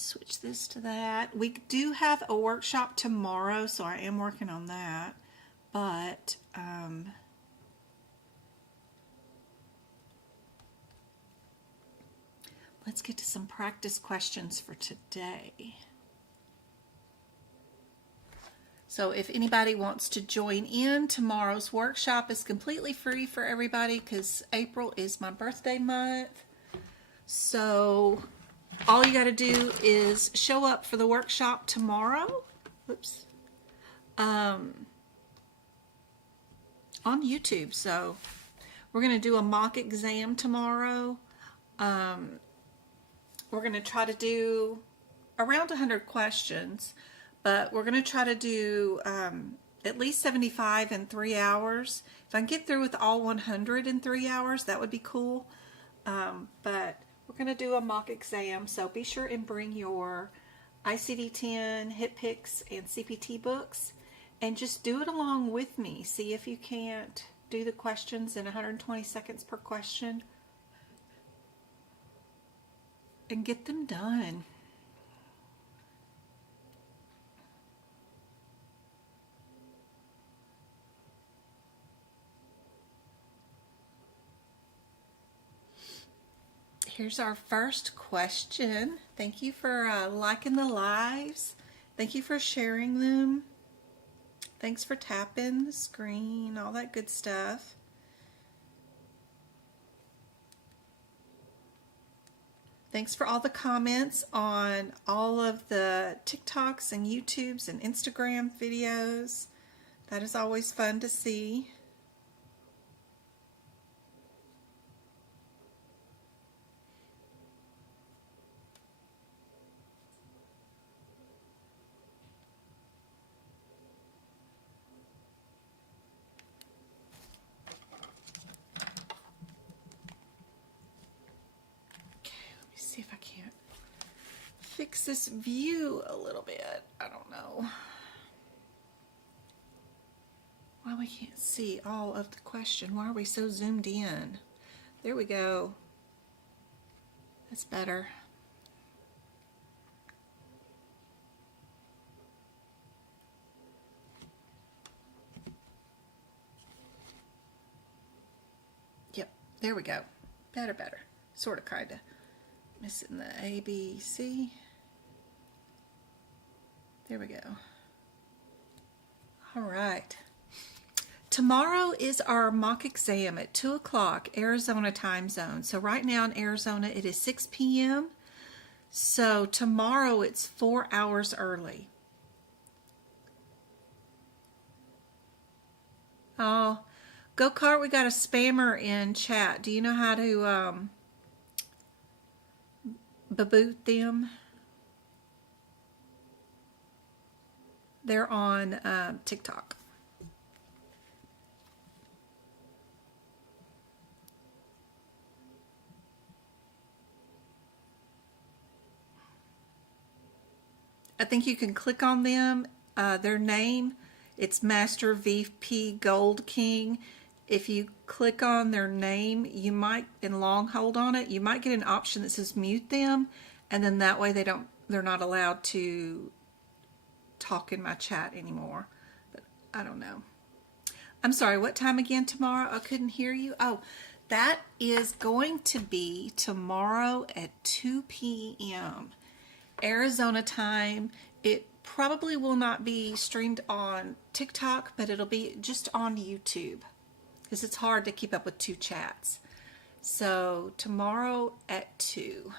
switch this to that. We do have a workshop tomorrow, so I am working on that. But let's get to some practice questions for today. So if anybody wants to join in, tomorrow's workshop is completely free for everybody because April is my birthday month. So all you got to do is show up for the workshop tomorrow. Oops. On YouTube. So we're going to do a mock exam tomorrow. We're going to try to do around 100 questions. But we're going to try to do at least 75 in 3 hours. If I can get through with all 100 in 3 hours, that would be cool. But we're going to do a mock exam, so be sure and bring your ICD-10, HitPix, and CPT books, and just do it along with me. See if you can't do the questions in 120 seconds per question, and get them done. Here's our first question. Thank you for liking the lives. Thank you for sharing them. Thanks for tapping the screen, all that good stuff. Thanks for all the comments on all of the TikToks and YouTubes and Instagram videos. That is always fun to see. See if I can't fix this view a little bit. I don't know why we can't see all of the question. Why are we so zoomed in? There we go. That's better. Yep, there we go. Better. Sort of, kind of. Missing the ABC. There we go. All right. Tomorrow is our mock exam at 2 o'clock Arizona time zone. So right now in Arizona it is 6 p.m. So tomorrow it's 4 hours early. Oh, Go-Kart, we got a spammer in chat. Do you know how to baboot them? They're on TikTok. I think you can click on them, their name. It's Master VP Gold King. If you click on their name, you might, and long hold on it, you might get an option that says mute them, and then that way they're not allowed to talk in my chat anymore. But I don't know. I'm sorry, what time again tomorrow? I couldn't hear you. Oh, that is going to be tomorrow at 2 p.m. Arizona time. It probably will not be streamed on TikTok, but it'll be just on YouTube, because it's hard to keep up with two chats. So tomorrow at 2.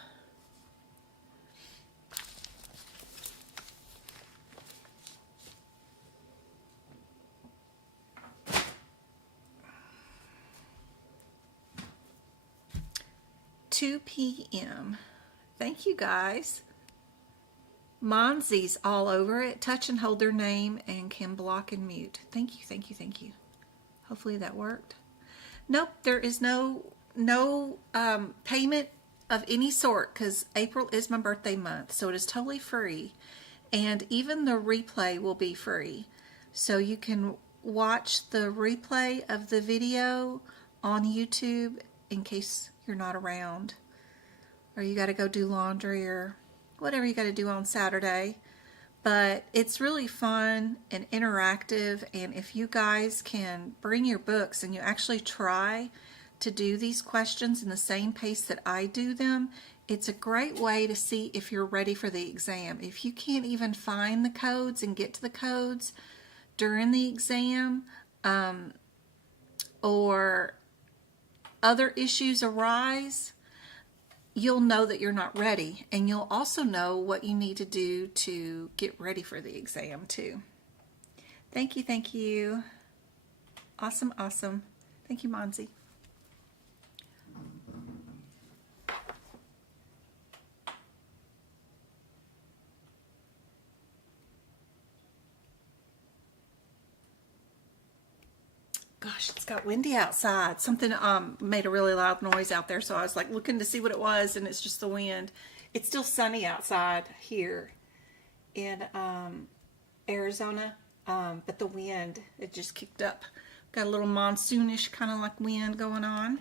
p.m. Thank you guys. Monzi's all over it. Touch and hold their name and can block and mute. Thank you, thank you, thank you. Hopefully that worked. Nope, there is no payment of any sort because April is my birthday month, so it is totally free. And even the replay will be free. So you can watch the replay of the video on YouTube in case you're not around, or you got to go do laundry or whatever you got to do on Saturday. But it's really fun and interactive, and if you guys can bring your books and you actually try to do these questions in the same pace that I do them, it's a great way to see if you're ready for the exam. If you can't even find the codes and get to the codes during the exam, or other issues arise, you'll know that you're not ready, and you'll also know what you need to do to get ready for the exam too. Thank you, thank you. Awesome, awesome. Thank you, Monzi. Gosh, it's got windy outside. Something made a really loud noise out there, so I was like looking to see what it was, and it's just the wind. It's still sunny outside here in Arizona, but the wind, it just kicked up. Got a little monsoonish kind of like wind going on.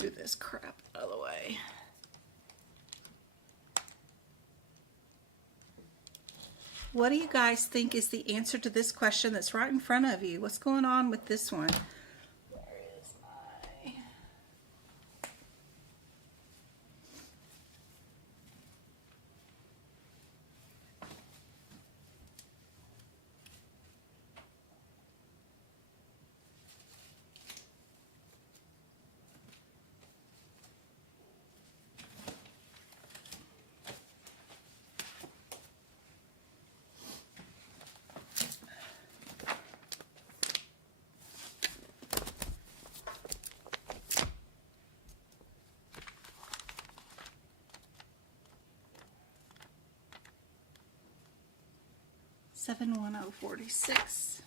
Move this crap out of the way. What do you guys think is the answer to this question that's right in front of you? What's going on with this one? Where is my... 71046.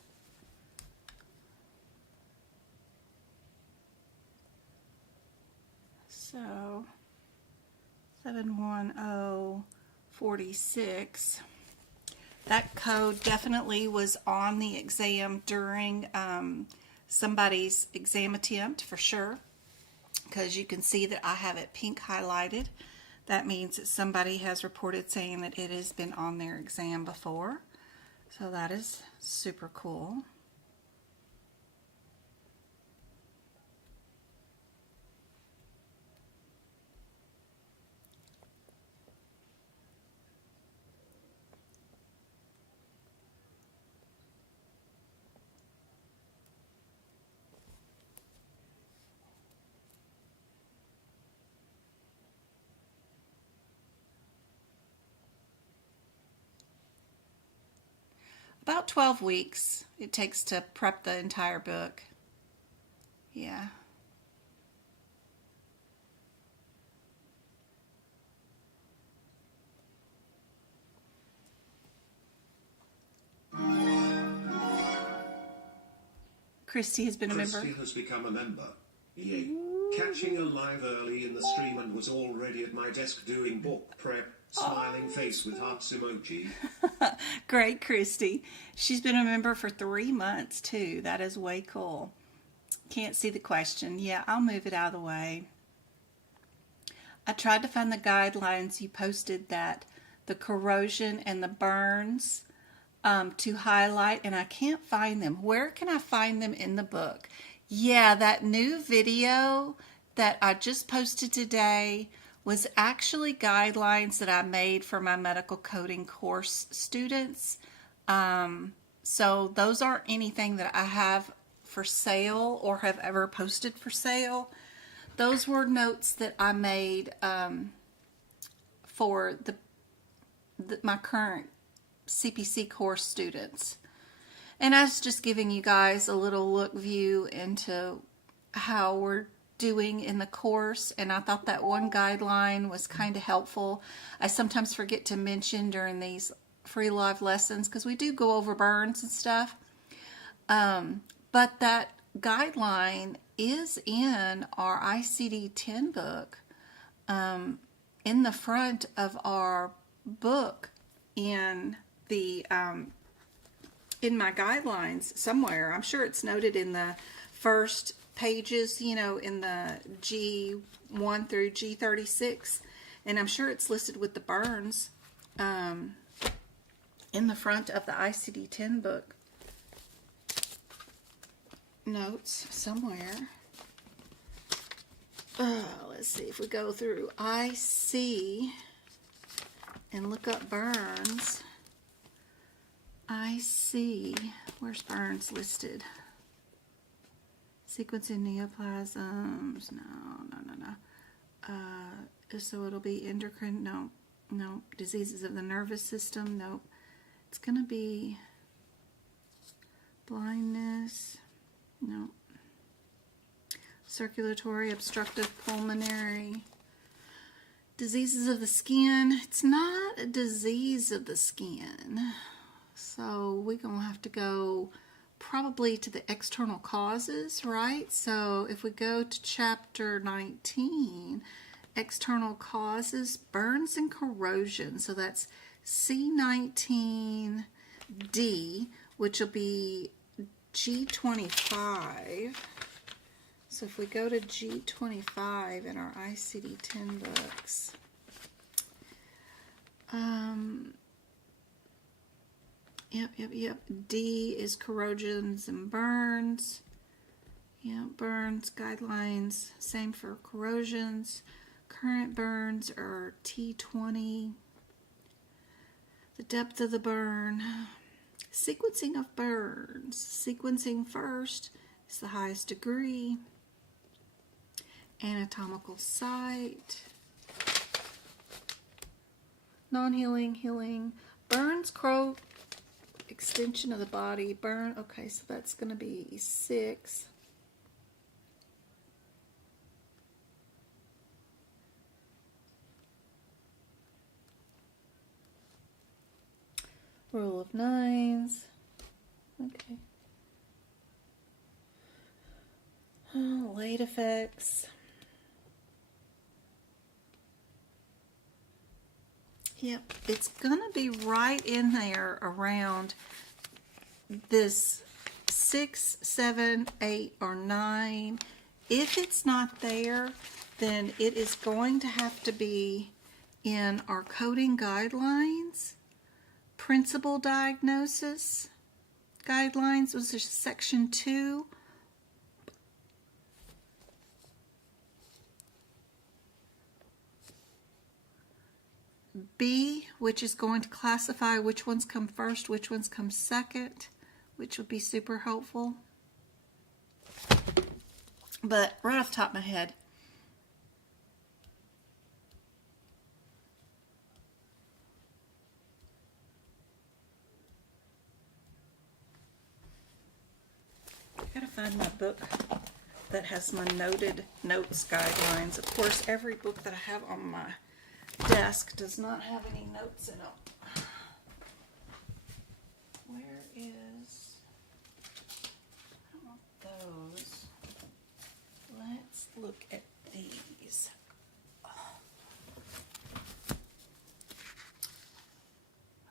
So 71046. That code definitely was on the exam during somebody's exam attempt for sure, because you can see that I have it pink highlighted. That means that somebody has reported saying that it has been on their exam before. So that is super cool. About 12 weeks it takes to prep the entire book. Yeah. Christy has been a member. Christy has become a member. Yay. Catching her live early in the stream and was already at my desk doing book prep. Smiling face with hearts emoji. Great, Christy. She's been a member for 3 months too. That is way cool. Can't see the question. Yeah, I'll move it out of the way. I tried to find the guidelines you posted, that the corrosion and the burns to highlight, and I can't find them. Where can I find them in the book? Yeah, that new video that I just posted today was actually guidelines that I made for my medical coding course students. So those aren't anything that I have for sale or have ever posted for sale. Those were notes that I made for my current CPC course students. And I was just giving you guys a little look view into how we're doing in the course, and I thought that one guideline was kind of helpful. I sometimes forget to mention during these free live lessons because we do go over burns and stuff, but that guideline is in our ICD-10 book, in the front of our book, in the in my guidelines somewhere. I'm sure it's noted in the first pages, you know, in the G1 through G36, And I'm sure it's listed with the burns in the front of the ICD-10 book notes somewhere. Let's see if we go through IC and look up burns. IC, where's burns listed? Sequencing neoplasms, no. So it'll be endocrine, no. Diseases of the nervous system, no. It's going to be blindness, no. Circulatory, obstructive, pulmonary. Diseases of the skin, it's not a disease of the skin. So we're going to have to go probably to the external causes, right? So if we go to chapter 19, external causes, burns and corrosion. So that's C19D, which will be G25. So if we go to G25 in our ICD-10 books, Yep. D is corrosions and burns. Burns guidelines, same for corrosions. Current burns are T20. The depth of the burn. Sequencing of burns. Sequencing first is the highest degree. Anatomical site. Non-healing, healing. Burns, extension of the body, burn, okay, so that's going to be 6. Rule of 9s, okay. Late effects. Yep, it's going to be right in there around this 6, 7, 8, or 9. If it's not there, then it is going to have to be in our coding guidelines, principal diagnosis guidelines, was there section 2. B, which is going to classify which ones come first, which ones come second, which would be super helpful. But right off the top of my head, I gotta find my book that has my noted notes guidelines. Of course, every book that I have on my desk does not have any notes in them. Where is, I don't want those. Let's look at these.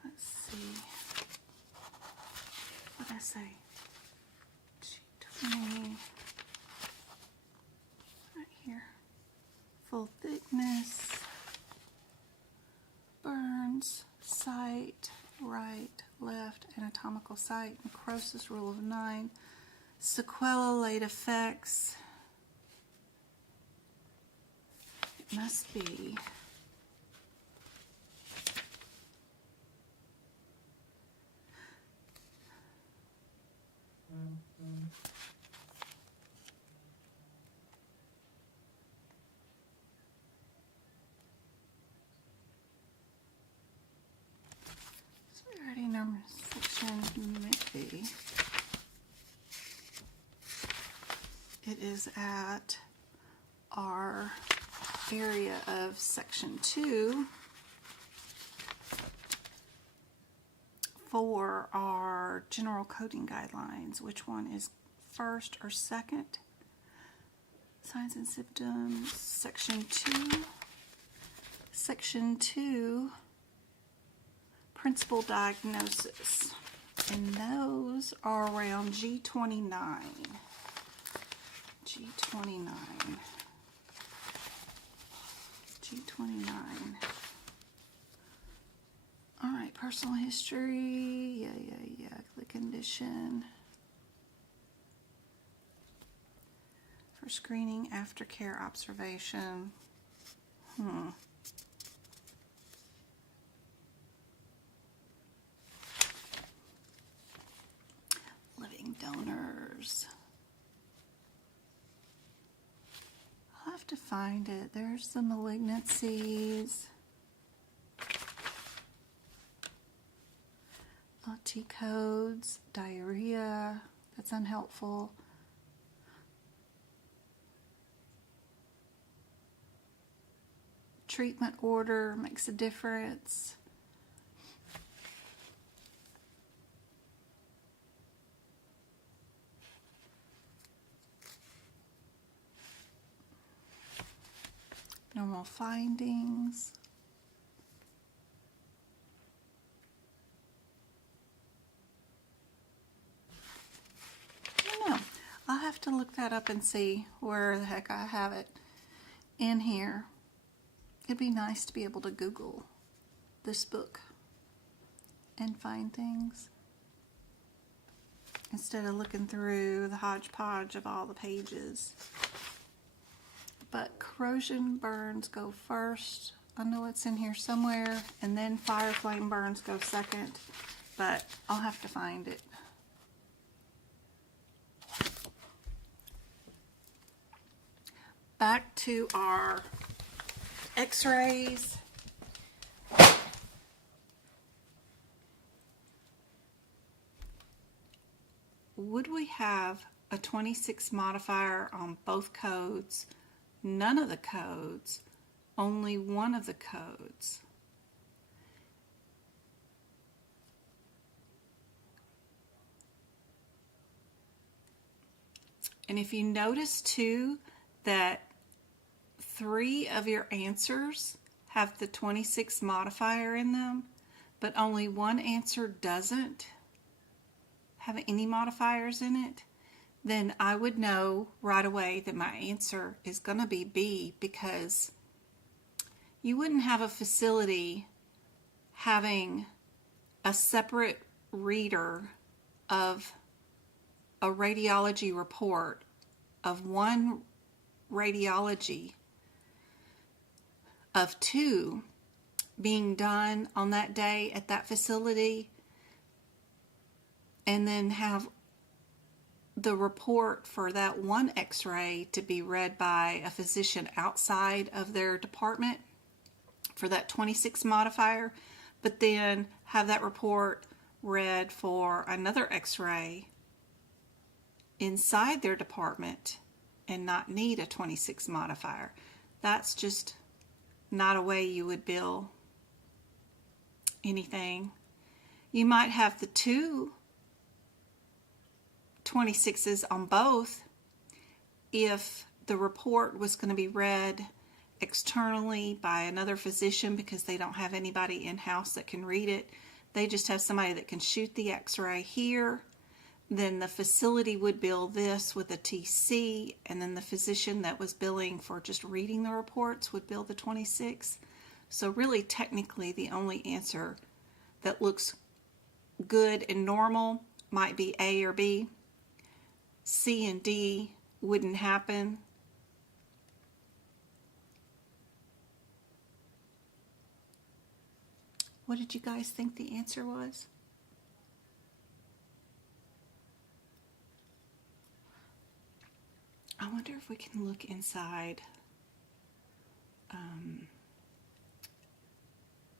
Let's see. What did I say? G20. Right here. Full thickness. Burns, site, right, left, anatomical site, necrosis, rule of 9, sequela, late effects. It must be. Severity number section maybe. It is at our area of section 2 for our general coding guidelines. Which one is first or second? Signs and symptoms, section 2. Section 2, principal diagnosis. And those are around G29. G29. G29. 29. All right, personal history. Yeah. Click condition. For screening, aftercare observation. Living donors. I'll have to find it. There's the malignancies. T codes, diarrhea. That's unhelpful. Treatment order makes a difference. Normal findings. I don't know. I'll have to look that up and see where the heck I have it in here. It'd be nice to be able to Google this book and find things instead of looking through the hodgepodge of all the pages. But corrosion burns go first. I know it's in here somewhere, and then fire flame burns go second, but I'll have to find it. Back to our x-rays. Would we have a 26 modifier on both codes, none of the codes, only one of the codes? And if you notice too that 3 of your answers have the 26 modifier in them, but only one answer doesn't have any modifiers in it, then I would know right away that my answer is going to be B, because you wouldn't have a facility having a separate reader of a radiology report of one radiology of 2 being done on that day at that facility, and then have the report for that one x-ray to be read by a physician outside of their department for that 26 modifier, but then have that report read for another x-ray inside their department and not need a 26 modifier. That's just not a way you would bill anything. You might have the 2 26s on both if the report was going to be read externally by another physician because they don't have anybody in-house that can read it. They just have somebody that can shoot the x-ray here. Then the facility would bill this with a TC, and then the physician that was billing for just reading the reports would bill the 26. So really, technically, the only answer that looks good and normal might be A or B. C and D wouldn't happen. What did you guys think the answer was? I wonder if we can look inside.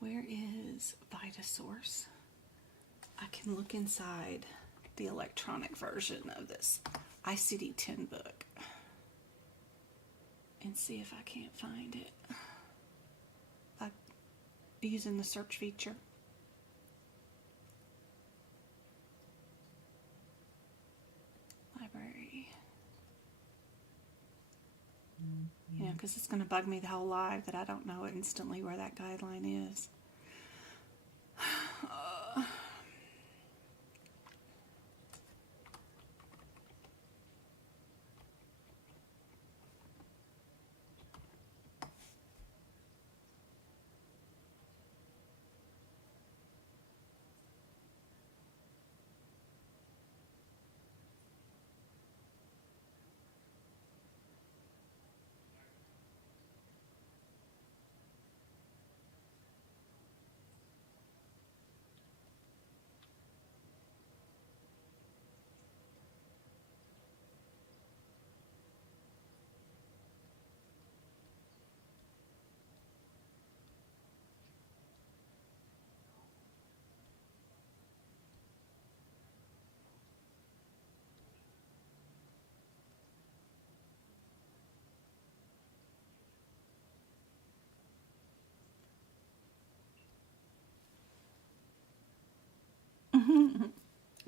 Where is VitaSource? I can look inside the electronic version of this ICD-10 book and see if I can't find it by using the search feature. Library. You know, because it's going to bug me the whole life that I don't know instantly where that guideline is.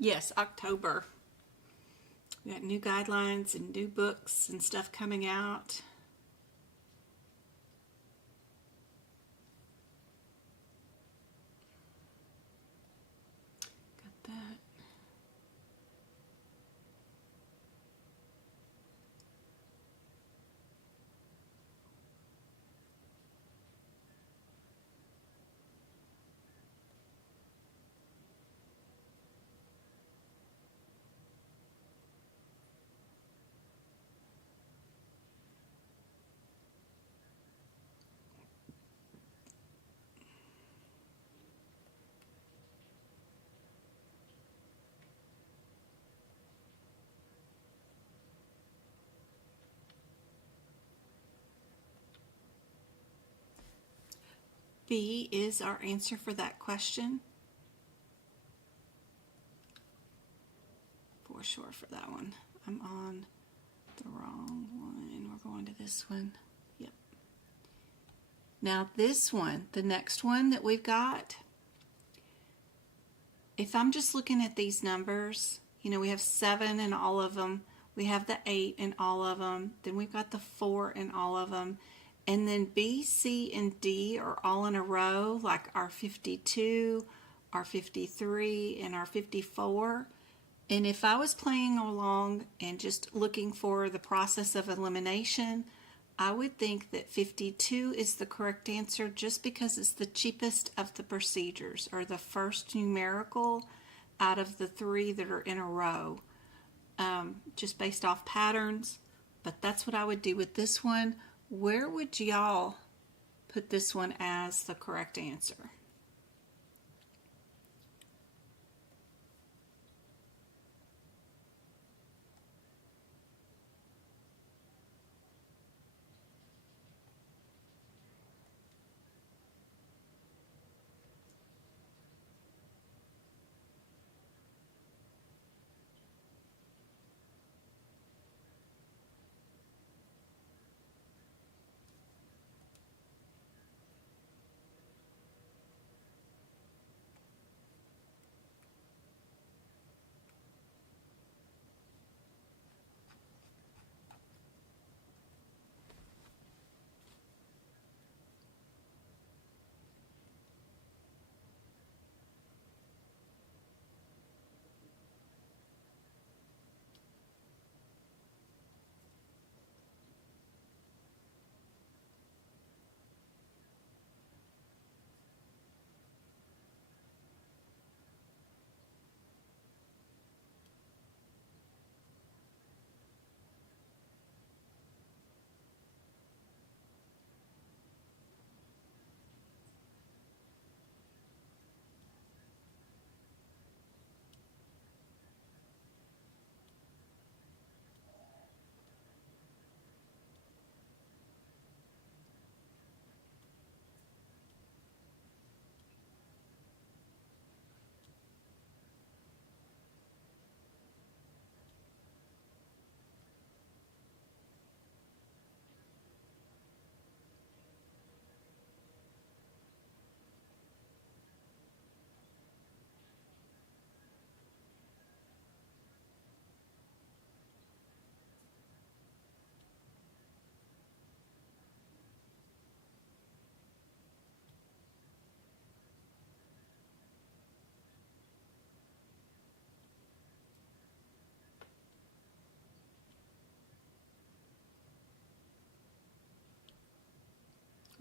Yes, October. We got new guidelines and new books and stuff coming out. Got that. B is our answer for that question. For sure for that one. I'm on the wrong one. We're going to this one. Yep. Now this one, the next one that we've got, if I'm just looking at these numbers, you know, we have 7 in all of them. We have the 8 in all of them. Then we've got the 4 in all of them. And then B, C, and D are all in a row, like our 52, our 53, and our 54. And if I was playing along and just looking for the process of elimination, I would think that 52 is the correct answer just because it's the cheapest of the procedures, or the first numerical out of the 3 that are in a row, just based off patterns. But that's what I would do with this one. Where would y'all put this one as the correct answer?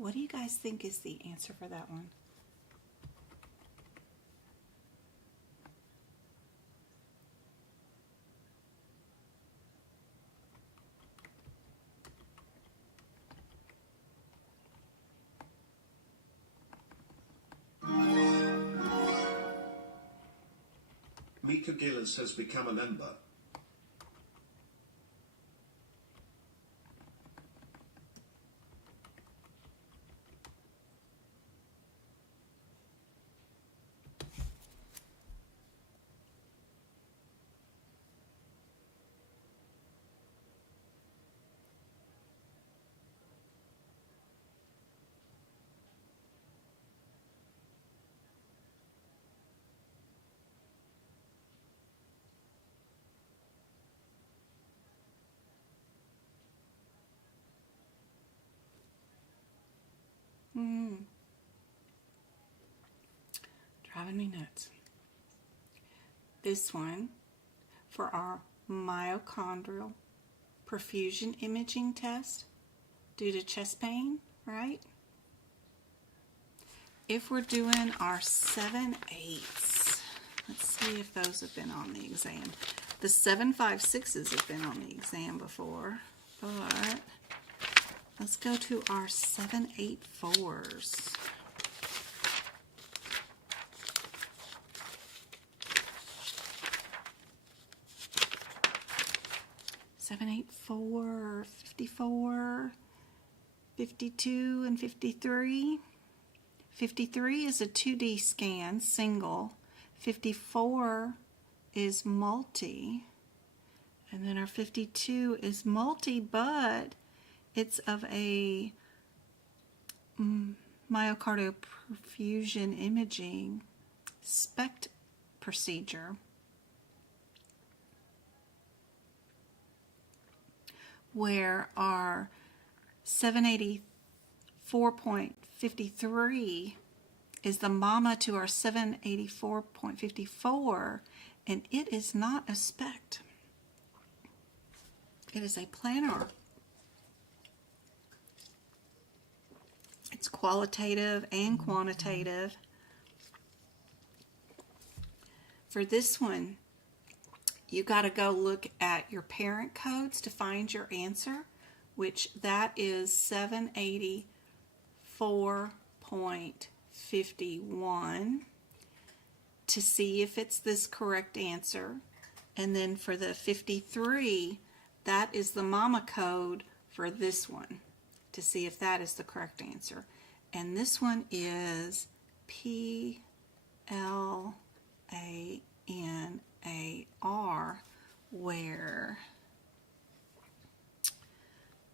What do you guys think is the answer for that one? Mika Gillis has become a member. Driving me nuts. This one for our myocardial perfusion imaging test due to chest pain, right? If we're doing our 7/8, let's see if those have been on the exam. The 7/5/6s have been on the exam before, but let's go to our 7/8/4s. Seven, 8, 4, 54, 52, and 53. 53 is a 2D scan, single. 54 is multi. And then our 52 is multi, but it's of a myocardial perfusion imaging SPECT procedure, where our 784.53 is the mama to our 784.54, and it is not a SPECT. It is a planar. It's qualitative and quantitative. For this one, you got to go look at your parent codes to find your answer, which that is 784.51 to see if it's this correct answer. And then for the 53, that is the mama code for this one to see if that is the correct answer. And this one is PLANAR, where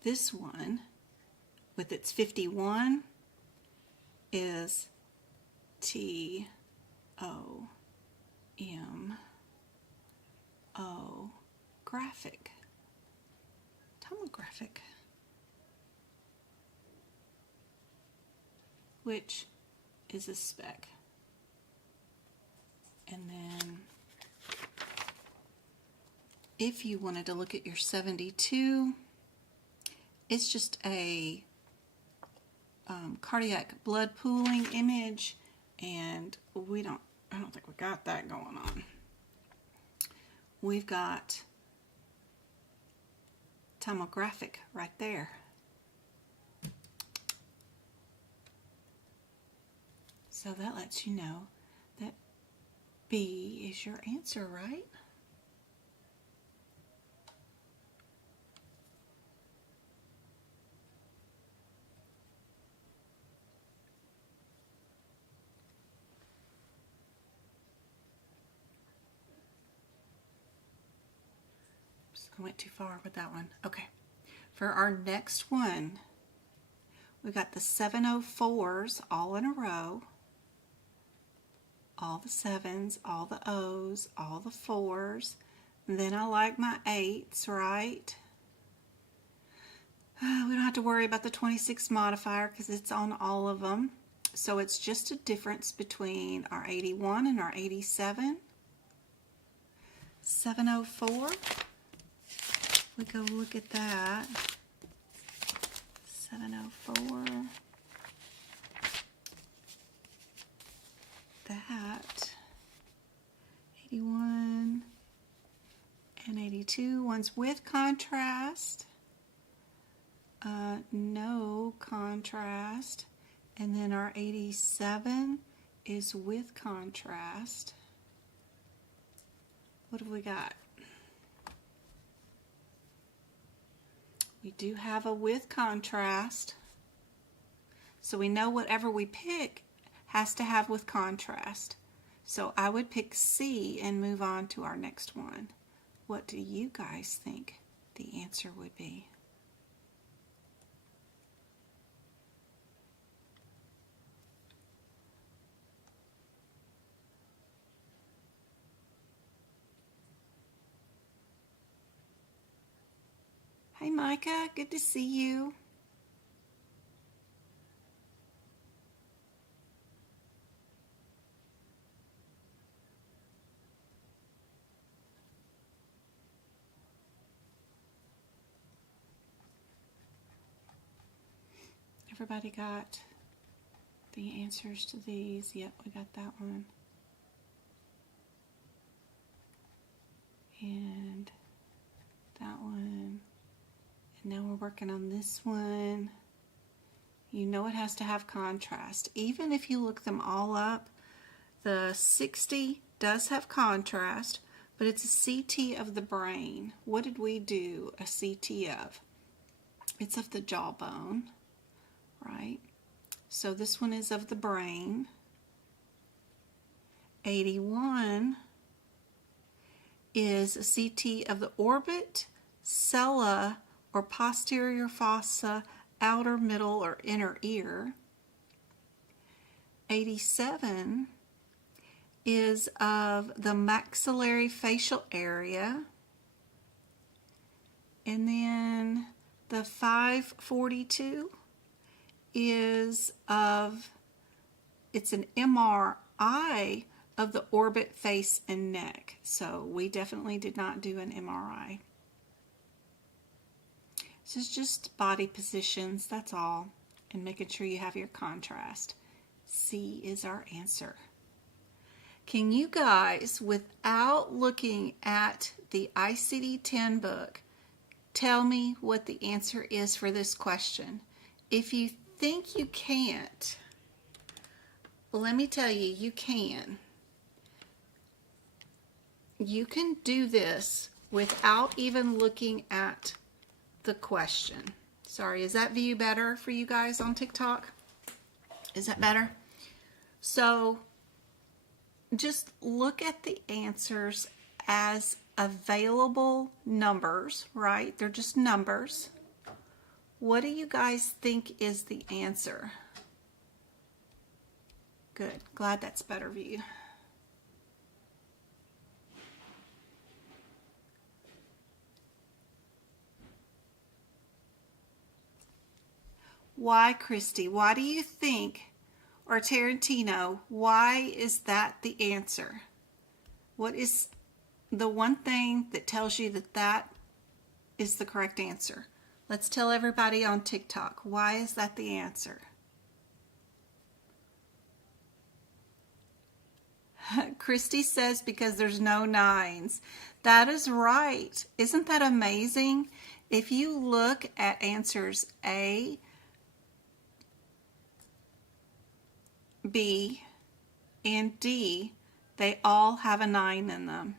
this one with its 51 is TOMO graphic, tomographic, which is a spec. And then if you wanted to look at your 72, it's just a cardiac blood pooling image, and I don't think we got that going on. We've got tomographic right there. So that lets you know that B is your answer, right? I went too far with that one. Okay. For our next one, we got the 704s all in a row. All the 7s, all the O's, all the 4s. And then I like my 8s, right? We don't have to worry about the 26 modifier because it's on all of them. So it's just a difference between our 81 and our 87. 704. We go look at that. 704. That. 81 and 82. One's with contrast. No contrast. And then our 87 is with contrast. What have we got? We do have a with contrast. So we know whatever we pick has to have with contrast. So I would pick C and move on to our next one. What do you guys think the answer would be? Hi Micah, good to see you. Everybody got the answers to these? Yep, we got that one. And that one. And now we're working on this one. You know it has to have contrast. Even if you look them all up, the 60 does have contrast, but it's a CT of the brain. What did we do a CT of? It's of the jawbone, right? So this one is of the brain. 81 is a CT of the orbit, sella, or posterior fossa, outer, middle, or inner ear. 87 is of the maxillary facial area. And then the 542 is of, it's an MRI of the orbit, face, and neck. So we definitely did not do an MRI. This is just body positions, that's all, and making sure you have your contrast. C is our answer. Can you guys, without looking at the ICD-10 book, tell me what the answer is for this question? If you think you can't, let me tell you, you can. You can do this without even looking at the question. Sorry, is that view better for you guys on TikTok? Is that better? So just look at the answers as available numbers, right? They're just numbers. What do you guys think is the answer? Good. Glad that's better view. Why, Christy? Why do you think, or Tarantino, why is that the answer? What is the one thing that tells you that that is the correct answer? Let's tell everybody on TikTok. Why is that the answer? Christy says because there's no nines. That is right. Isn't that amazing? If you look at answers A, B, and D, they all have a 9 in them.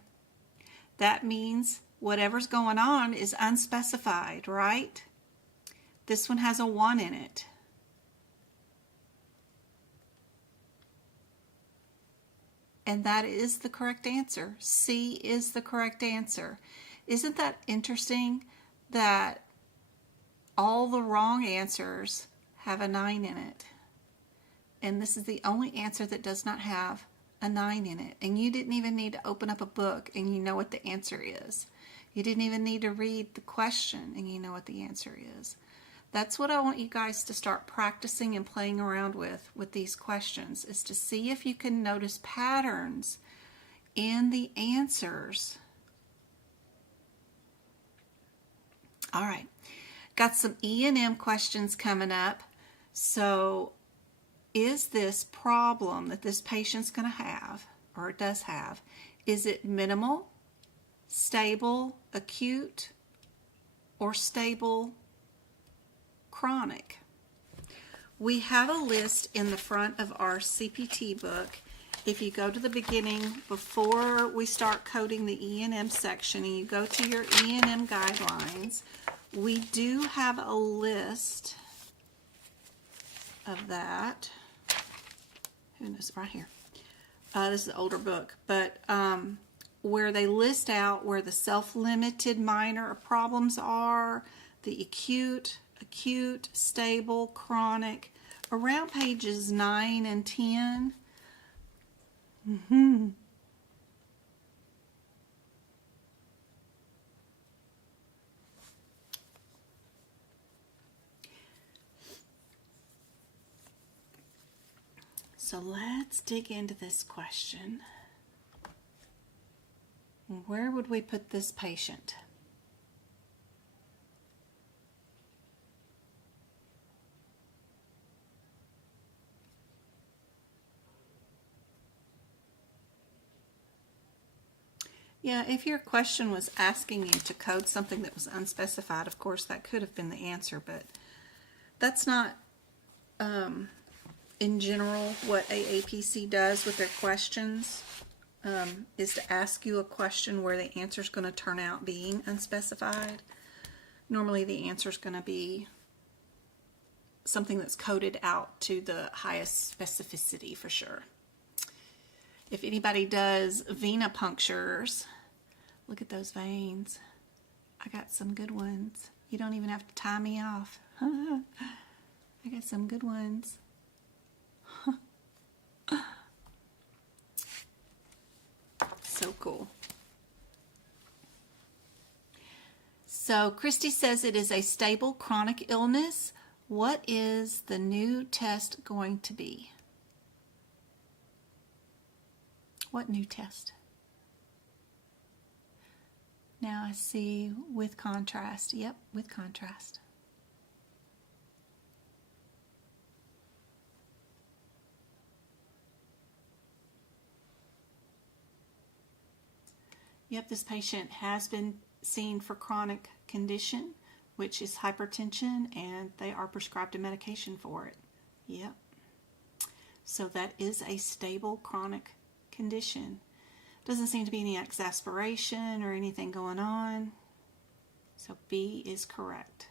That means whatever's going on is unspecified, right? This one has a 1 in it. And that is the correct answer. C is the correct answer. Isn't that interesting that all the wrong answers have a 9 in it? And this is the only answer that does not have a 9 in it. And you didn't even need to open up a book and you know what the answer is. You didn't even need to read the question and you know what the answer is. That's what I want you guys to start practicing and playing around with these questions, is to see if you can notice patterns in the answers. All right, got some E&M questions coming up. So is this problem that this patient's going to have, or does have, is it minimal, stable, acute, or stable, chronic? We have a list in the front of our CPT book. If you go to the beginning, before we start coding the E&M section, and you go to your E&M guidelines, we do have a list of that. Who knows? Right here. This is an older book, but where they list out where the self-limited minor problems are, the acute, stable, chronic, around pages 9 and 10. So let's dig into this question. Where would we put this patient? . Yeah, if your question was asking you to code something that was unspecified, of course that could have been the answer, but that's not in general what AAPC does with their questions, is to ask you a question where the answer is going to turn out being unspecified. Normally the answer is going to be something that's coded out to the highest specificity for sure. If anybody does venipunctures, look at those veins. I got some good ones. You don't even have to tie me off. I got some good ones. So cool. So Christy says it is a stable chronic illness. What is the new test going to be? What new test? Now I see with contrast. Yep, with contrast. Yep, this patient has been seen for chronic condition, which is hypertension, and they are prescribed a medication for it. Yep. So that is a stable chronic condition. Doesn't seem to be any exasperation or anything going on. So B is correct.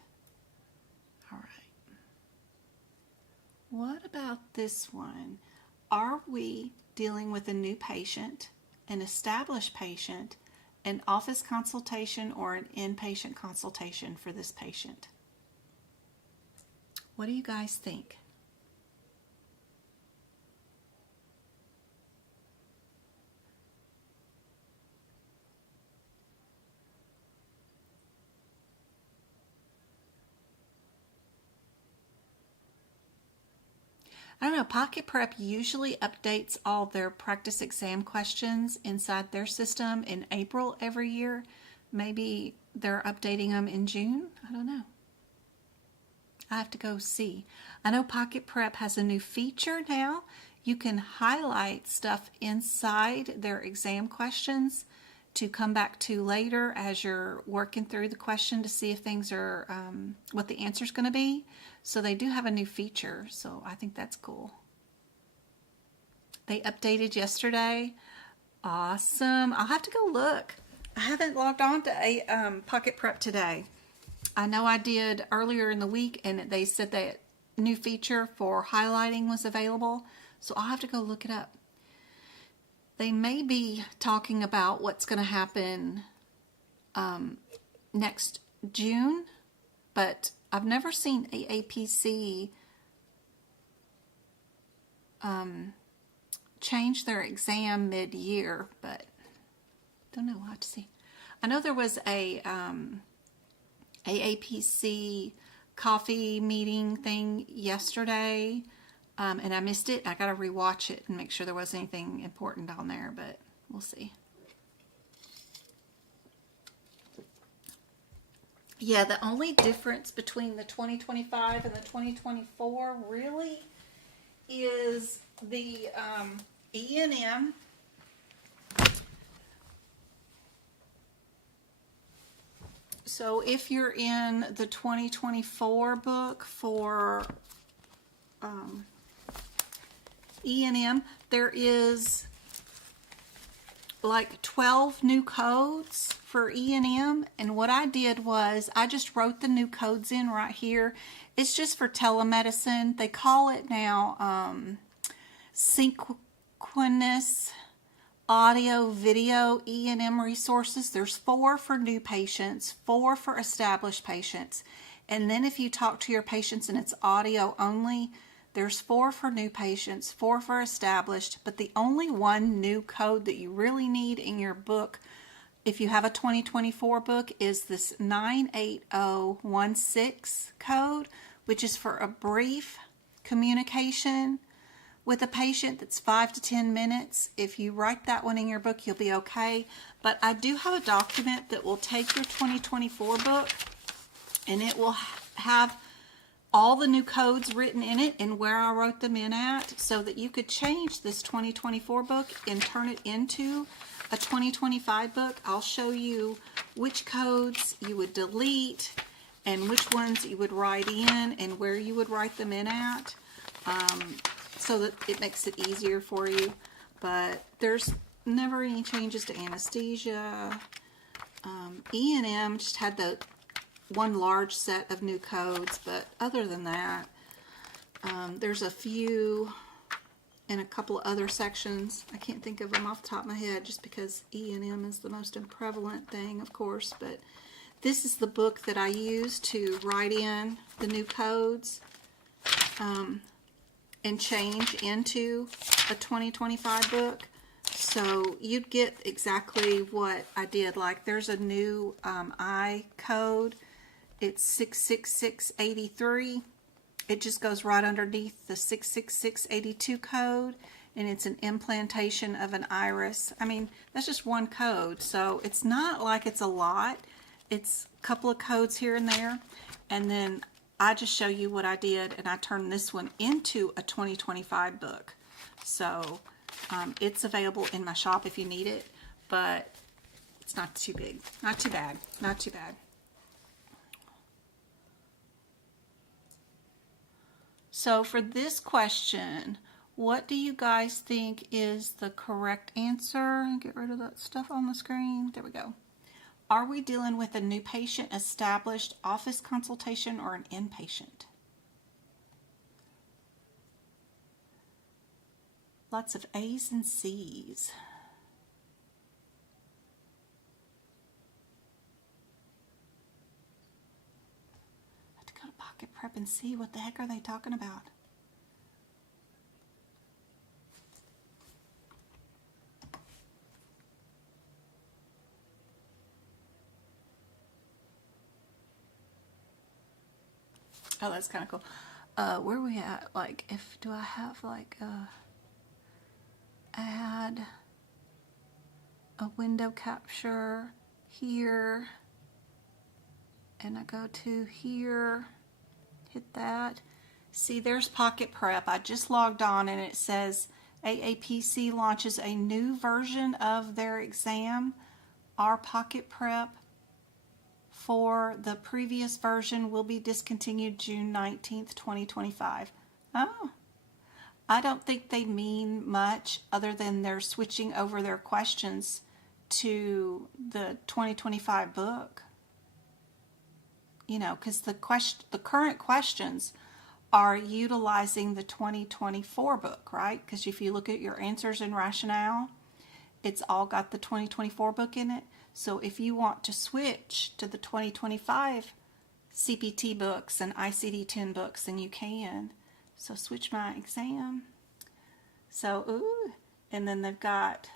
All right. What about this one? Are we dealing with a new patient, an established patient, an office consultation, or an inpatient consultation for this patient? What do you guys think? I don't know, Pocket Prep usually updates all their practice exam questions inside their system in April every year. Maybe they're updating them in June. I don't know. I have to go see. I know Pocket Prep has a new feature now. You can highlight stuff inside their exam questions to come back to later as you're working through the question to see if things are, what the answer is going to be. So they do have a new feature, so I think that's cool. They updated yesterday. Awesome. I'll have to go look. I haven't logged on to a Pocket Prep today. I know I did earlier in the week, and they said that new feature for highlighting was available, so I'll have to go look it up. They may be talking about what's going to happen next June, but I've never seen aapc change their exam mid-year, but don't know. We'll have to see. I know there was a aapc coffee meeting thing yesterday, and I missed it. I got to rewatch it and make sure there wasn't anything important on there, but we'll see. Yeah, the only difference between the 2025 and the 2024 really is the E&M. So if you're in the 2024 book for E&M, there is like 12 new codes for E&M, and what I did was I just wrote the new codes in right here. It's just for telemedicine. They call it now synchronous audio video E&M resources. There's 4 for new patients, 4 for established patients, and then if you talk to your patients and it's audio only, there's 4 for new patients, 4 for established, but the only one new code that you really need in your book, if you have a 2024 book, is this 98016 code, which is for a brief communication with a patient that's 5 to 10 minutes. If you write that one in your book, you'll be okay. But I do have a document that will take your 2024 book, and it will have all the new codes written in it and where I wrote them in at, so that you could change this 2024 book and turn it into a 2025 book, I'll show you which codes you would delete and which ones you would write in and where you would write them in at, so that it makes it easier for you. But there's never any changes to anesthesia. E&M just had the one large set of new codes, but other than that, there's a few in a couple of other sections. I can't think of them off the top of my head just because E&M is the most prevalent thing, of course, but this is the book that I use to write in the new codes and change into a 2025 book. So you'd get exactly what I did. Like there's a new I code. It's 66683. It just goes right underneath the 66682 code, and it's an implantation of an iris. I mean, that's just one code, so it's not like it's a lot. It's a couple of codes here and there, and then I just show you what I did, and I turned this one into a 2025 book. So it's available in my shop if you need it, but it's not too big. Not too bad. Not too bad. So for this question, what do you guys think is the correct answer? Get rid of that stuff on the screen. There we go. Are we dealing with a new patient, established office consultation, or an inpatient? Lots of A's and C's. I have to go to Pocket Prep and see what the heck are they talking about. Oh, that's kind of cool. Where are we at? Like, do I have like add a window capture here, and I go to here, hit that. See, there's Pocket Prep. I just logged on and it says AAPC launches a new version of their exam. Our Pocket Prep for the previous version will be discontinued June 19th, 2025. Oh, I don't think they mean much other than they're switching over their questions to the 2025 book. You know, because the current questions are utilizing the 2024 book, right? Because if you look at your answers and rationale, it's all got the 2024 book in it. So if you want to switch to the 2025 CPT books and ICD-10 books, then you can. So switch my exam. So, ooh, and then they've got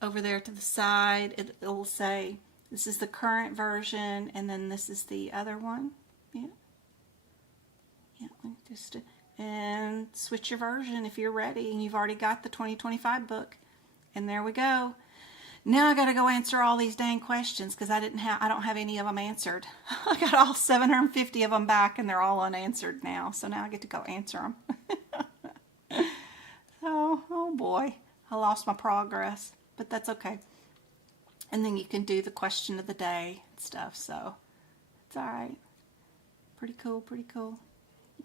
over there to the side, it'll say this is the current version, and then this is the other one. Yeah. Yeah, just and switch your version if you're ready and you've already got the 2025 book. And there we go. Now I got to go answer all these dang questions because I don't have any of them answered. I got all 750 of them back and they're all unanswered now. So now I get to go answer them. Oh boy, I lost my progress, but that's okay. And then you can do the question of the day and stuff. So it's all right. Pretty cool, pretty cool.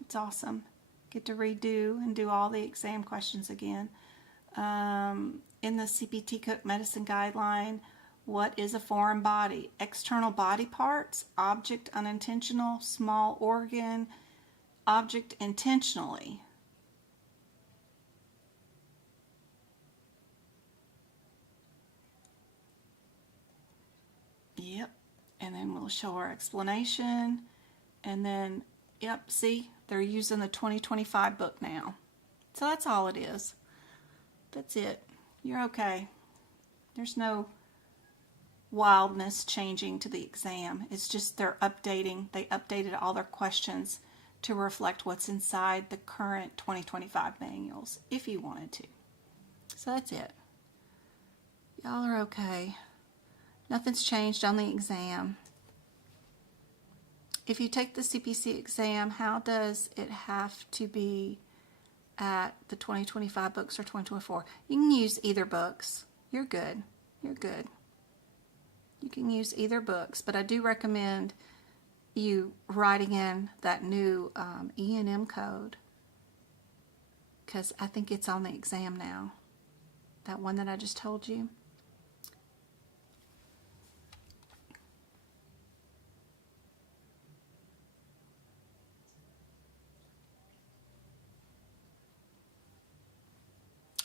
It's awesome. Get to redo and do all the exam questions again. In the CPT Cook Medicine Guideline, what is a foreign body? External body parts, object unintentional, small organ, object intentionally. Yep, and then we'll show our explanation, and then, yep, see, they're using the 2025 book now. So that's all it is. That's it. You're okay. There's no wildness changing to the exam. It's just they're updating. They updated all their questions to reflect what's inside the current 2025 manuals, if you wanted to. So that's it. Y'all are okay. Nothing's changed on the exam. If you take the CPC exam, how does it have to be at the 2025 books or 2024? You can use either books. You're good. You're good. You can use either books, but I do recommend you writing in that new E&M code, because I think it's on the exam now. That one that I just told you.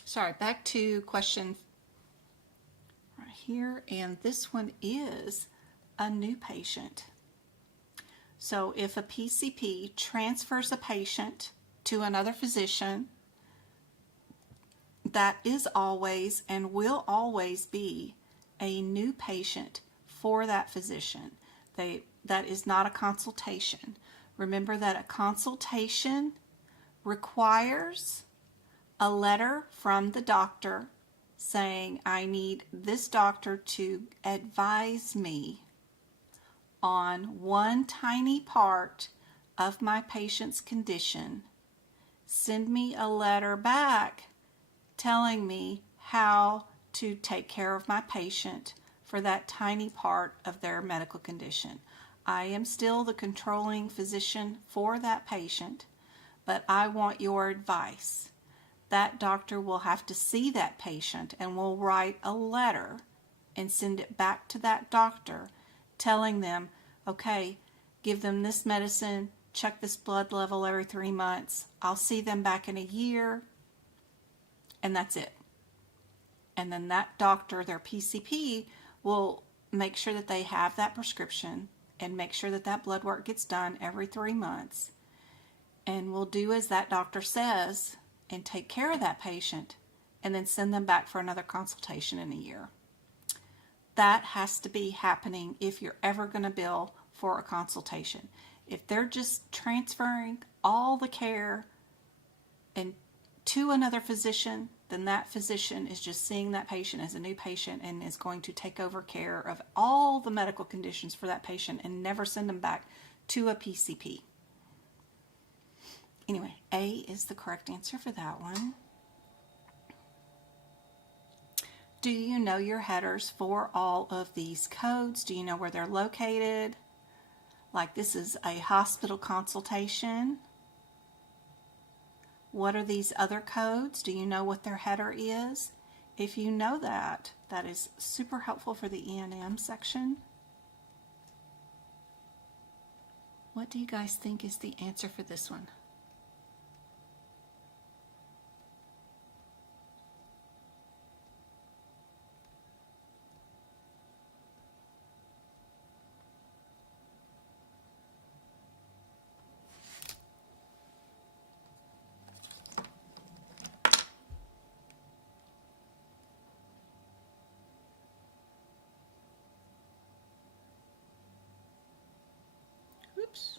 Sorry, back to question right here, and this one is a new patient. So if a PCP transfers a patient to another physician, that is always and will always be a new patient for that physician. That is not a consultation. Remember that a consultation requires a letter from the doctor saying, I need this doctor to advise me on one tiny part of my patient's condition. Send me a letter back telling me how to take care of my patient for that tiny part of their medical condition. I am still the controlling physician for that patient, but I want your advice. That doctor will have to see that patient and will write a letter and send it back to that doctor telling them, okay, give them this medicine, check this blood level every 3 months. I'll see them back in a year, and that's it. And then that doctor, their PCP, will make sure that they have that prescription and make sure that that blood work gets done every 3 months. And will do as that doctor says and take care of that patient and then send them back for another consultation in a year. That has to be happening if you're ever going to bill for a consultation. If they're just transferring all the care and to another physician, then that physician is just seeing that patient as a new patient and is going to take over care of all the medical conditions for that patient and never send them back to a PCP. Anyway, A is the correct answer for that one. Do you know your headers for all of these codes? Do you know where they're located? Like this is a hospital consultation. What are these other codes? Do you know what their header is? If you know that, that is super helpful for the E&M section. What do you guys think is the answer for this one? Oops.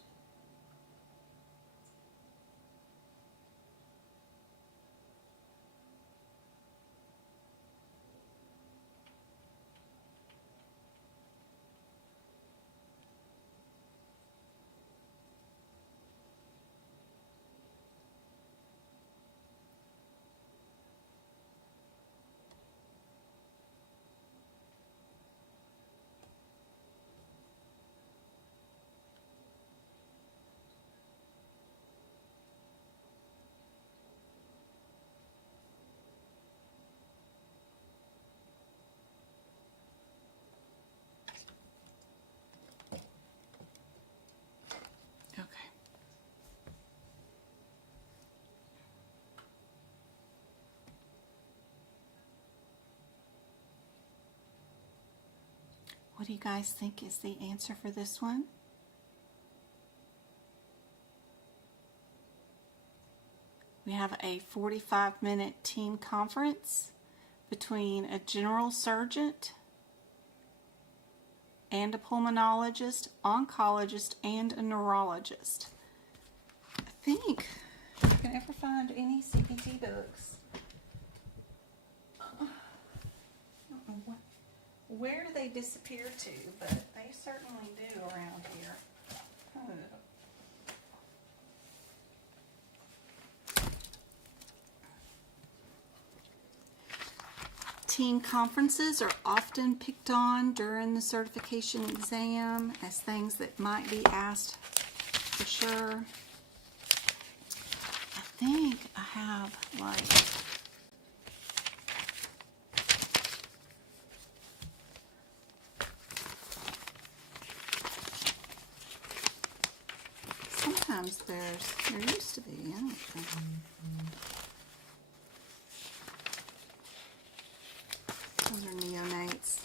Okay. What do you guys think is the answer for this one? We have a 45-minute team conference between a general surgeon and a pulmonologist, oncologist, and a neurologist. I think if you can ever find any CPT books, I don't know where they disappear to, but they certainly do around here. team conferences are often picked on during the certification exam as things that might be asked for sure. I think I have like sometimes there used to be, I don't think. Those are neonates.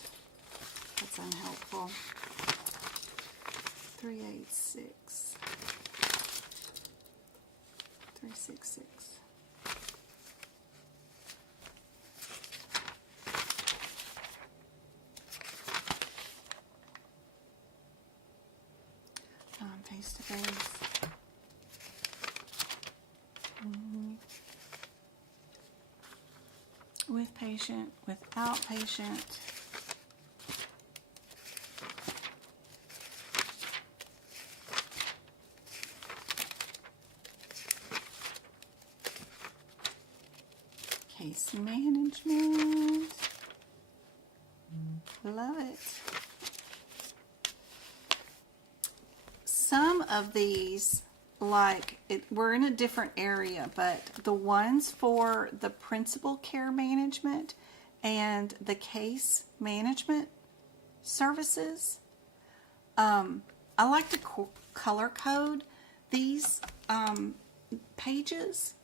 That's unhelpful. 386. 366. Face to face. With patient, without patient. Case management. Love it. Some of these, we're in a different area, but the ones for the principal care management and the case management services, I like to color code these pages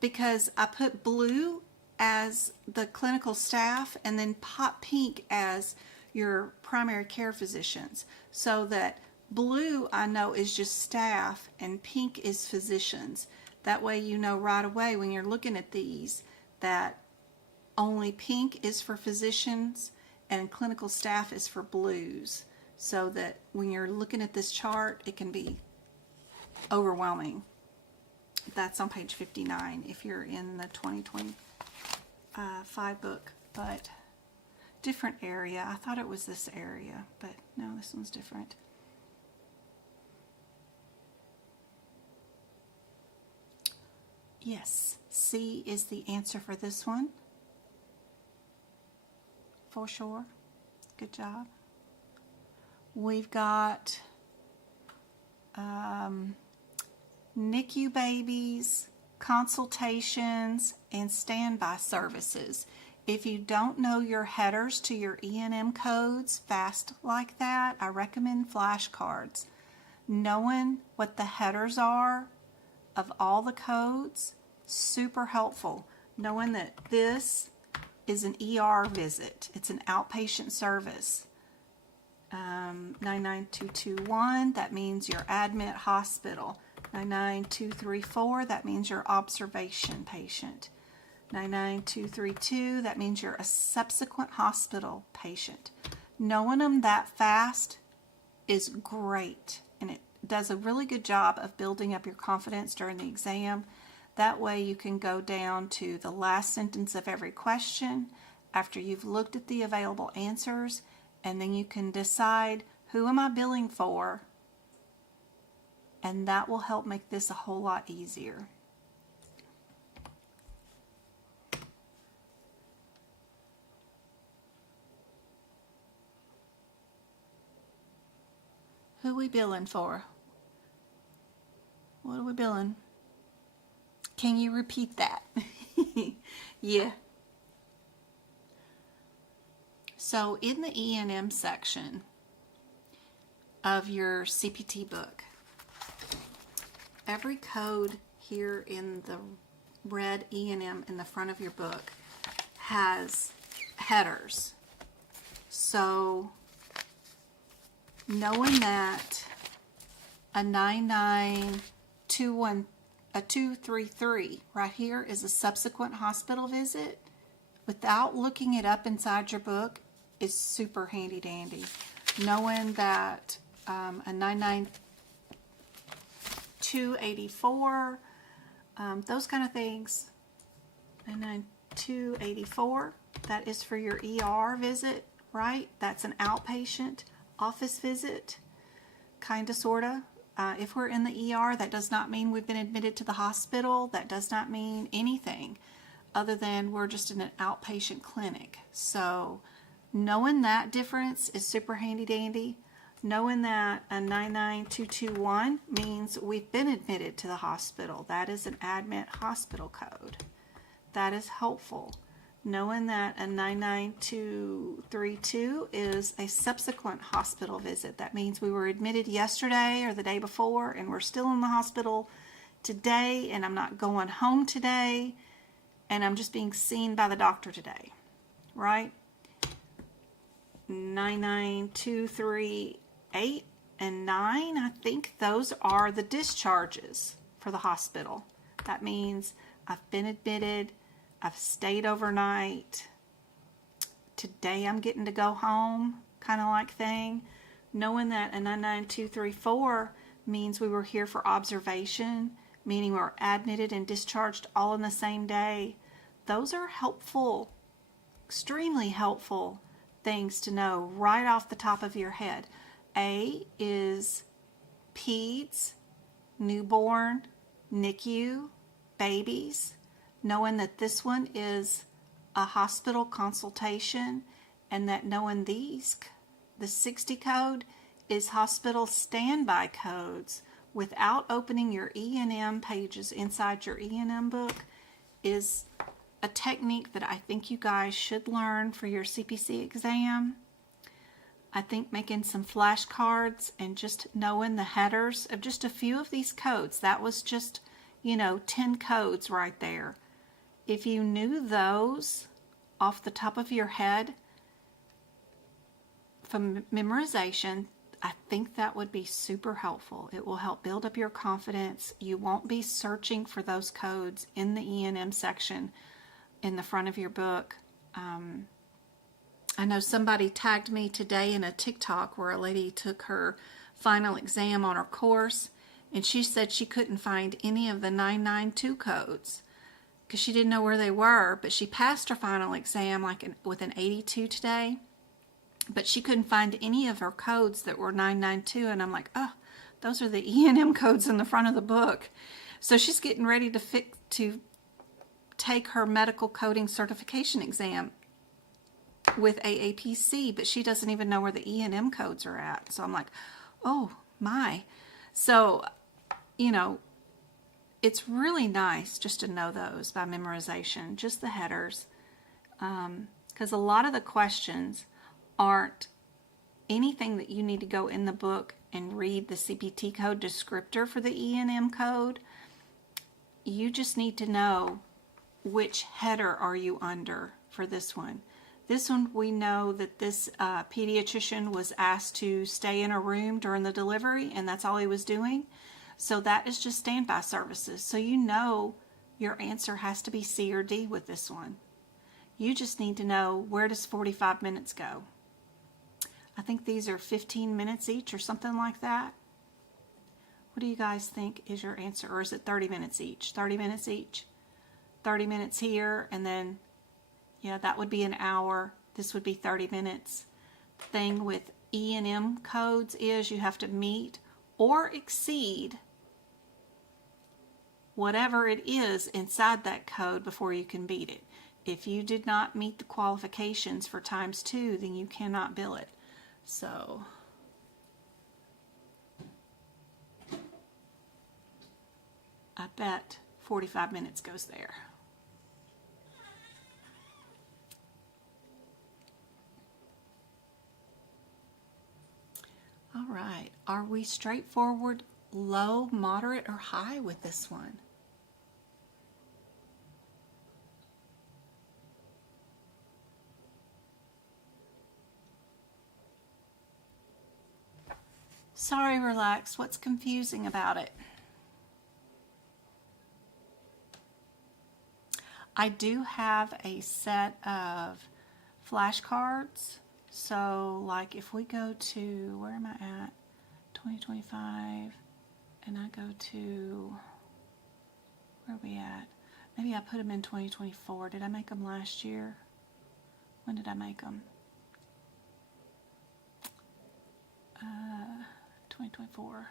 because I put blue as the clinical staff and then pop pink as your primary care physicians, so that blue I know is just staff and pink is physicians. That way you know right away when you're looking at these that only pink is for physicians and clinical staff is for blues, so that when you're looking at this chart it can be overwhelming. That's on page 59 if you're in the 2025 book, but different area. I thought it was this area, but no, this one's different. Yes, C is the answer for this one. For sure. Good job. We've got NICU babies, consultations, and standby services. If you don't know your headers to your E&M codes fast like that, I recommend flashcards. Knowing what the headers are of all the codes, super helpful. Knowing that this is an ER visit, it's an outpatient service. 99221, that means your admit hospital. 99234, that means your observation patient. 99232, that means you're a subsequent hospital patient. Knowing them that fast is great, and it does a really good job of building up your confidence during the exam. That way you can go down to the last sentence of every question after you've looked at the available answers, and then you can decide, who am I billing for? And that will help make this a whole lot easier. Who are we billing for? What are we billing? Can you repeat that? Yeah. So in the E&M section of your CPT book, every code here in the red E&M in the front of your book has headers. So knowing that a 233 right here is a subsequent hospital visit, without looking it up inside your book, is super handy dandy. Knowing that a 99284, those kind of things. 99284, that is for your ER visit, right? That's an outpatient office visit, kind of, sort of. If we're in the ER, that does not mean we've been admitted to the hospital. That does not mean anything. other than we're just in an outpatient clinic. So knowing that difference is super handy dandy. Knowing that a 99221 means we've been admitted to the hospital. That is an admit hospital code. That is helpful. Knowing that a 99232 is a subsequent hospital visit. That means we were admitted yesterday or the day before and we're still in the hospital today, and I'm not going home today, and I'm just being seen by the doctor today, right? 99238 and 9, I think those are the discharges for the hospital. That means I've been admitted, I've stayed overnight, today I'm getting to go home, kind of like thing. Knowing that a 99234 means we were here for observation, meaning we were admitted and discharged all in the same day. Those are helpful, extremely helpful things to know right off the top of your head. A is peds, newborn, NICU, babies. Knowing that this one is a hospital consultation, and that knowing these, the 60 code is hospital standby codes without opening your E&M pages inside your E&M book is a technique that I think you guys should learn for your CPC exam. I think making some flashcards and just knowing the headers of just a few of these codes, that was just, 10 codes right there. If you knew those off the top of your head from memorization, I think that would be super helpful. It will help build up your confidence. You won't be searching for those codes in the E&M section in the front of your book. I know somebody tagged me today in a TikTok where a lady took her final exam on her course, and she said she couldn't find any of the 992 codes because she didn't know where they were, but she passed her final exam with an 82 today, but she couldn't find any of her codes that were 992, and I'm like, oh, those are the E&M codes in the front of the book. So she's getting ready to take her medical coding certification exam with aapc, but she doesn't even know where the E&M codes are at. So I'm like, oh my. So, it's really nice just to know those by memorization, just the headers, because a lot of the questions aren't anything that you need to go in the book and read the CPT code descriptor for the E&M code. You just need to know which header are you under for this one. This one, we know that this pediatrician was asked to stay in a room during the delivery, and that's all he was doing. So that is just standby services. So you know your answer has to be C or D with this one. You just need to know, where does 45 minutes go? I think these are 15 minutes each or something like that. What do you guys think is your answer? Or is it 30 minutes each? 30 minutes each? 30 minutes here, and then, that would be an hour. This would be 30 minutes. The thing with E&M codes is you have to meet or exceed whatever it is inside that code before you can beat it. If you did not meet the qualifications for ×2, then you cannot bill it. So I bet 45 minutes goes there. All right, are we straightforward, low, moderate, or high with this one? Sorry, relax. What's confusing about it? I do have a set of flashcards. So, like, if we go to, where am I at? 2025, and I go to, where are we at? Maybe I put them in 2024. Did I make them last year? When did I make them? 2024.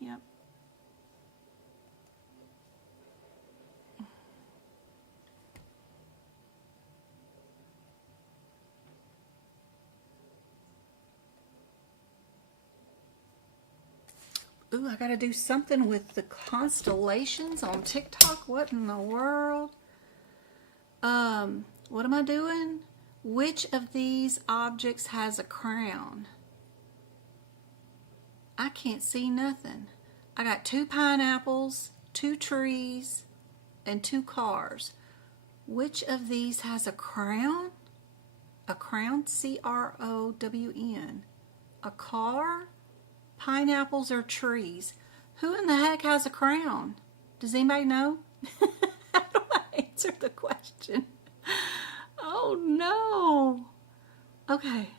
Yep. Ooh, I gotta do something with the constellations on TikTok. What in the world? What am I doing? Which of these objects has a crown? I can't see nothing. I got 2 pineapples, 2 trees, and 2 cars. Which of these has a crown? A crown, C-R-O-W-N. A car, pineapples, or trees? Who in the heck has a crown? Does anybody know? How do I answer the question? Oh no. Okay.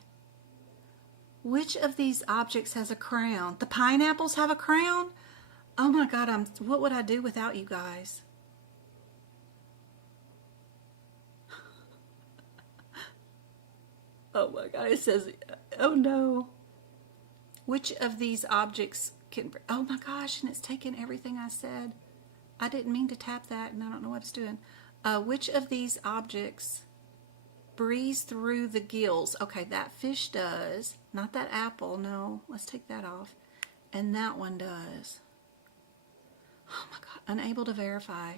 Which of these objects has a crown? The pineapples have a crown? Oh my God, what would I do without you guys? Oh my God, it says, oh no. Which of these objects can, oh my gosh, and it's taken everything I said. I didn't mean to tap that and I don't know what it's doing. Which of these objects breathes through the gills? Okay, that fish does. Not that apple, no. Let's take that off. And that one does. Oh my God, unable to verify.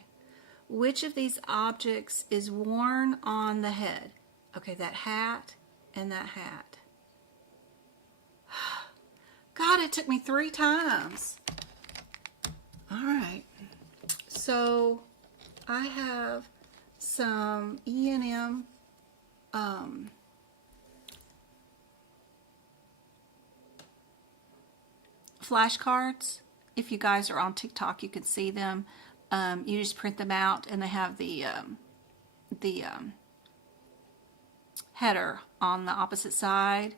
Which of these objects is worn on the head? Okay, that hat and that hat. God, it took me 3 times. All right. So I have some E&M flashcards. If you guys are on TikTok, you can see them. You just print them out, and they have the header on the opposite side,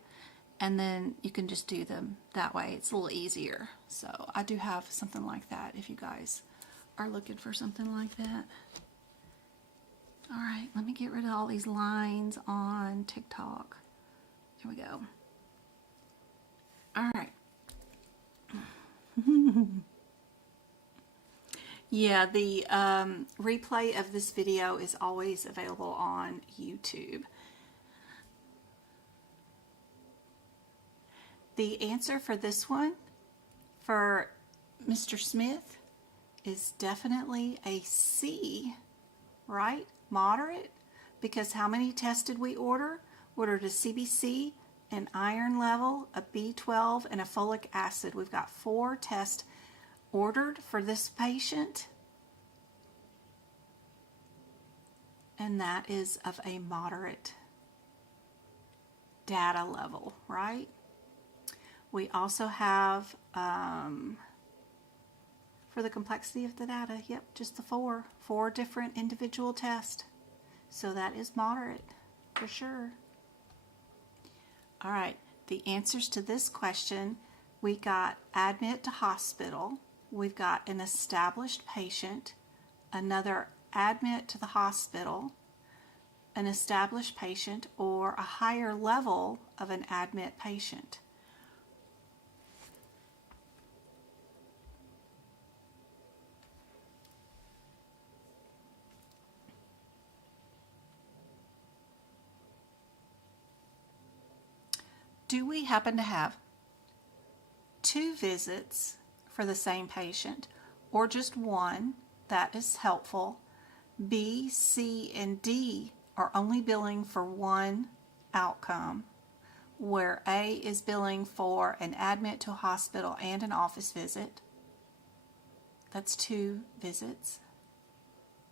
and then you can just do them that way. It's a little easier. So I do have something like that if you guys are looking for something like that. All right, let me get rid of all these lines on TikTok. Here we go. All right. Yeah, the replay of this video is always available on YouTube. The answer for this one, for Mr. Smith, is definitely a C, right? Moderate, because how many tests did we order? Ordered a CBC, an iron level, a B12, and a folic acid. We've got 4 tests ordered for this patient, and that is of a moderate data level, right? We also have, for the complexity of the data, yep, just the 4 different individual tests. So that is moderate, for sure. All right, the answers to this question, we got admit to hospital, we've got an established patient, another admit to the hospital, an established patient, or a higher level of an admit patient. Do we happen to have 2 visits for the same patient, or just 1? That is helpful. B, C, and D are only billing for 1 outcome, where A is billing for an admit to a hospital and an office visit. That's 2 visits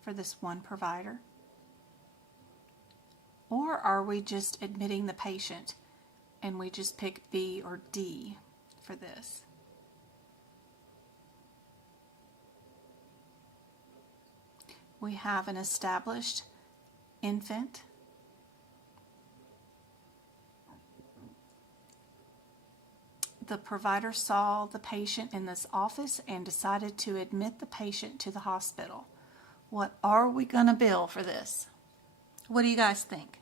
for this one provider. Or are we just admitting the patient and we just pick B or D for this? We have an established infant, the provider saw the patient in this office and decided to admit the patient to the hospital. What are we going to bill for this? What do you guys think?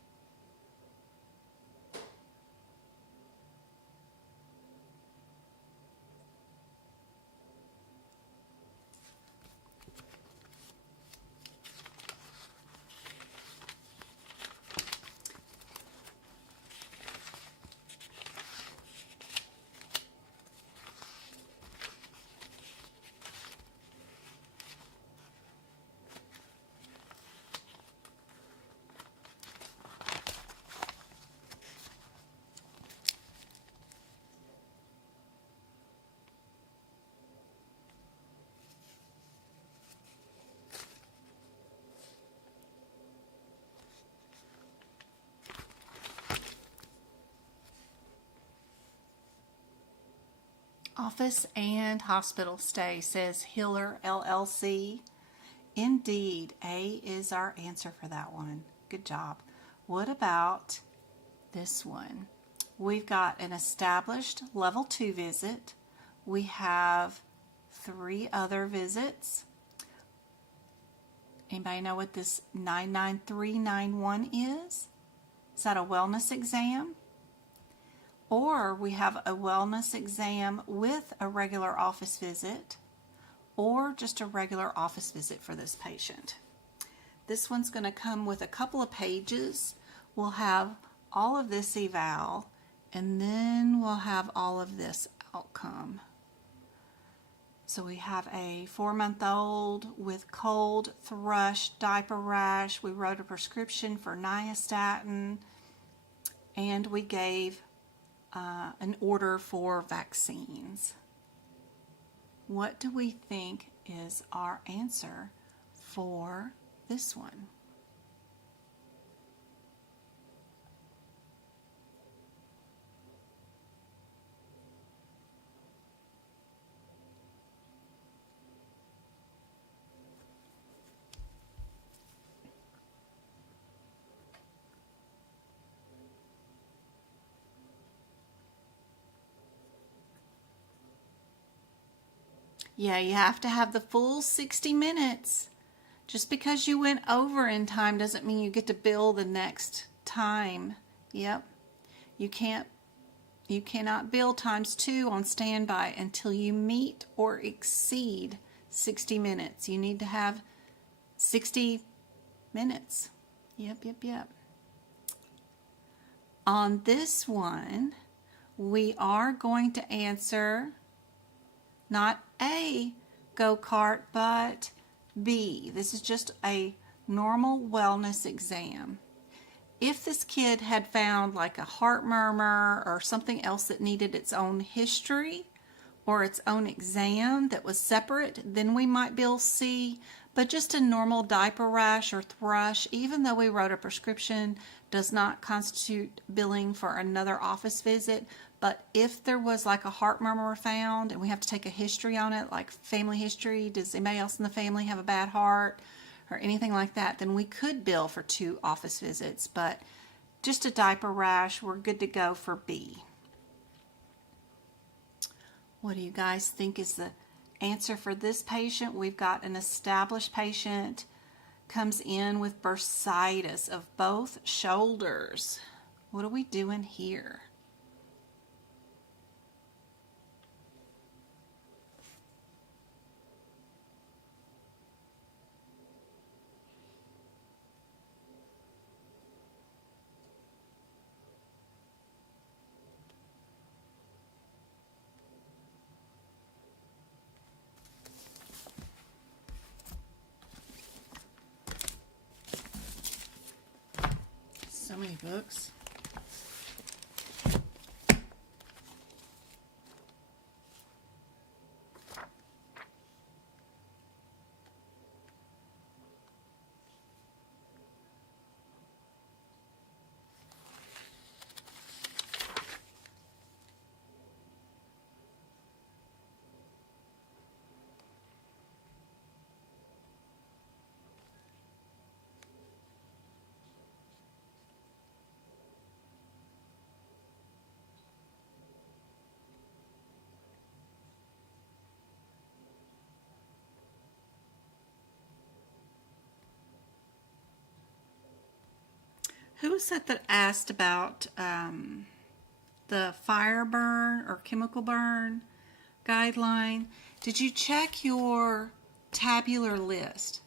Office and hospital stay, says Hiller LLC. Indeed, A is our answer for that one. Good job. What about this one? We've got an established level 2 visit. We have 3 other visits. Anybody know what this 99391 is? Is that a wellness exam? Or we have a wellness exam with a regular office visit, or just a regular office visit for this patient. This one's going to come with a couple of pages. We'll have all of this eval, and then we'll have all of this outcome. So we have a 4-month-old with cold, thrush, diaper rash. We wrote a prescription for nystatin, and we gave an order for vaccines. What do we think is our answer for this one? Yeah, you have to have the full 60 minutes. Just because you went over in time doesn't mean you get to bill the next time. Yep. You cannot bill ×2 on standby until you meet or exceed 60 minutes. You need to have 60 minutes. Yep. On this one, we are going to answer not A, go-kart, but B. This is just a normal wellness exam. If this kid had found like a heart murmur or something else that needed its own history or its own exam that was separate, then we might bill C. But just a normal diaper rash or thrush, even though we wrote a prescription, does not constitute billing for another office visit. But if there was like a heart murmur found and we have to take a history on it, like family history, does anybody else in the family have a bad heart or anything like that, then we could bill for 2 office visits. But just a diaper rash, we're good to go for B. What do you guys think is the answer for this patient? We've got an established patient, comes in with bursitis of both shoulders. What are we doing here? So many books. Who was that asked about the fire burn or chemical burn guideline? Did you check your tabular list?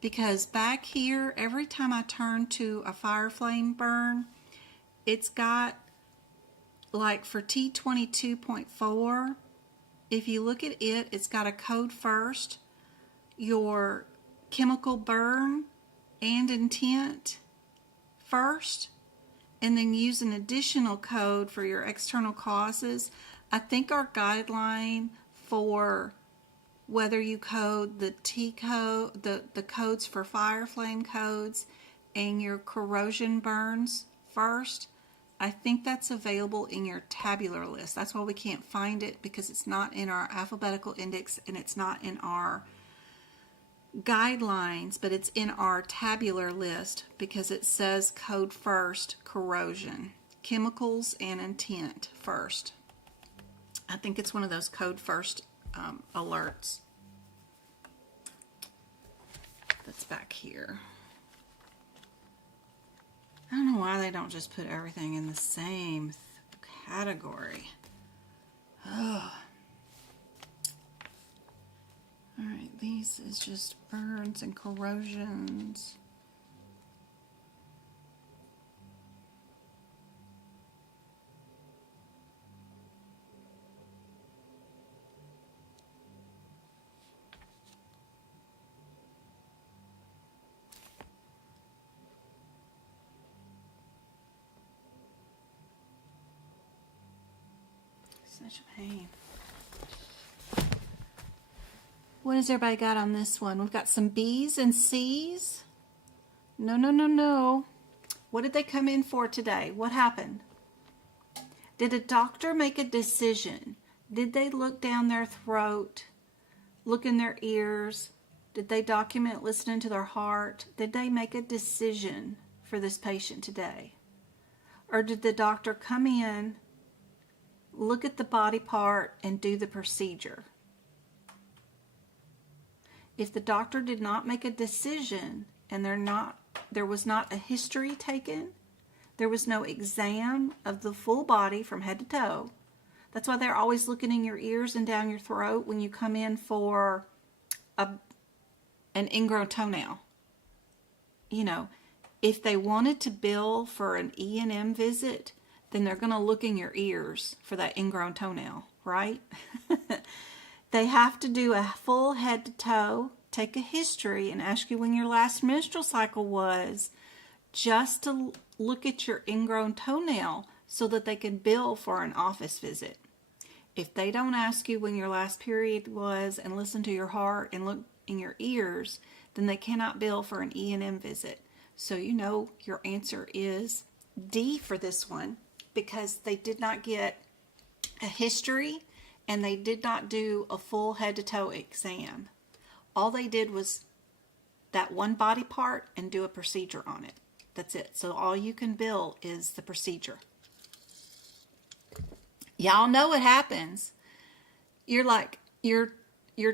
Because back here, every time I turn to a fire flame burn, it's got, like for T22.4, if you look at it, it's got a code first, your chemical burn and intent first, and then use an additional code for your external causes. I think our guideline for whether you code the T code, the codes for fire flame codes and your corrosion burns first, I think that's available in your tabular list. That's why we can't find it, because it's not in our alphabetical index and it's not in our guidelines, but it's in our tabular list because it says code first, corrosion, chemicals and intent first. I think it's one of those code first alerts that's back here. I don't know why they don't just put everything in the same category. Oh. Alright, these is just burns and corrosions. Such a pain. What has everybody got on this one? We've got some B's and C's. No, no, no, no. What did they come in for today? What happened? Did a doctor make a decision? Did they look down their throat, look in their ears? Did they document listening to their heart? Did they make a decision for this patient today? Or did the doctor come in, look at the body part, and do the procedure? If the doctor did not make a decision and there was not a history taken, there was no exam of the full body from head to toe. That's why they're always looking in your ears and down your throat when you come in for an ingrown toenail. You know, if they wanted to bill for an E&M visit, then they're going to look in your ears for that ingrown toenail, right? They have to do a full head to toe, take a history, and ask you when your last menstrual cycle was, just to look at your ingrown toenail so that they can bill for an office visit. If they don't ask you when your last period was and listen to your heart and look in your ears, then they cannot bill for an E&M visit. So you know your answer is D for this one, because they did not get a history and they did not do a full head-to-toe exam. All they did was that one body part and do a procedure on it. That's it. So all you can bill is the procedure. Y'all know what happens. You're like, your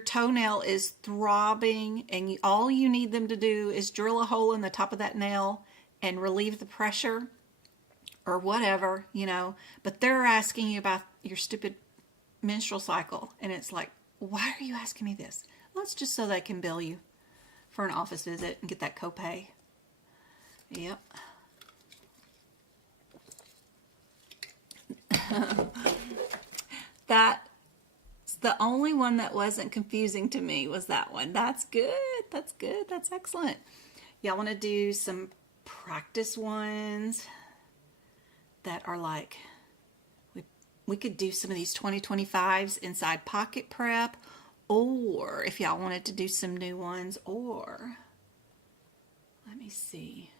toenail is throbbing, and all you need them to do is drill a hole in the top of that nail and relieve the pressure or whatever, you know. But they're asking you about your stupid menstrual cycle, and it's like, why are you asking me this? Well, it's just so they can bill you for an office visit and get that copay. Yep. That's the only one that wasn't confusing to me, was that one. That's good. That's good. That's excellent. Y'all want to do some practice ones that are like, we could do some of these 2025s inside pocket prep, or if y'all wanted to do some new ones, or let me see.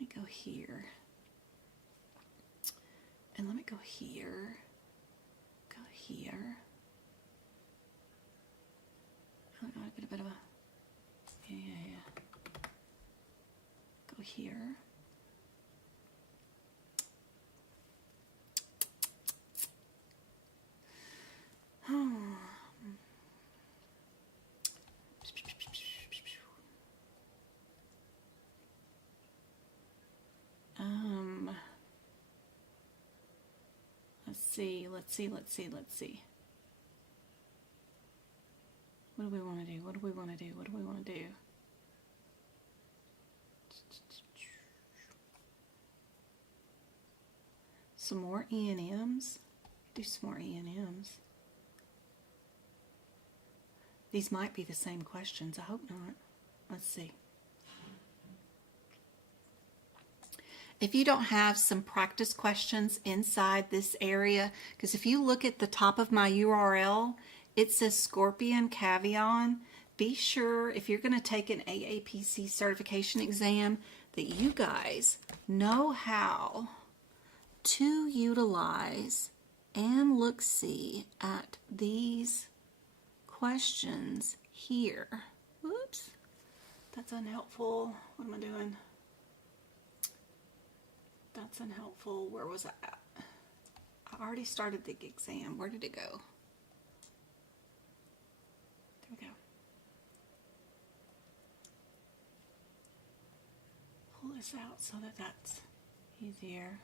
Let me go here. And let me go here. Go here. Oh, got a bit of a, yeah. Go here. Let's see. What do we want to do? What do we want to do? Some more E&Ms. Do some more E&Ms. These might be the same questions. I hope not. Let's see. If you don't have some practice questions inside this area, because if you look at the top of my URL, it says Scorpion Cavion. Be sure, if you're going to take an AAPC certification exam, that you guys know how to utilize and look-see at these questions here. Whoops, that's unhelpful. What am I doing? That's unhelpful. Where was I at? I already started the exam. Where did it go? There we go. Pull this out so that that's easier.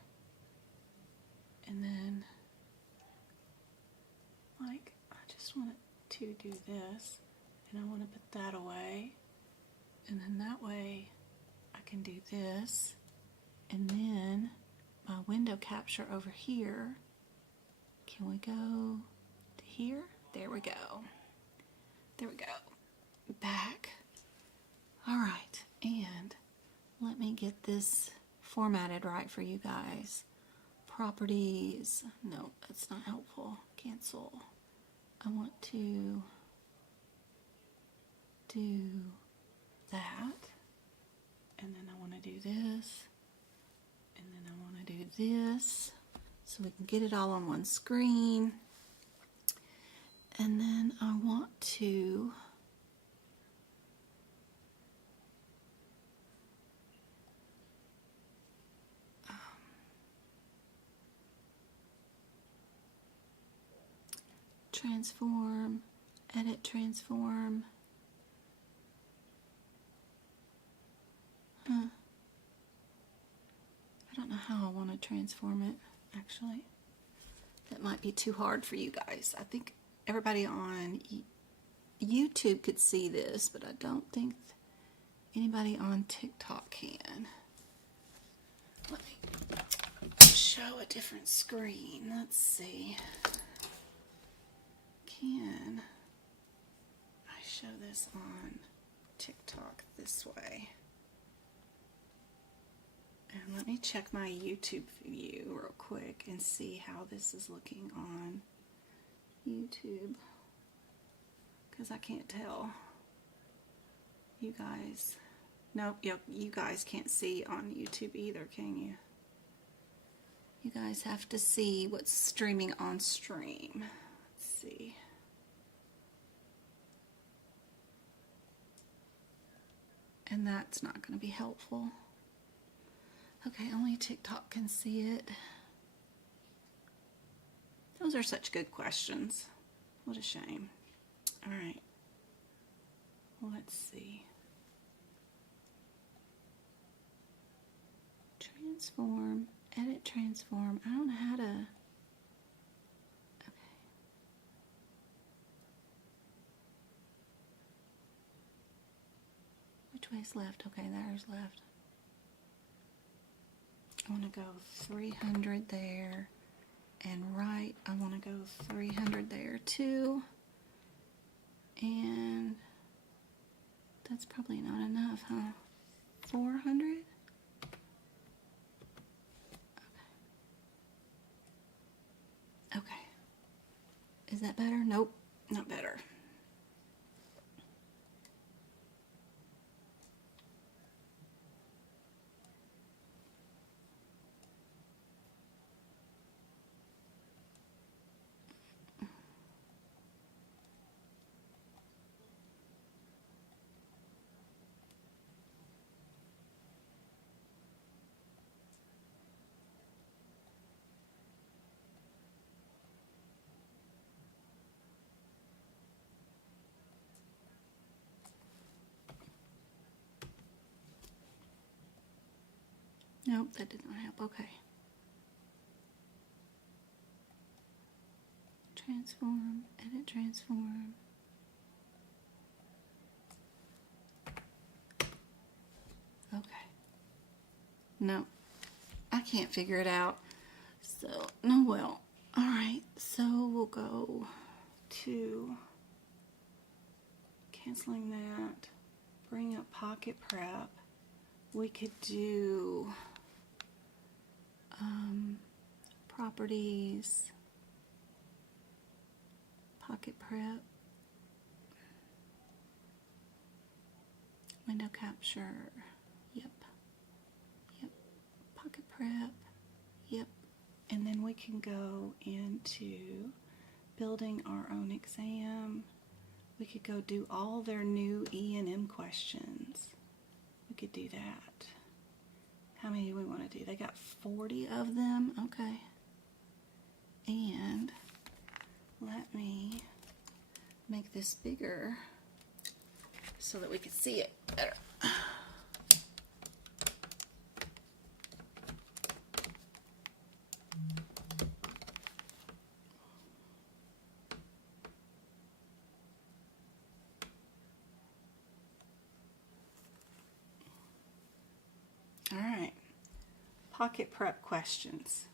And then, like, I just want to do this, and I want to put that away, and then that way I can do this, and then my window capture over here. Can we go to here? There we go. There we go. Back. All right, and let me get this formatted right for you guys. Properties. No, that's not helpful. Cancel. I want to do that, and then I want to do this, and then I want to do this, so we can get it all on one screen. And then I want to transform, edit transform. I don't know how I want to transform it, actually. That might be too hard for you guys. I think everybody on YouTube could see this, but I don't think anybody on TikTok can. Let me show a different screen. Let's see. Can I show this on TikTok this way? And let me check my YouTube view real quick and see how this is looking on YouTube, because I can't tell. You guys, nope, yep, you guys can't see on YouTube either, can you? You guys have to see what's streaming on stream. Let's see. And that's not going to be helpful. Okay, only TikTok can see it. Those are such good questions. What a shame. All right. Let's see. Transform, edit transform. I don't know how to. Okay. Which way's left? Okay, there's left. I want to go 300 there, and right, I want to go 300 there too, and that's probably not enough, huh? 400? Okay. Okay. Is that better? Nope, not better. Nope, that did not help. Okay. Transform, edit transform. Okay. No, I can't figure it out. So, no, well. Alright, so we'll go to canceling that, bring up pocket prep. We could do properties, pocket prep, window capture, yep, pocket prep, yep, can go into building our own exam. We could go do all their new E&M questions. We could do that. How many do we want to do? They got 40 of them. Okay. And let me make this bigger so that we can see it better. All right. Pocket prep questions.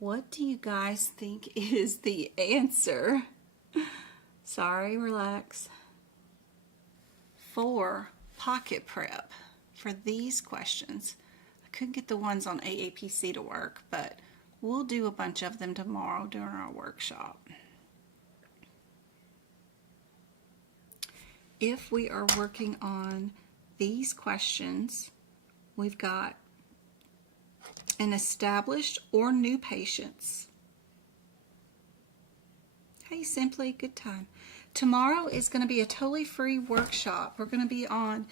What do you guys think is the answer? Sorry, relax. For pocket prep, for these questions, I couldn't get the ones on AAPC to work, but we'll do a bunch of them tomorrow during our workshop. If we are working on these questions, we've got an established or new patients. Hey, Simply, good time. Tomorrow is going to be a totally free workshop. We're going to be on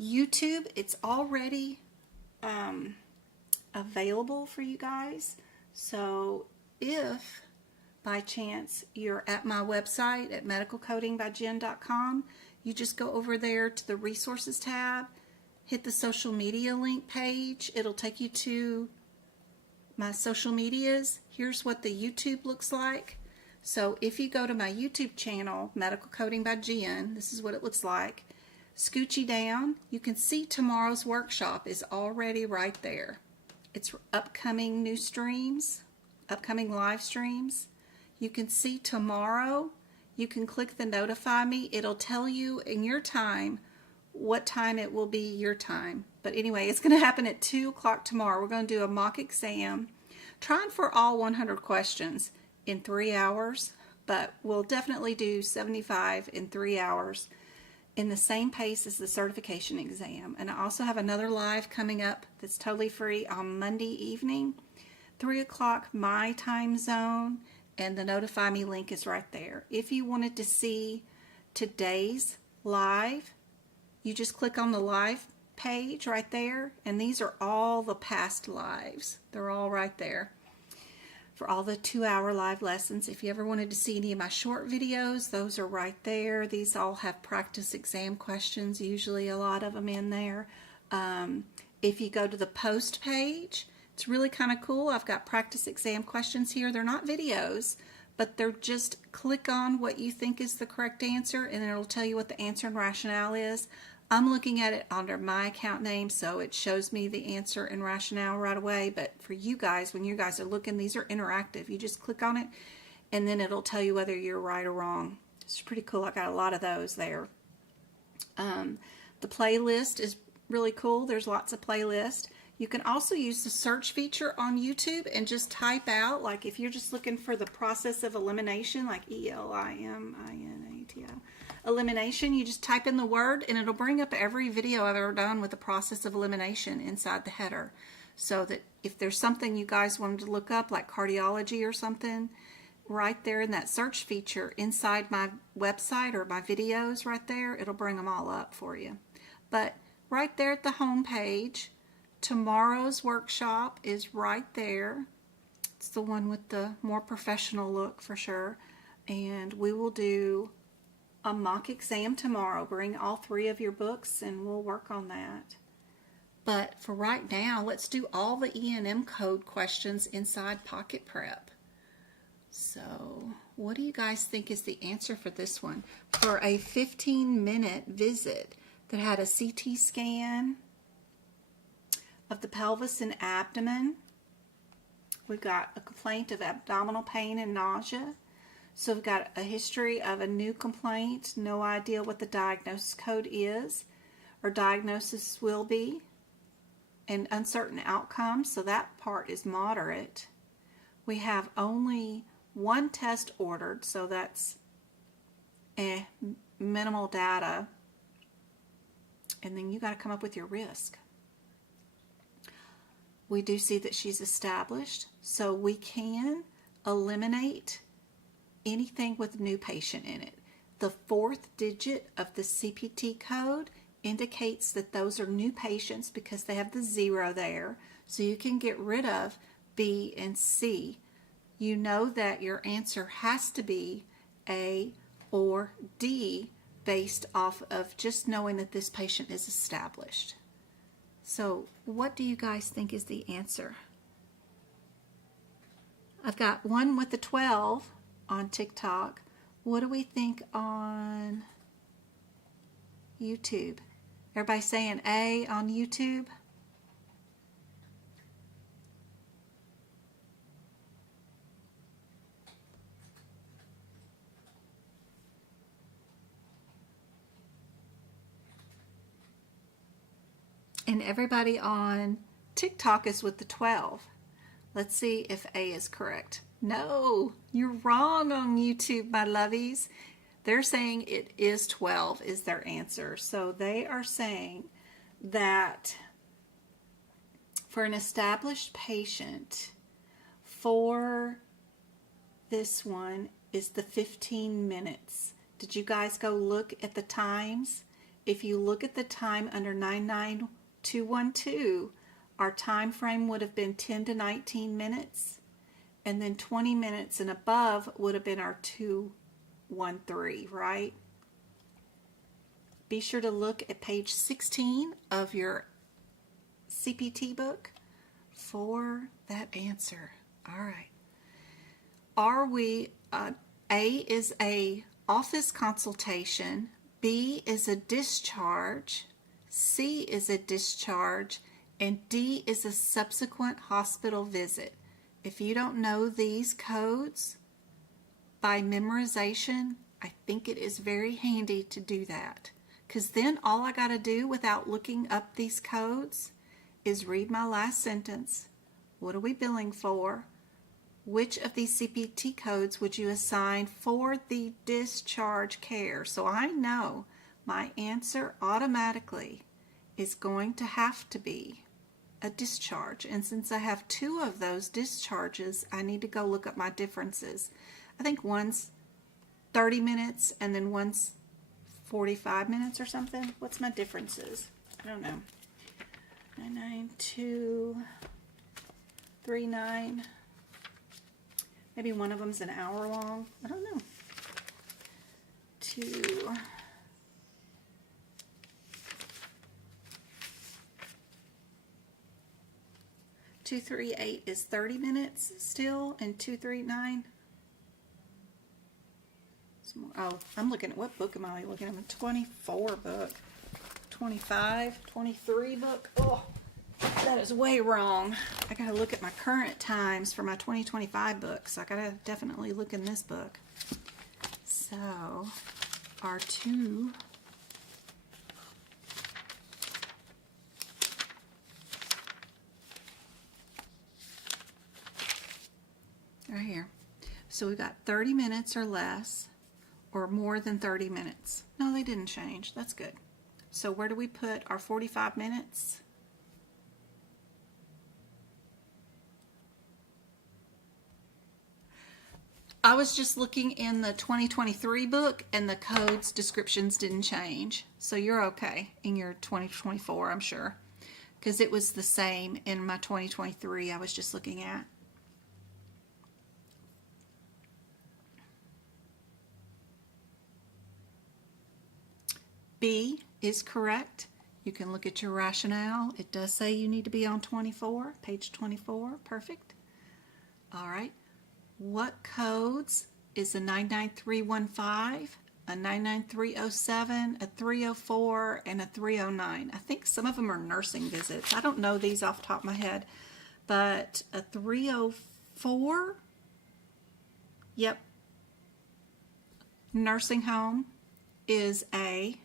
YouTube. It's already available for you guys. So if by chance you're at my website at medicalcodingbyjen.com, you just go over there to the resources tab, hit the social media link page. It'll take you to my social medias. Here's what the YouTube looks like. So if you go to my YouTube channel, Medical Coding by Jen, this is what it looks like. Scoochie down, you can see tomorrow's workshop is already right there. It's upcoming new streams, upcoming live streams. You can see tomorrow. You can click the notify me. It'll tell you in your time what time it will be your time. But anyway, it's going to happen at 2 o'clock tomorrow. We're going to do a mock exam, trying for all 100 questions in 3 hours, but we'll definitely do 75 in 3 hours in the same pace as the certification exam. And I also have another live coming up that's totally free on Monday evening, 3 o'clock my time zone, and the notify me link is right there. If you wanted to see today's live, you just click on the live page right there, and these are all the past lives. They're all right there for all the 2-hour live lessons. If you ever wanted to see any of my short videos, those are right there. These all have practice exam questions, usually a lot of them in there. If you go to the post page, it's really kind of cool. I've got practice exam questions here. They're not videos, but they're just click on what you think is the correct answer, and it'll tell you what the answer and rationale is. I'm looking at it under my account name, so it shows me the answer and rationale right away. But for you guys, when you guys are looking, these are interactive. You just click on it, and then it'll tell you whether you're right or wrong. It's pretty cool. I got a lot of those there. The playlist is really cool. There's lots of playlists. You can also use the search feature on YouTube and just type out, like if you're just looking for the process of elimination, like elimination, elimination, you just type in the word and it'll bring up every video I've ever done with the process of elimination inside the header. So that if there's something you guys wanted to look up, like cardiology or something, right there in that search feature inside my website or my videos right there, it'll bring them all up for you. But right there at the home page, tomorrow's workshop is right there. It's the one with the more professional look for sure. And we will do a mock exam tomorrow. Bring all 3 of your books and we'll work on that. But for right now, let's do all the E&M code questions inside Pocket Prep. So what do you guys think is the answer for this one? For a 15-minute visit that had a CT scan of the pelvis and abdomen. We've got a complaint of abdominal pain and nausea. So we've got a history of a new complaint, no idea what the diagnosis code is or diagnosis will be, and uncertain outcomes, so that part is moderate. We have only 1 test ordered, so that's minimal data, and then you got to come up with your risk. we do see that she's established, so we can eliminate anything with new patient in it. The fourth digit of the CPT code indicates that those are new patients because they have the 0 there, so you can get rid of B and C. You know that your answer has to be A or D based off of just knowing that this patient is established. So what do you guys think is the answer? I've got one with the 12 on TikTok. What do we think on YouTube? Everybody saying A on YouTube? And everybody on TikTok is with the 12. Let's see if A is correct. No, you're wrong on YouTube, my lovies. They're saying it is 12 is their answer. So they are saying that for an established patient, for this one is the 15 minutes. Did you guys go look at the times? If you look at the time under 99212, our time frame would have been 10 to 19 minutes, and then 20 minutes and above would have been our 213, right? Be sure to look at page 16 of your CPT book for that answer. All right. Are we, A is a office consultation, B is a discharge, C is a discharge, and D is a subsequent hospital visit. If you don't know these codes by memorization, I think it is very handy to do that. Because then all I got to do without looking up these codes is read my last sentence. What are we billing for? Which of these CPT codes would you assign for the discharge care? So I know my answer automatically is going to have to be a discharge. And since I have 2 of those discharges, I need to go look up my differences. I think one's 30 minutes and then one's 45 minutes or something. What's my differences? I don't know. 99239. Maybe one of them's an hour long. I don't know. 238 is 30 minutes still, and 239. Oh, I'm looking at, what book am I looking at? A 24 book. 25, 23 book. Oh, that is way wrong. I gotta look at my current times for my 2025 book, so I gotta definitely look in this book. So, our 2 right here. So we've got 30 minutes or less, or more than 30 minutes. No, they didn't change. That's good. So where do we put our 45 minutes? I was just looking in the 2023 book, and the codes descriptions didn't change. So you're okay in your 2024, I'm sure, because it was the same in my 2023 I was just looking at. B is correct. You can look at your rationale. It does say you need to be on 24, page 24. Perfect. All right. What codes is a 99315, a 99307, a 304, and a 309? I think some of them are nursing visits. I don't know these off the top of my head, but a 304, yep, nursing home is A,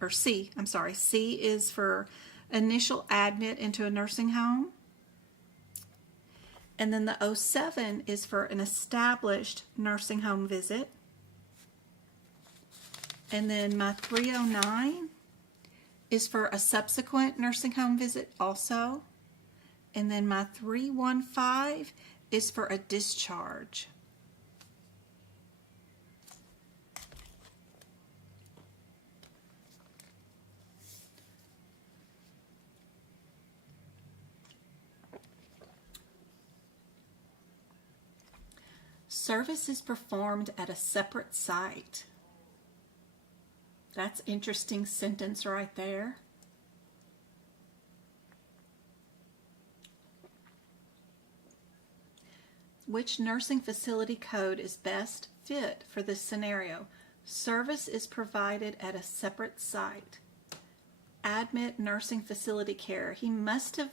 or C, I'm sorry, C is for initial admit into a nursing home. And then the 07 is for an established nursing home visit. And then my 309 is for a subsequent nursing home visit also. And then my 315 is for a discharge. Service is performed at a separate site. That's interesting sentence right there. Which nursing facility code is best fit for this scenario? Service is provided at a separate site. Admit nursing facility care. He must have,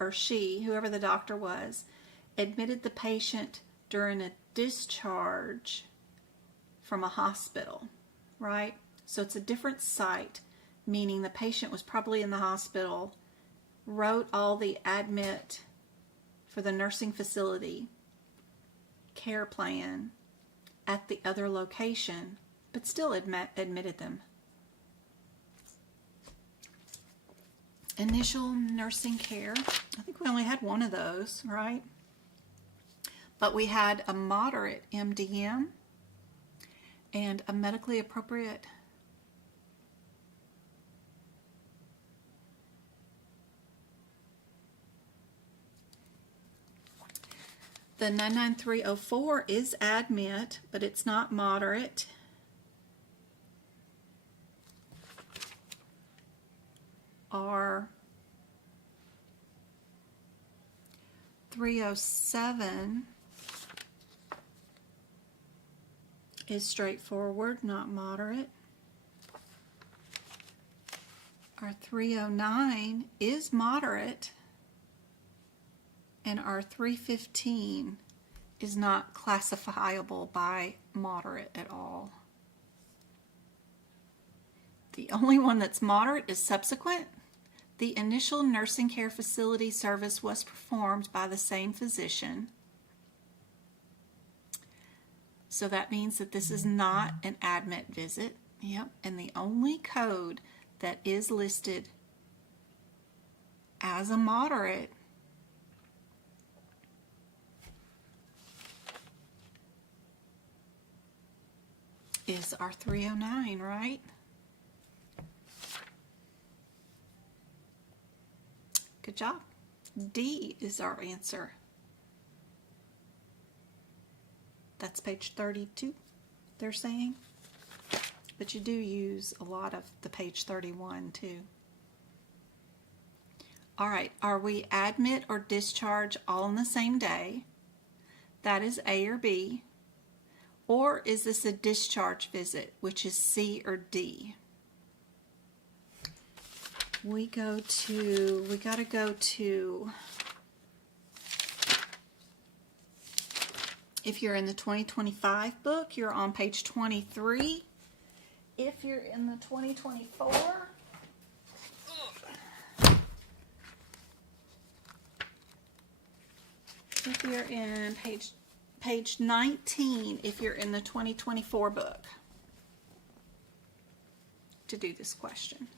or she, whoever the doctor was, admitted the patient during a discharge from a hospital, right? So it's a different site, meaning the patient was probably in the hospital, wrote all the admit for the nursing facility care plan at the other location, but still admitted them. Initial nursing care. I think we only had one of those, right? But we had a moderate MDM and a medically appropriate The 99304 is admit, but it's not moderate. Our 307 is straightforward, not moderate. Our 309 is moderate. And our 315 is not classifiable by moderate at all. The only one that's moderate is subsequent. The initial nursing care facility service was performed by the same physician. So that means that this is not an admit visit. Yep. And the only code that is listed as a moderate is our 309, right? Good job. D is our answer. That's page 32, they're saying. But you do use a lot of the page 31 too. All right, are we admit or discharge all on the same day? That is A or B. Or is this a discharge visit, which is C or D? We gotta go to, if you're in the 2025 book, you're on page 23. If you're in the 2024, if you're in page 19, if you're in the 2024 book, to do this question.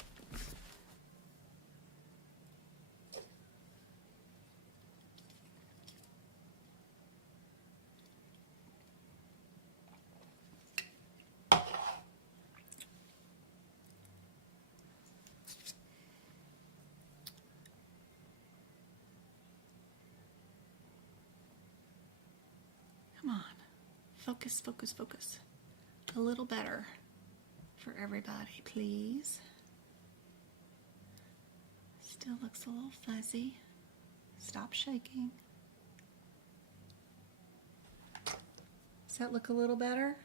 Come on, focus, focus, focus. A little better for everybody, please. Still looks a little fuzzy. Stop shaking. Does that look a little better?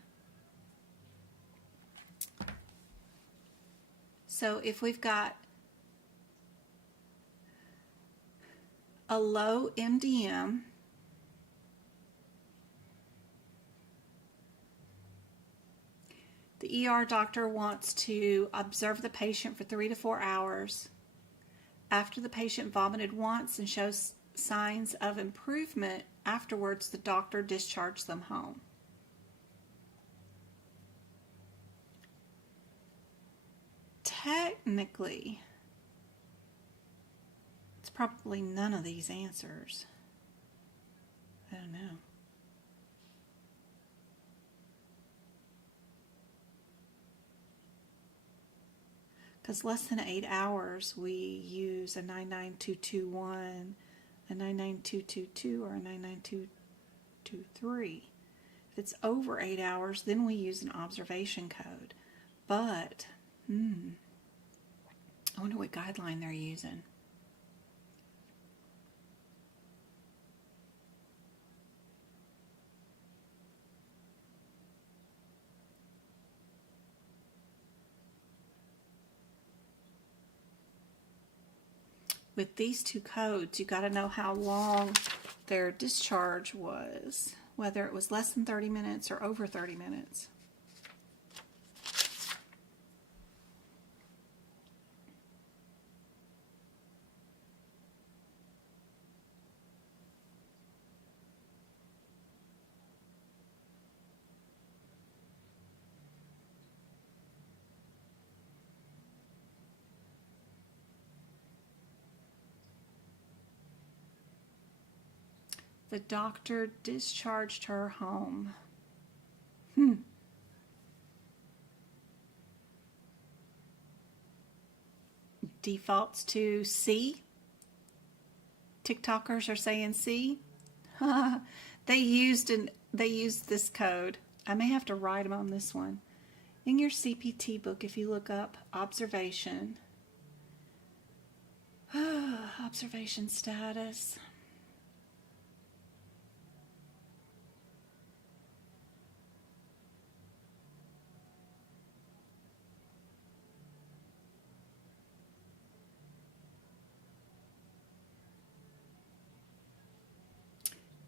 So if we've got a low MDM, the ER doctor wants to observe the patient for 3 to 4 hours. After the patient vomited once and shows signs of improvement, afterwards the doctor discharged them home. Technically, it's probably none of these answers. I don't know. Because less than 8 hours, we use a 99221, a 99222, or a 99223. If it's over 8 hours, then we use an observation code. But, I wonder what guideline they're using. With these two codes, you got to know how long their discharge was, whether it was less than 30 minutes or over 30 minutes. The doctor discharged her home. Defaults to C. TikTokers are saying C. They used this code. I may have to write them on this one. In your CPT book, if you look up observation, observation status.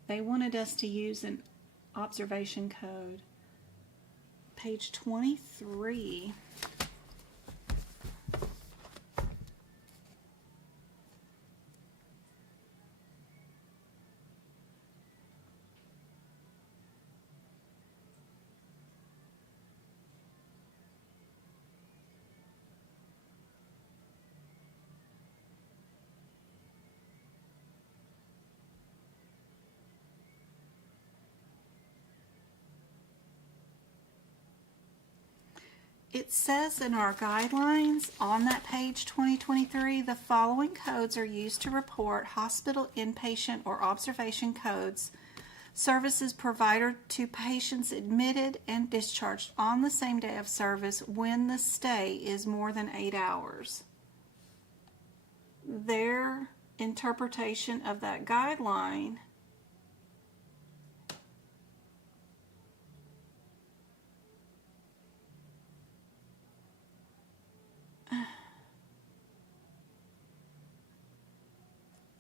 They wanted us to use an observation code. Page 23. It says in our guidelines on that page 2023, the following codes are used to report hospital inpatient or observation codes, services provided to patients admitted and discharged on the same day of service when the stay is more than 8 hours. Their interpretation of that guideline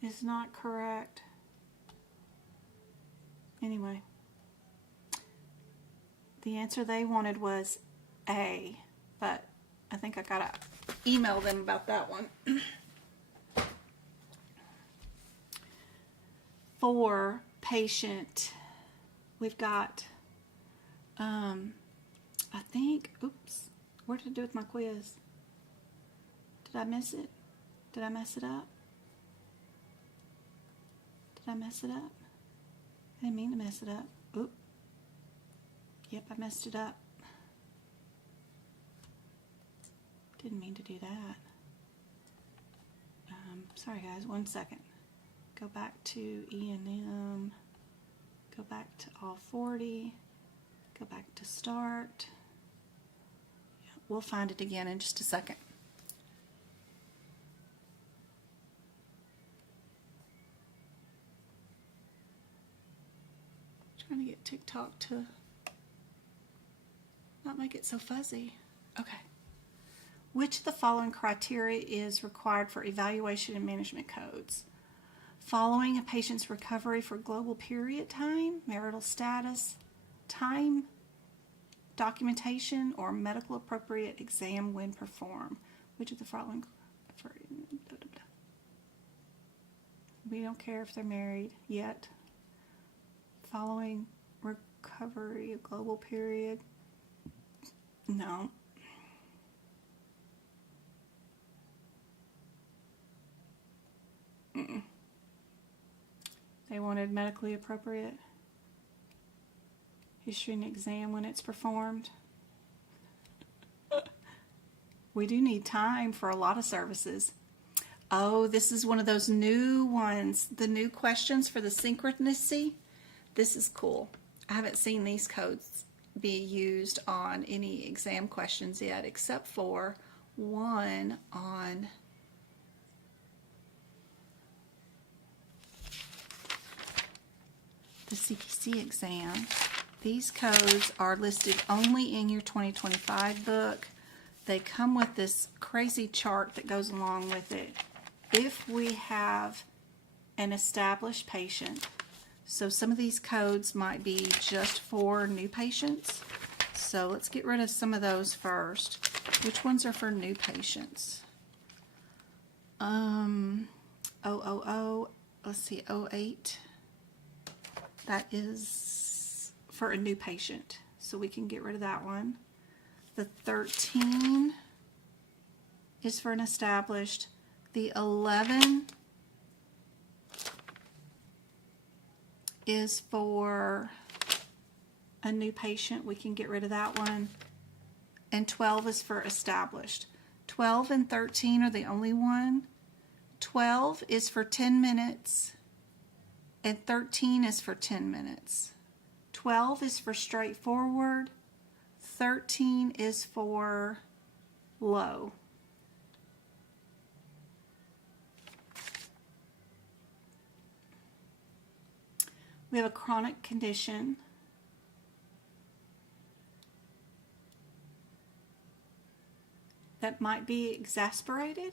is not correct. Anyway, the answer they wanted was A, but I think I gotta email them about that one. For patient, we've got, I think, oops, what did I do with my quiz? Did I miss it? Did I mess it up? Did I mess it up? I didn't mean to mess it up. Oop. Yep, I messed it up. Didn't mean to do that. Sorry guys, 1 second. Go back to E&M. Go back to all 40. Go back to start. Yeah, we'll find it again in just a second. Trying to get TikTok to not make it so fuzzy. Okay. Which of the following criteria is required for evaluation and management codes? Following a patient's recovery for global period time, marital status, time, documentation, or medical appropriate exam when performed. Which of the following? We don't care if they're married yet. Following recovery, a global period. No. They wanted medically appropriate history and exam when it's performed. We do need time for a lot of services. Oh, this is one of those new ones. The new questions for the synchronicity. This is cool. I haven't seen these codes be used on any exam questions yet, except for one on the CPC exam. These codes are listed only in your 2025 book. They come with this crazy chart that goes along with it. If we have an established patient, so some of these codes might be just for new patients. So let's get rid of some of those first. Which ones are for new patients? 000, let's see, 08. That is for a new patient. So we can get rid of that one. The 13 is for an established. The 11 is for a new patient. We can get rid of that one. And 12 is for established. 12 and 13 are the only one. 12 is for 10 minutes and 13 is for 10 minutes. 12 is for straightforward. 13 is for low. We have a chronic condition. That might be exasperated.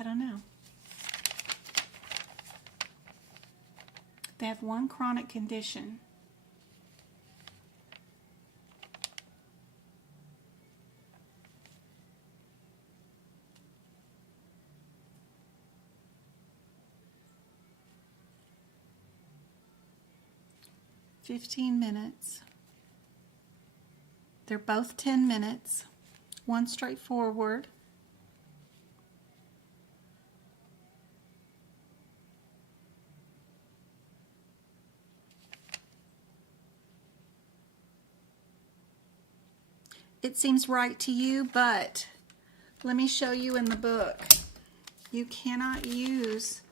I don't know. They have one chronic condition. "15 minutes. They're both 10 minutes. One straightforward. It seems right to you, but let me show you in the book. You cannot use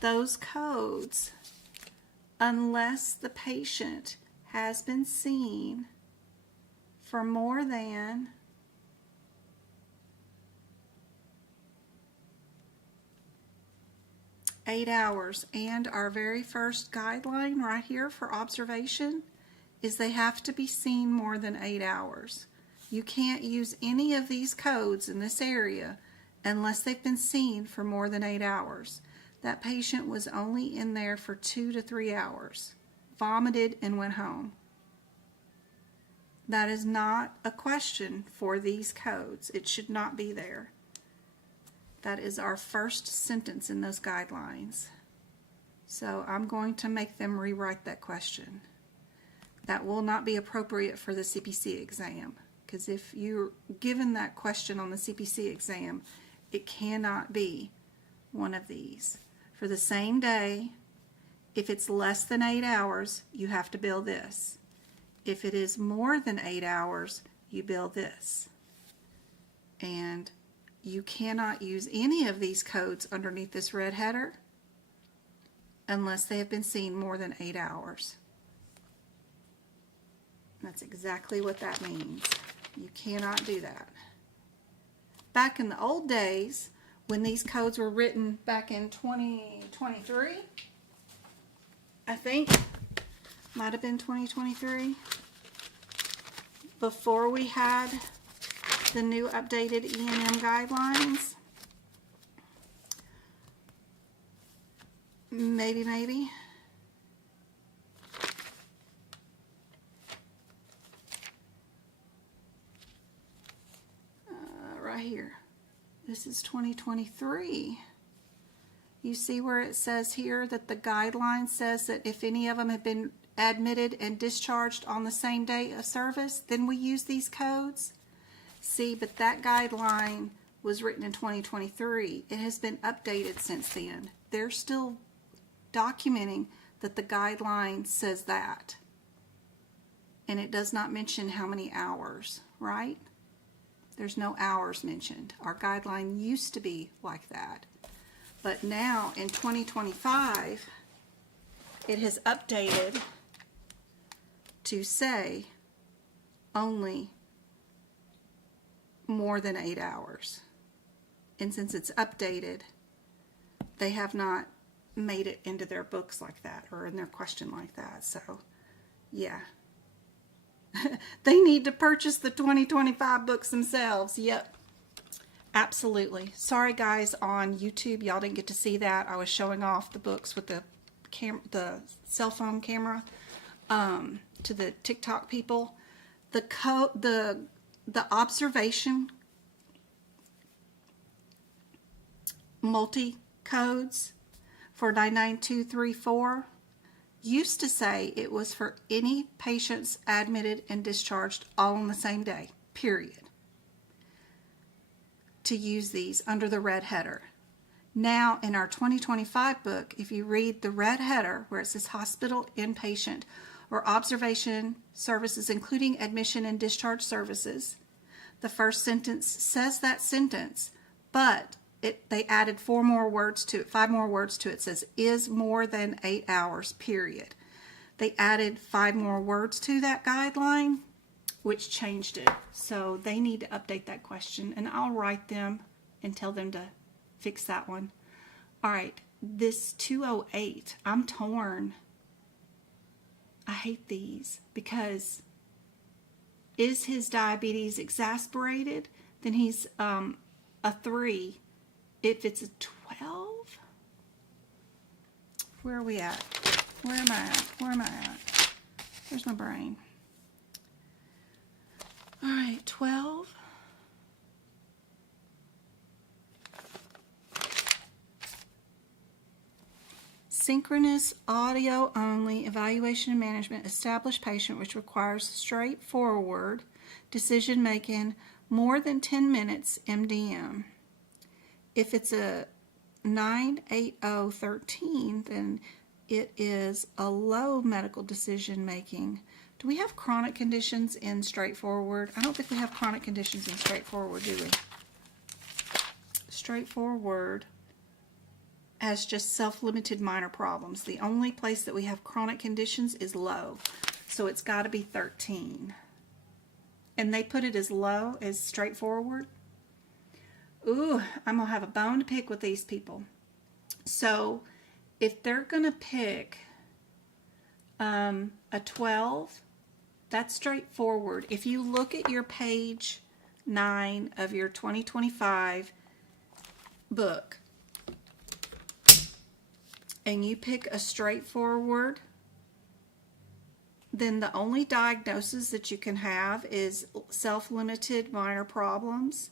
those codes unless the patient has been seen for more than eight hours. And our very first guideline right here for observation is they have to be seen more than 8 hours. You can't use any of these codes in this area unless they've been seen for more than 8 hours. That patient was only in there for 2 to 3 hours, vomited and went home. That is not a question for these codes. It should not be there. That is our first sentence in those guidelines. So I'm going to make them rewrite that question. That will not be appropriate for the CPC exam, because if you're given that question on the CPC exam, it cannot be one of these. For the same day, if it's less than 8 hours, you have to bill this. If it is more than 8 hours, you bill this. And you cannot use any of these codes underneath this red header unless they have been seen more than 8 hours. That's exactly what that means. You cannot do that. Back in the old days, when these codes were written back in 2023, I think, might have been 2023, before we had the new updated E&M guidelines. Maybe. Right here. This is 2023. You see where it says here that the guideline says that if any of them have been admitted and discharged on the same day of service, then we use these codes. See, but that guideline was written in 2023. It has been updated since then. They're still documenting that the guideline says that. And it does not mention how many hours, right? There's no hours mentioned. Our guideline used to be like that. But now in 2025, it has updated to say only more than 8 hours. And since it's updated, they have not made it into their books like that or in their question like that. So, yeah. They need to purchase the 2025 books themselves. Yep. Absolutely. Sorry guys, on YouTube y'all didn't get to see that. I was showing off the books with the cell phone camera to the TikTok people. The observation multi-codes for 99234 used to say it was for any patients admitted and discharged all on the same day, period, to use these under the red header. Now, in our 2025 book, if you read the red header where it says hospital, inpatient, or observation services, including admission and discharge services, the first sentence says that sentence, but they added 5 more words to it. It says, is more than 8 hours, period. They added 5 more words to that guideline, which changed it. So they need to update that question, and I'll write them and tell them to fix that one. All right, this 208, I'm torn. I hate these because is his diabetes exacerbated? Then he's a 3. If it's a 12, where are we at? Where am I at? Where am I at? Where's my brain? All right, 12. Synchronous audio only evaluation and management established patient, which requires straightforward decision making more than 10 minutes MDM. If it's a 98013, then it is a low medical decision making. Do we have chronic conditions in straightforward? I don't think we have chronic conditions in straightforward, do we? Straightforward as just self-limited minor problems. The only place that we have chronic conditions is low. So it's got to be 13. And they put it as low as straightforward. Ooh, I'm going to have a bone to pick with these people. So if they're going to pick a 12, that's straightforward. If you look at your page 9 of your 2025 book and you pick a straightforward, then the only diagnosis that you can have is self-limited minor problems.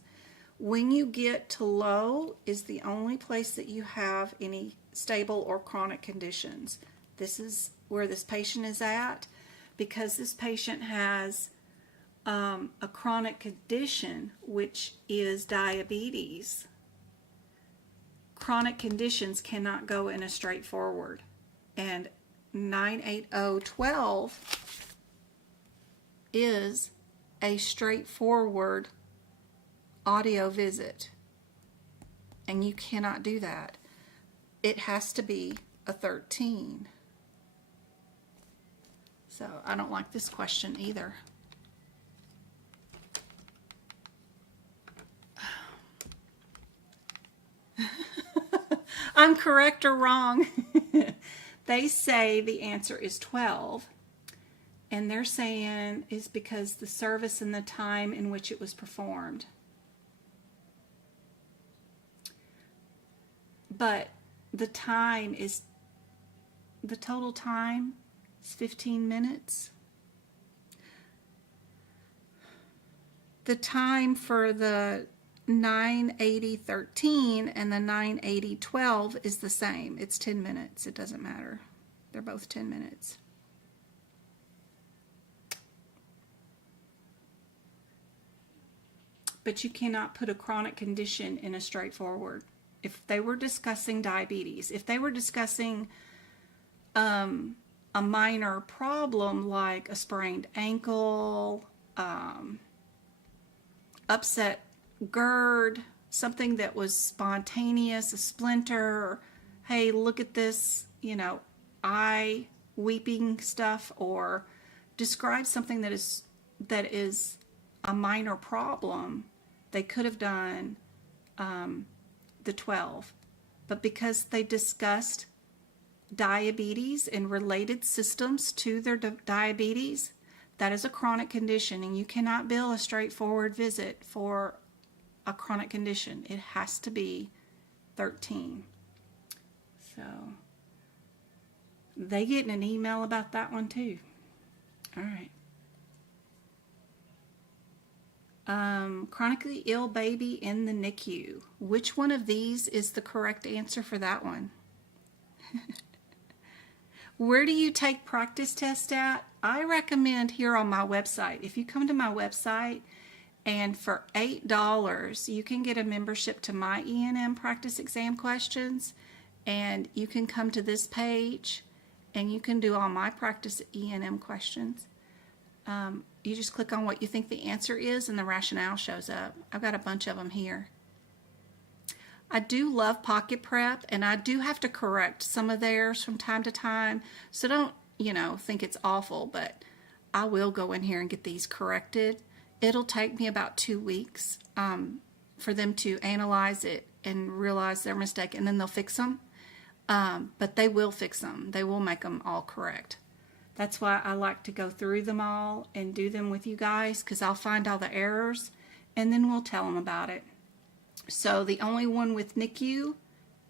When you get to low is the only place that you have any stable or chronic conditions. This is where this patient is at, because this patient has a chronic condition, which is diabetes. Chronic conditions cannot go in a straightforward. And 98012 is a straightforward audio visit, and you cannot do that. It has to be a 13. So I don't like this question either. I'm correct or wrong? They say the answer is 12, and they're saying is because the service and the time in which it was performed. But the time is, the total time is 15 minutes. The time for the 98013 and the 98012 is the same. It's 10 minutes. It doesn't matter. They're both 10 minutes. but you cannot put a chronic condition in a straightforward. If they were discussing diabetes, if they were discussing a minor problem like a sprained ankle, upset GERD, something that was spontaneous, a splinter, hey, look at this, eye weeping stuff, or describe something that is a minor problem, they could have done the 12. But because they discussed diabetes and related systems to their diabetes, that is a chronic condition, and you cannot bill a straightforward visit for a chronic condition. It has to be 13. So they getting an email about that one too. All right. Chronically ill baby in the NICU. Which one of these is the correct answer for that one? Where do you take practice tests at? I recommend here on my website. If you come to my website, and for $8, you can get a membership to my E&M practice exam questions, and you can come to this page, and you can do all my practice E&M questions. You just click on what you think the answer is, and the rationale shows up. I've got a bunch of them here. I do love Pocket Prep, and I do have to correct some of theirs from time to time, so don't, think it's awful, but I will go in here and get these corrected. It'll take me about 2 weeks for them to analyze it and realize their mistake, and then they'll fix them. But they will fix them. They will make them all correct. That's why I like to go through them all and do them with you guys, because I'll find all the errors, and then we'll tell them about it. So the only one with NICU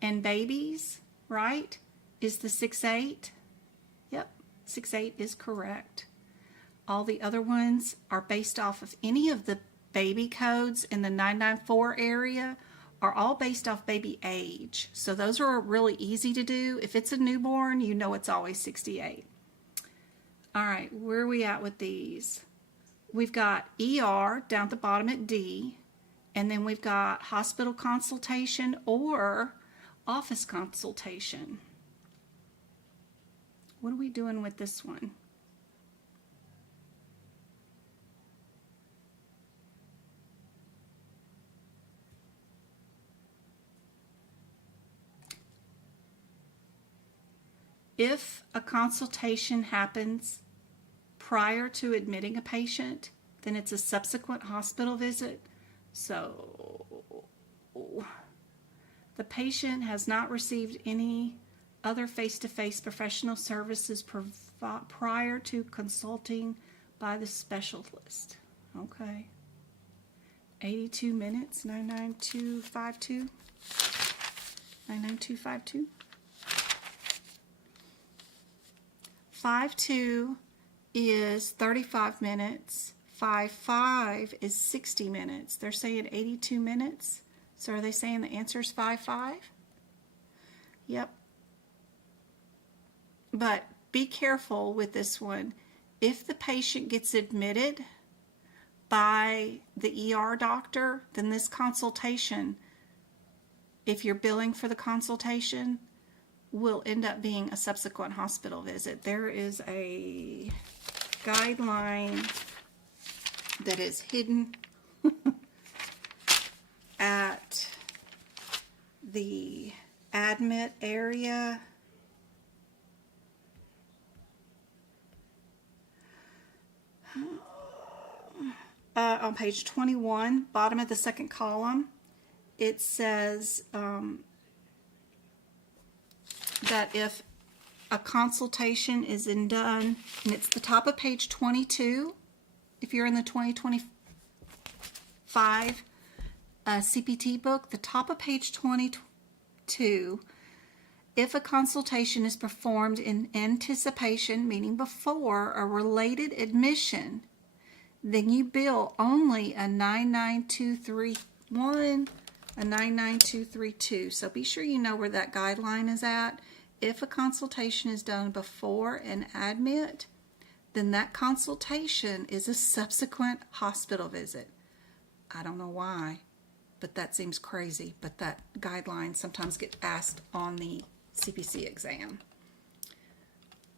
and babies, right, is the 6-8. Yep, 6-8 is correct. All the other ones are based off of any of the baby codes in the 994 area, are all based off baby age. So those are really easy to do. If it's a newborn, it's always 68. All right, where are we at with these? We've got ER down at the bottom at D, and then we've got hospital consultation or office consultation. What are we doing with this one? If a consultation happens prior to admitting a patient, then it's a subsequent hospital visit. So the patient has not received any other face-to-face professional services prior to consulting by the specialist. Okay. 82 minutes, 99252. 99252. 5-2 is 35 minutes. 5-5 is 60 minutes. They're saying 82 minutes. So are they saying the answer is 5-5? Yep. But be careful with this one. If the patient gets admitted by the ER doctor, then this consultation, if you're billing for the consultation, will end up being a subsequent hospital visit. There is a guideline that is hidden at the admit area. On page 21, bottom of the second column, it says that if a consultation is done, and it's the top of page 22, if you're in the 2025 CPT book, the top of page 22, if a consultation is performed in anticipation, meaning before a related admission, then you bill only a 99231, a 99232. So be sure you know where that guideline is at. If a consultation is done before an admit, then that consultation is a subsequent hospital visit. I don't know why, but that seems crazy. But that guideline sometimes get asked on the CPC exam.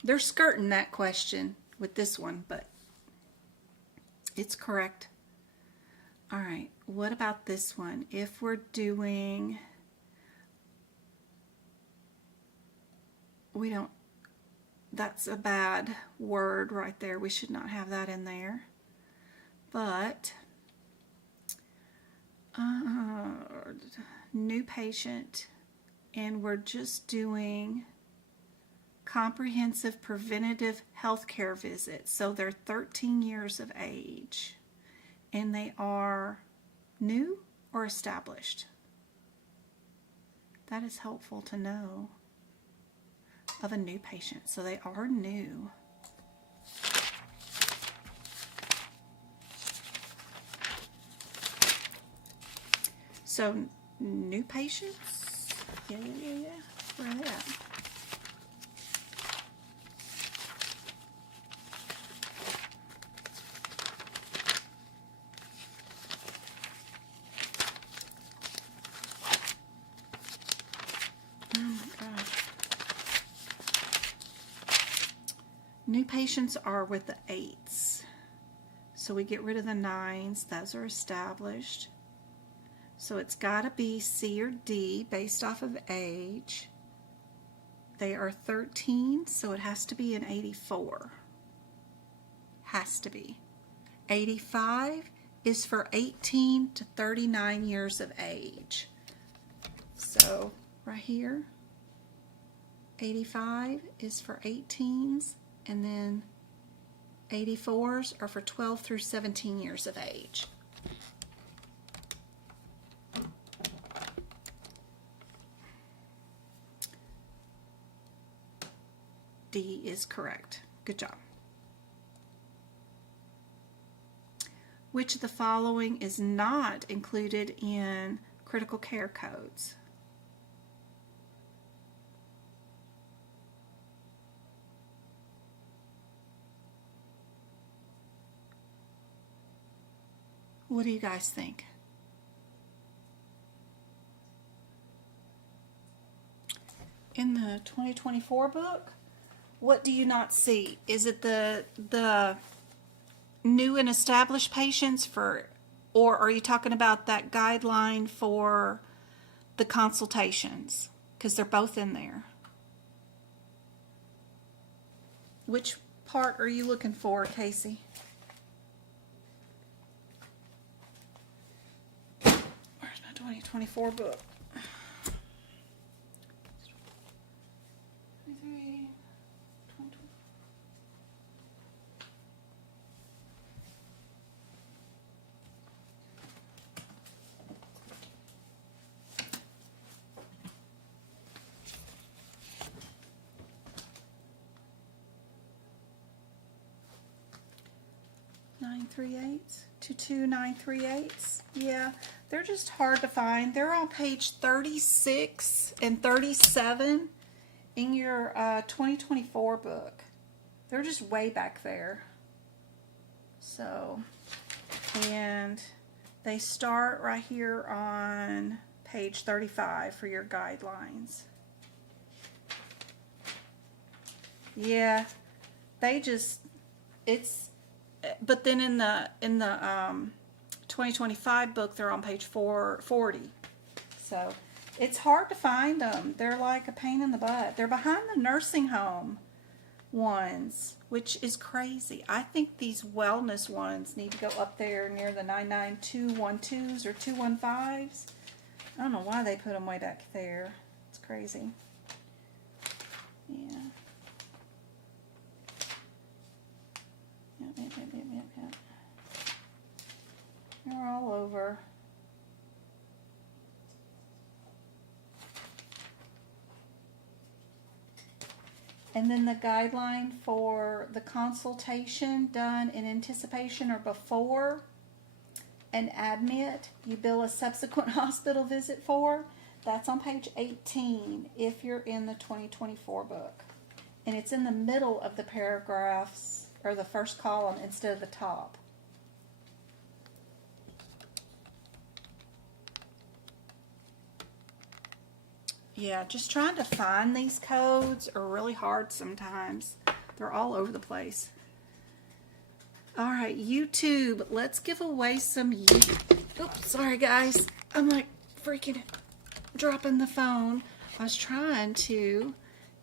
They're skirting that question with this one, but it's correct. All right, what about this one? If we're doing, that's a bad word right there. We should not have that in there. But, new patient, and we're just doing comprehensive preventative health care visits. So they're 13 years of age. And they are new or established. That is helpful to know of a new patient. So they are new. So new patients? Yeah. Where are they at? New patients are with the 8s. So we get rid of the 9s. Those are established. So it's got to be C or D based off of age. They are 13, so it has to be an 84. Has to be. 85 is for 18 to 39 years of age. So right here, 85 is for 18s, and then 84s are for 12 through 17 years of age. D is correct. Good job. Which of the following is not included in critical care codes? What do you guys think? In the 2024 book, what do you not see? Is it the new and established patients for, or are you talking about that guideline for the consultations? Because they're both in there. Which part are you looking for, Casey? Where's my 2024 book? 23, 20. 938s, 22938s. Yeah, they're just hard to find. They're on page 36 and 37 in your 2024 book. They're just way back there. So, and they start right here on page 35 for your guidelines. Yeah, they just, it's, but then in the 2025 book, they're on page 440. So it's hard to find them. They're like a pain in the butt. They're behind the nursing home ones, which is crazy. I think these wellness ones need to go up there near the 99212s or 215s. I don't know why they put them way back there. It's crazy. Yeah. Yep. They're all over. And then the guideline for the consultation done in anticipation or before an admit, you bill a subsequent hospital visit for, that's on page 18 if you're in the 2024 book. And it's in the middle of the paragraphs, or the first column instead of the top. Yeah, just trying to find these codes are really hard sometimes. They're all over the place. All right, YouTube, let's give away some Oops, sorry guys. I'm like freaking dropping the phone. I was trying to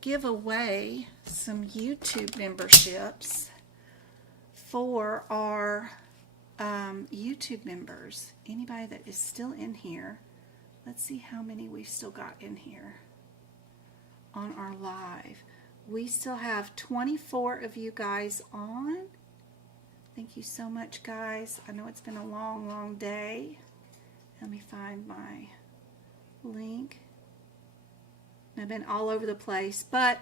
give away some YouTube memberships for our YouTube members. Anybody that is still in here. Let's see how many we've still got in here on our live. We still have 24 of you guys on. Thank you so much, guys. I know it's been a long, long day. Let me find my link. I've been all over the place, but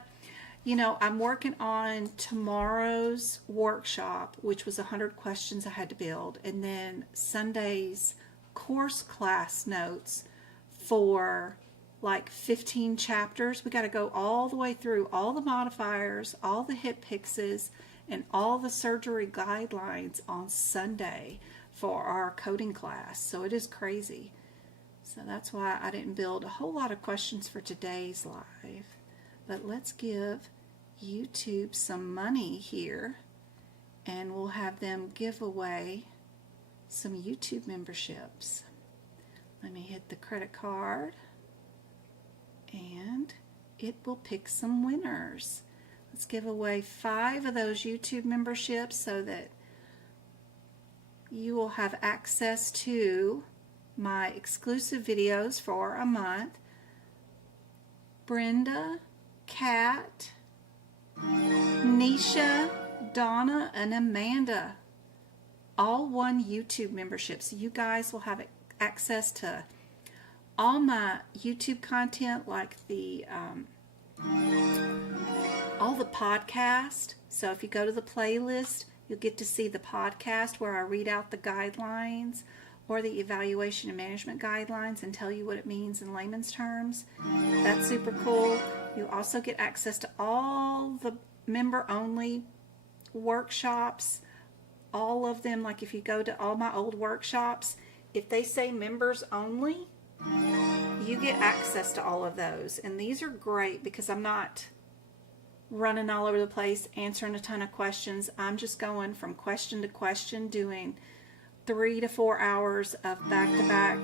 you know, I'm working on tomorrow's workshop, which was 100 questions I had to build, and then Sunday's course class notes for like 15 chapters. We got to go all the way through all the modifiers, all the hip fixes, and all the surgery guidelines on Sunday for our coding class. So it is crazy. So that's why I didn't build a whole lot of questions for today's live. But let's give YouTube some money here, and we'll have them give away some YouTube memberships. Let me hit the credit card, and it will pick some winners. Let's give away 5 of those YouTube memberships so that you will have access to my exclusive videos for a month. Brenda, Kat, Nisha, Donna, and Amanda all won YouTube memberships. So you guys will have access to all my YouTube content, like the all the podcast. So if you go to the playlist, you'll get to see the podcast where I read out the guidelines or the evaluation and management guidelines and tell you what it means in layman's terms. That's super cool. You also get access to all the member-only workshops, all of them. Like if you go to all my old workshops, if they say members only, you get access to all of those. And these are great because I'm not running all over the place answering a ton of questions. I'm just going from question to question, doing 3 to 4 hours of back-to-back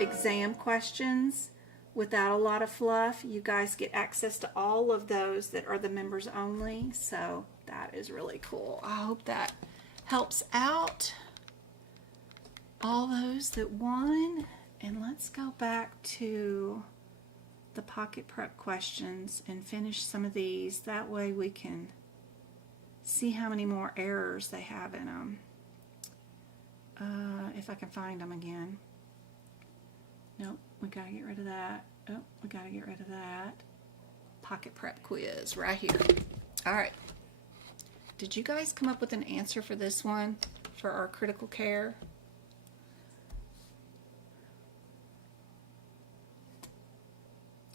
exam questions without a lot of fluff. You guys get access to all of those that are the members only. So that is really cool. I hope that helps out all those that won. And let's go back to the pocket prep questions and finish some of these. That way we can see how many more errors they have in them. If I can find them again. Nope, we gotta get rid of that. Oh, we gotta get rid of that. Pocket prep quiz right here. All right. Did you guys come up with an answer for this one for our critical care?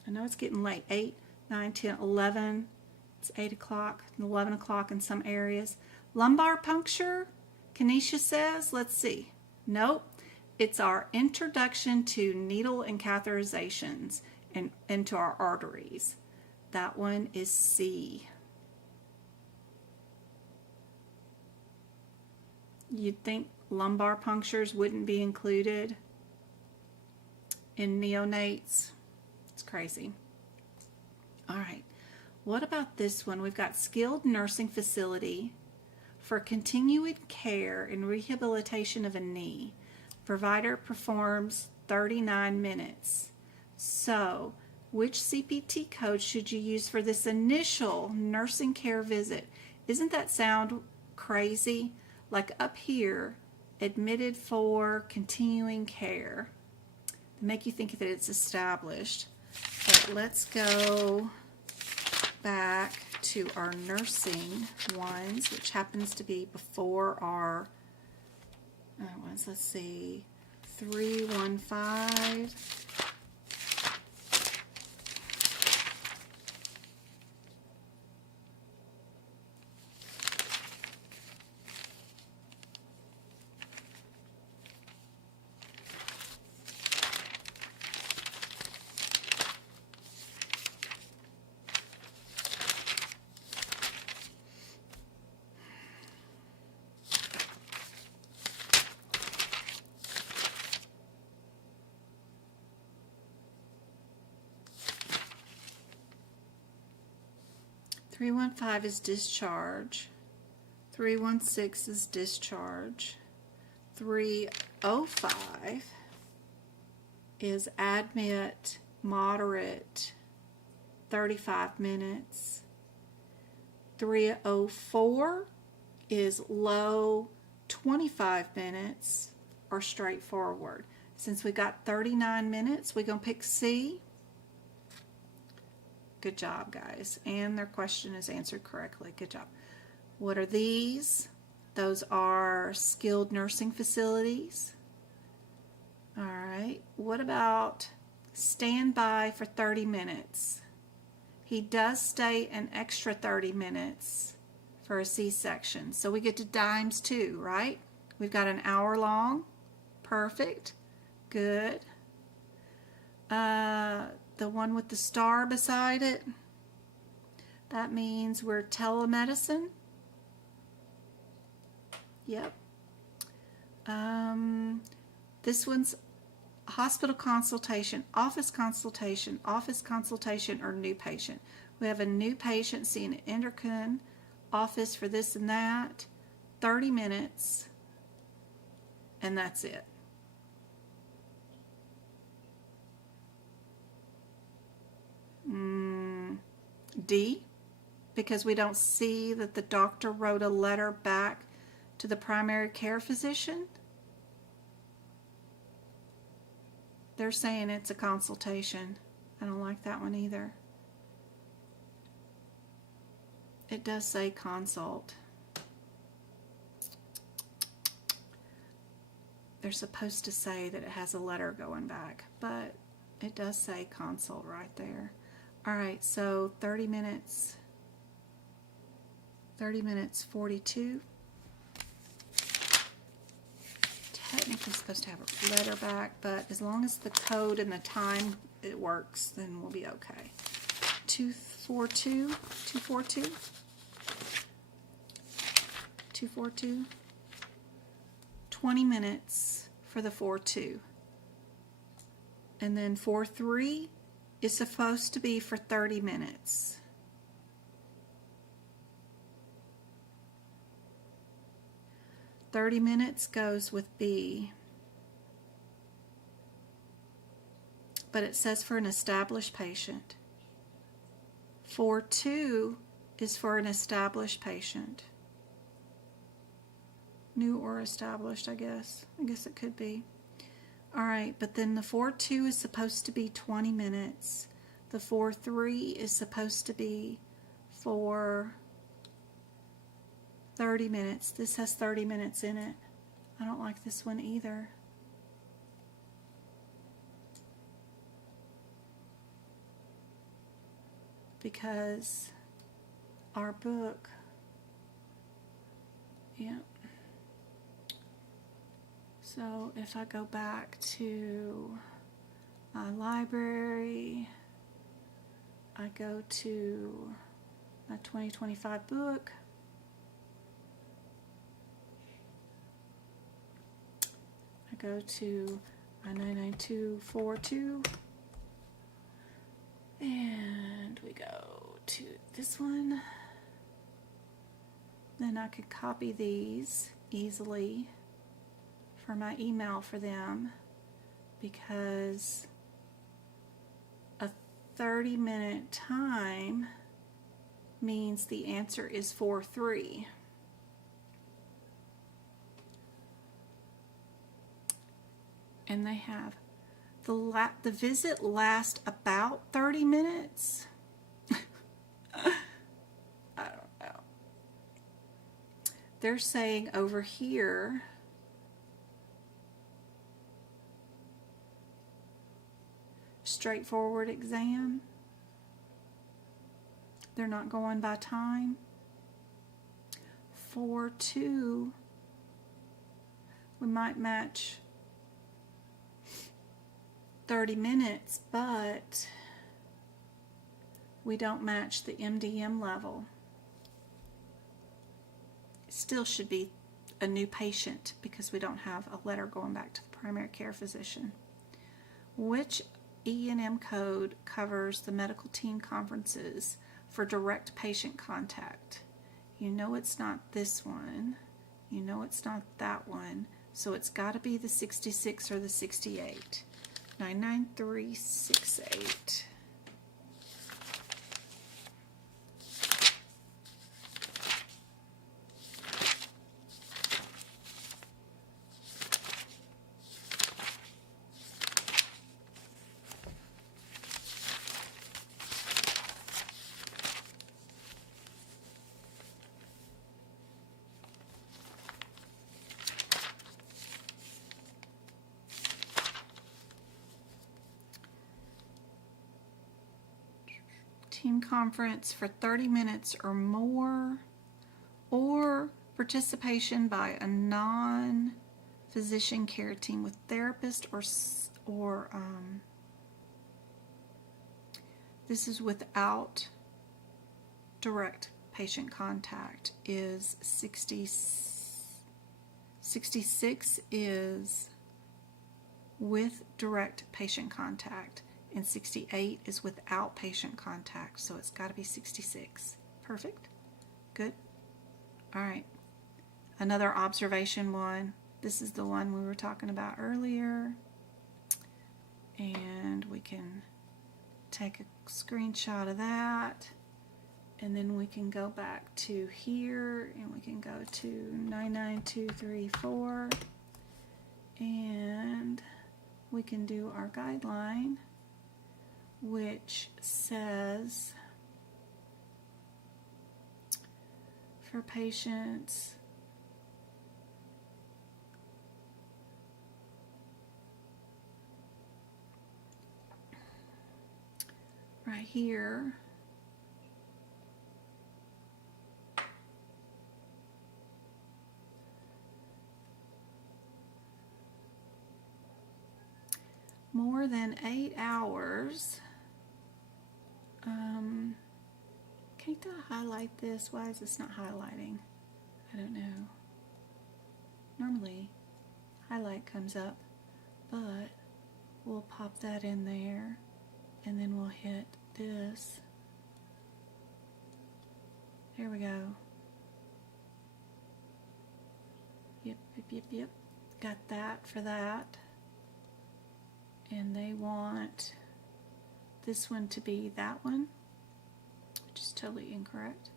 I know it's getting late. 8, 9, 10, 11. It's 8 o'clock and 11 o'clock in some areas. Lumbar puncture, Kanisha says. Let's see. Nope. It's our introduction to needle and catheterizations and into our arteries. That one is C. You'd think lumbar punctures wouldn't be included in neonates. It's crazy. All right. What about this one? We've got skilled nursing facility for continuing care and rehabilitation of a knee. Provider performs 39 minutes. So, which CPT code should you use for this initial nursing care visit? Isn't that sound crazy? Like up here, admitted for continuing care. They make you think that it's established. But let's go back to our nursing ones, which happens to be before our ones. Let's see, 315. 315 is discharge. 316 is discharge. 305 is admit, moderate, 35 minutes. 304 is low, 25 minutes, or straightforward. Since we got 39 minutes, we're going to pick C. Good job, guys. And their question is answered correctly. Good job. What are these? Those are skilled nursing facilities. All right. What about stand by for 30 minutes? He does stay an extra 30 minutes for a C-section. So we get to dimes too, right? We've got an hour long. Perfect. Good. The one with the star beside it, that means we're telemedicine. Yep. This one's hospital consultation, office consultation, or new patient. We have a new patient seeing an endocrine office for this and that, 30 minutes, and that's it. D, because we don't see that the doctor wrote a letter back to the primary care physician. They're saying it's a consultation. I don't like that one either. It does say consult. They're supposed to say that it has a letter going back, but it does say consult right there. All right, so 30 minutes, 42. Technically supposed to have a letter back, but as long as the code and the time it works, then we'll be okay. 242, 20 minutes for the 4-2. And then 4-3 is supposed to be for 30 minutes. $30 goes with B. But it says for an established patient. 4-2 is for an established patient. New or established, I guess. I guess it could be. All right, but then the 4-2 is supposed to be 20 minutes. The 4-3 is supposed to be for 30 minutes. This has 30 minutes in it. I don't like this one either. Because our book, yeah. So if I go back to my library, I go to my 2025 book, I go to my 99242, and we go to this one. Then I could copy these easily for my email for them, because a 30-minute time means the answer is 4-3. And they have the visit lasts about 30 minutes. I don't know. They're saying over here straightforward exam. They're not going by time. 4-2, we might match 30 minutes, but we don't match the MDM level. It still should be a new patient because we don't have a letter going back to the primary care physician. Which E&M code covers the medical team conferences for direct patient contact. You know it's not this one. You know it's not that one. So it's got to be the 66 or the 68. 99368. Team conference for 30 minutes or more, or participation by a non-physician care team with therapist or this is without direct patient contact is 60. 66 is with direct patient contact. And 68 is without patient contact, so it's got to be 66. Perfect. Good. All right. Another observation one. This is the one we were talking about earlier. And we can take a screenshot of that. And then we can go back to here, and we can go to 99234. And we can do our guideline, which says for patients right here, more than 8 hours. Can't I highlight this? Why is this not highlighting? I don't know. Normally, highlight comes up, but we'll pop that in there, and then we'll hit this. There we go. Yep. Got that for that. And they want this one to be that one, which is totally incorrect.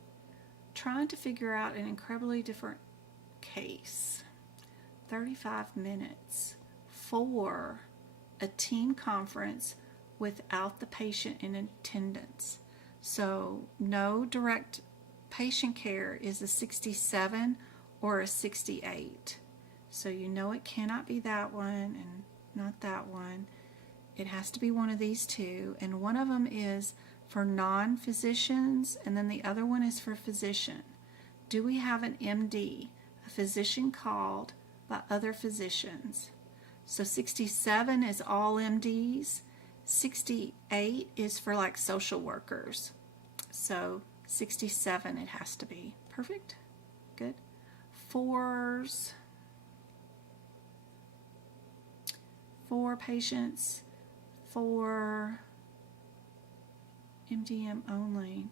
Trying to figure out an incredibly different case. 35 minutes for a team conference without the patient in attendance. So no direct patient care is a 67 or a 68. So you know it cannot be that one and not that one. It has to be one of these two, and one of them is for non-physicians, and then the other one is for physician. Do we have an MD, a physician called by other physicians? So 67 is all MDs. 68 is for like social workers. So 67 it has to be. Perfect. Good. 4s. 4 patients. 4 MDM only.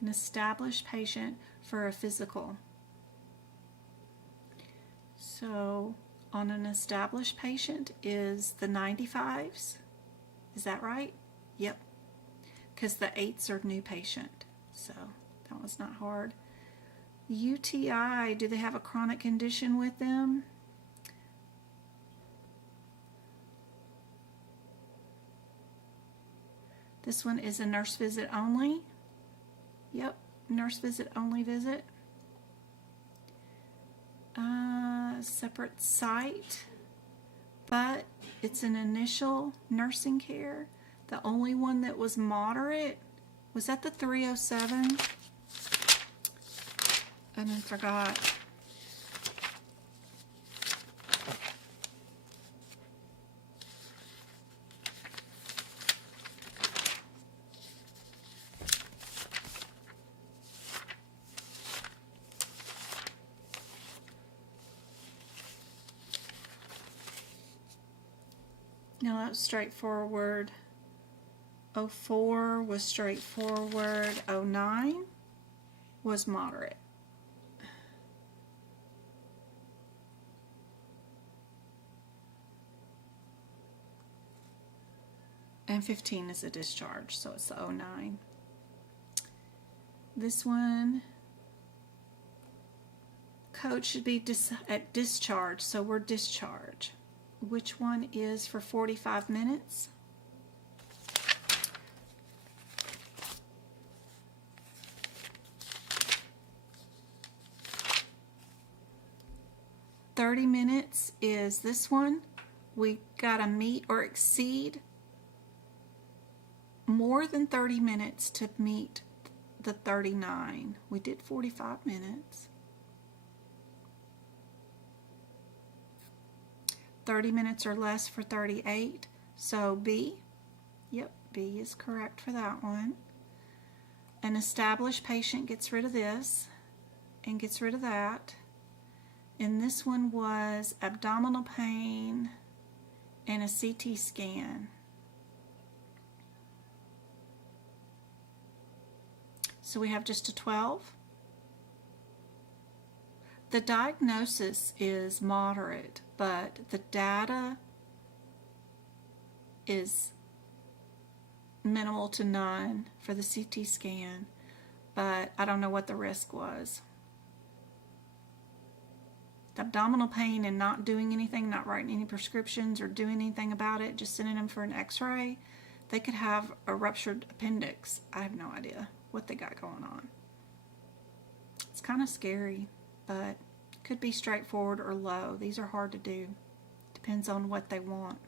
An established patient for a physical. So on an established patient is the 95s. Is that right? Yep. Because the 8s are new patient. So that was not hard. UTI, do they have a chronic condition with them? This one is a nurse visit only. Yep, nurse visit only visit. Separate site, but it's an initial nursing care. The only one that was moderate, was that the 307? And I forgot. No, that's straightforward. 04 was straightforward. 09 was moderate. And 15 is a discharge, so it's the 09. This one, code should be at discharge, so we're discharge. Which one is for 45 minutes? $30 minutes is this one. We gotta meet or exceed more than 30 minutes to meet the 39. We did 45 minutes. 30 minutes or less for 38. So B. Yep, B is correct for that one. An established patient gets rid of this and gets rid of that. And this one was abdominal pain and a CT scan. So we have just a 12. The diagnosis is moderate, but the data is minimal to none for the CT scan, but I don't know what the risk was. The abdominal pain and not doing anything, not writing any prescriptions or doing anything about it, just sending them for an x-ray, they could have a ruptured appendix. I have no idea what they got going on. It's kind of scary, but could be straightforward or low. These are hard to do. Depends on what they want.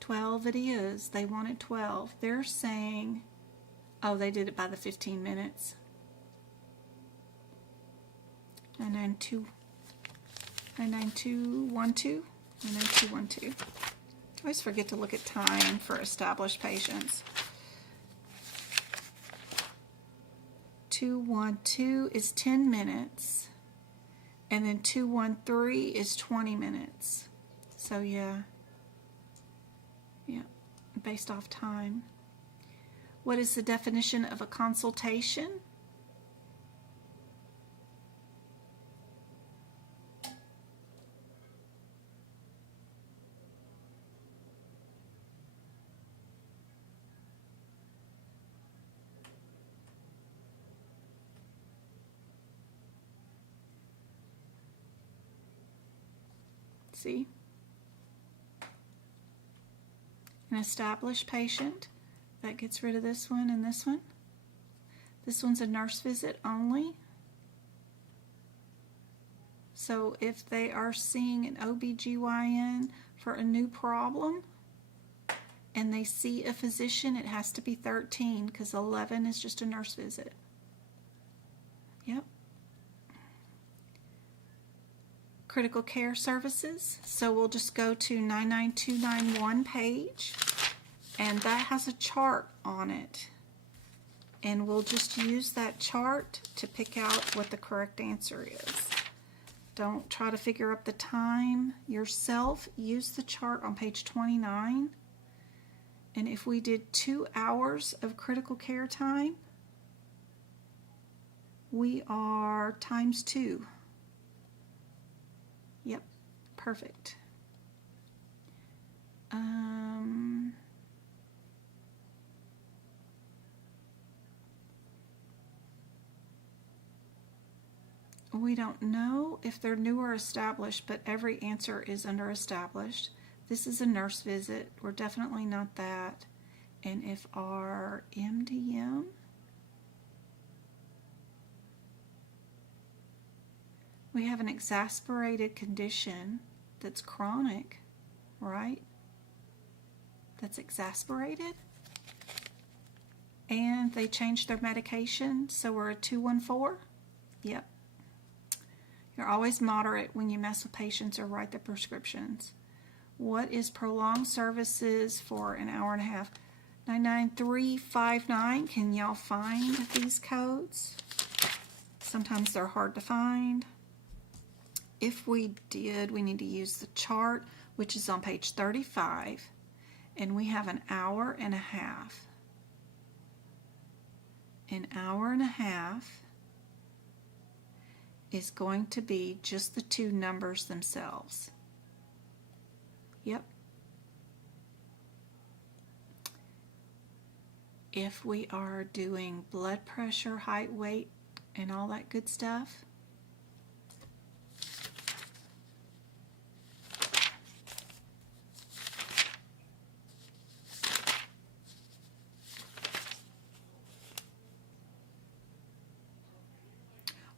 12 it is. They wanted 12. They're saying, oh, they did it by the 15 minutes. 99212. 99212. I always forget to look at time for established patients. 212 is 10 minutes, and then 213 is 20 minutes. So yeah, based off time. What is the definition of a consultation? See? An established patient, that gets rid of this one and this one. This one's a nurse visit only. So if they are seeing an OBGYN for a new problem and they see a physician, it has to be 13 because 11 is just a nurse visit. Yep. Critical care services. So we'll just go to 99291 page, and that has a chart on it. And we'll just use that chart to pick out what the correct answer is. Don't try to figure up the time yourself. Use the chart on page 29. And if we did 2 hours of critical care time, we are times 2. Yep, perfect. We don't know if they're new or established, but every answer is under established. This is a nurse visit. We're definitely not that. And if our MDM, we have an exasperated condition that's chronic, right? That's exasperated. And they changed their medication, so we're a 214. Yep. You're always moderate when you mess with patients or write the prescriptions. What is prolonged services for an hour and a half? 99359. Can y'all find these codes? Sometimes they're hard to find. If we did, we need to use the chart. which is on page 35, and we have an hour and a half. An hour and a half is going to be just the two numbers themselves. Yep. If we are doing blood pressure, height, weight, and all that good stuff,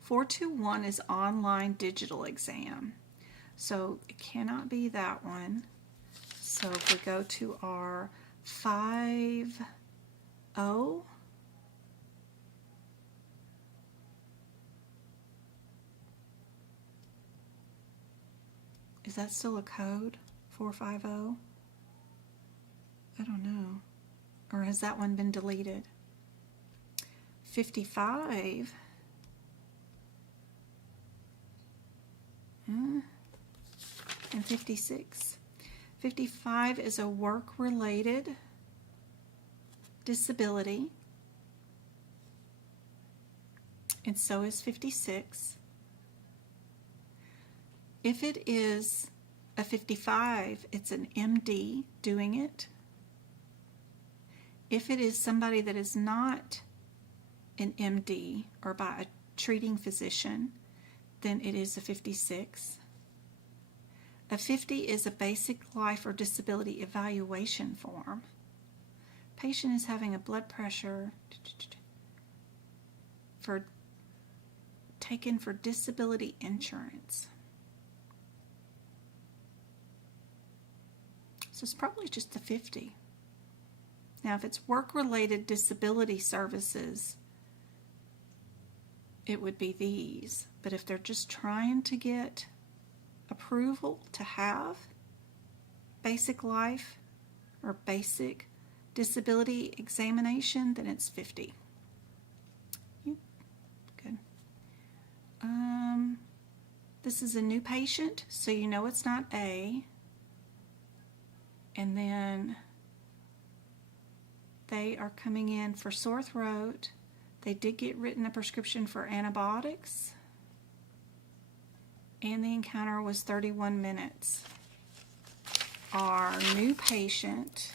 (421) is online digital exam, so it cannot be that one. So if we go to our 50, is that still a code? 450? I don't know. Or has that one been deleted? 55 and 56. 55 is a work-related disability, and so is 56. If it is a 55, it's an MD doing it. If it is somebody that is not an MD or by a treating physician, then it is a 56. A 50 is a basic life or disability evaluation form. Patient is having a blood pressure taken for disability insurance. So it's probably just a 50. Now, if it's work-related disability services, it would be these. But if they're just trying to get approval to have basic life or basic disability examination, then it's 50. Good. This is a new patient, so you know it's not A. And then they are coming in for sore throat. They did get written a prescription for antibiotics, and the encounter was 31 minutes. Our new patient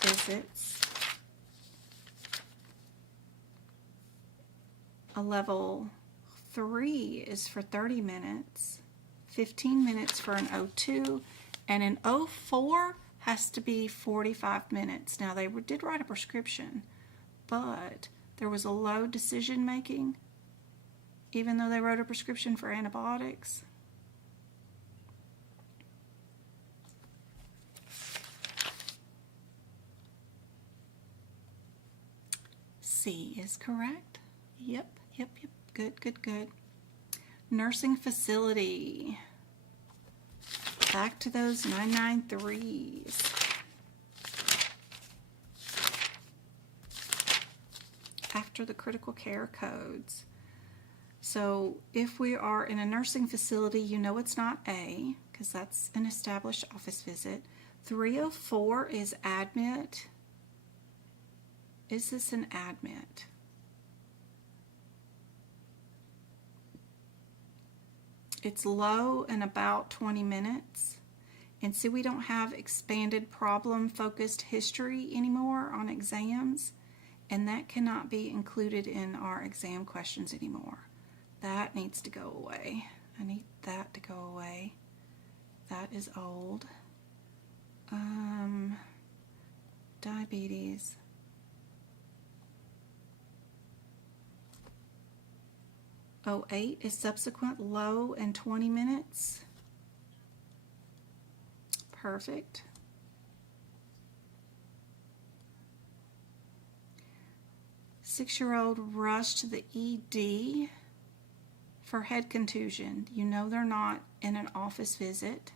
visits a level 3 is for 30 minutes, 15 minutes for an O2, and an O4 has to be 45 minutes. Now, they did write a prescription, but there was a low decision making, even though they wrote a prescription for antibiotics. C is correct. Yep. Good. Nursing facility. Back to those 993s. After the critical care codes. So if we are in a nursing facility, you know it's not A, because that's an established office visit. 304 is admit. Is this an admit? It's low and about 20 minutes. And see, we don't have expanded problem-focused history anymore on exams, and that cannot be included in our exam questions anymore. That needs to go away. I need that to go away. That is old. Diabetes. Oh, 08 is subsequent, low and 20 minutes. Perfect. Six-year-old rushed to the ED for head contusion. You know they're not in an office visit.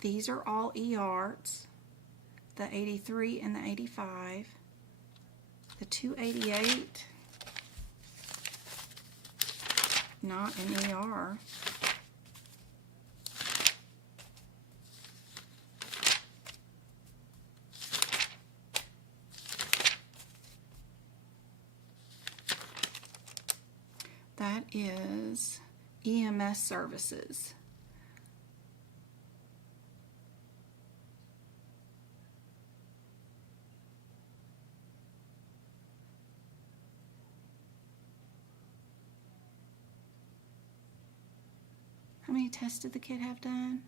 These are all ERs, the 83 and the 85. The 288, not an ER. That is EMS services. How many tests did the kid have done?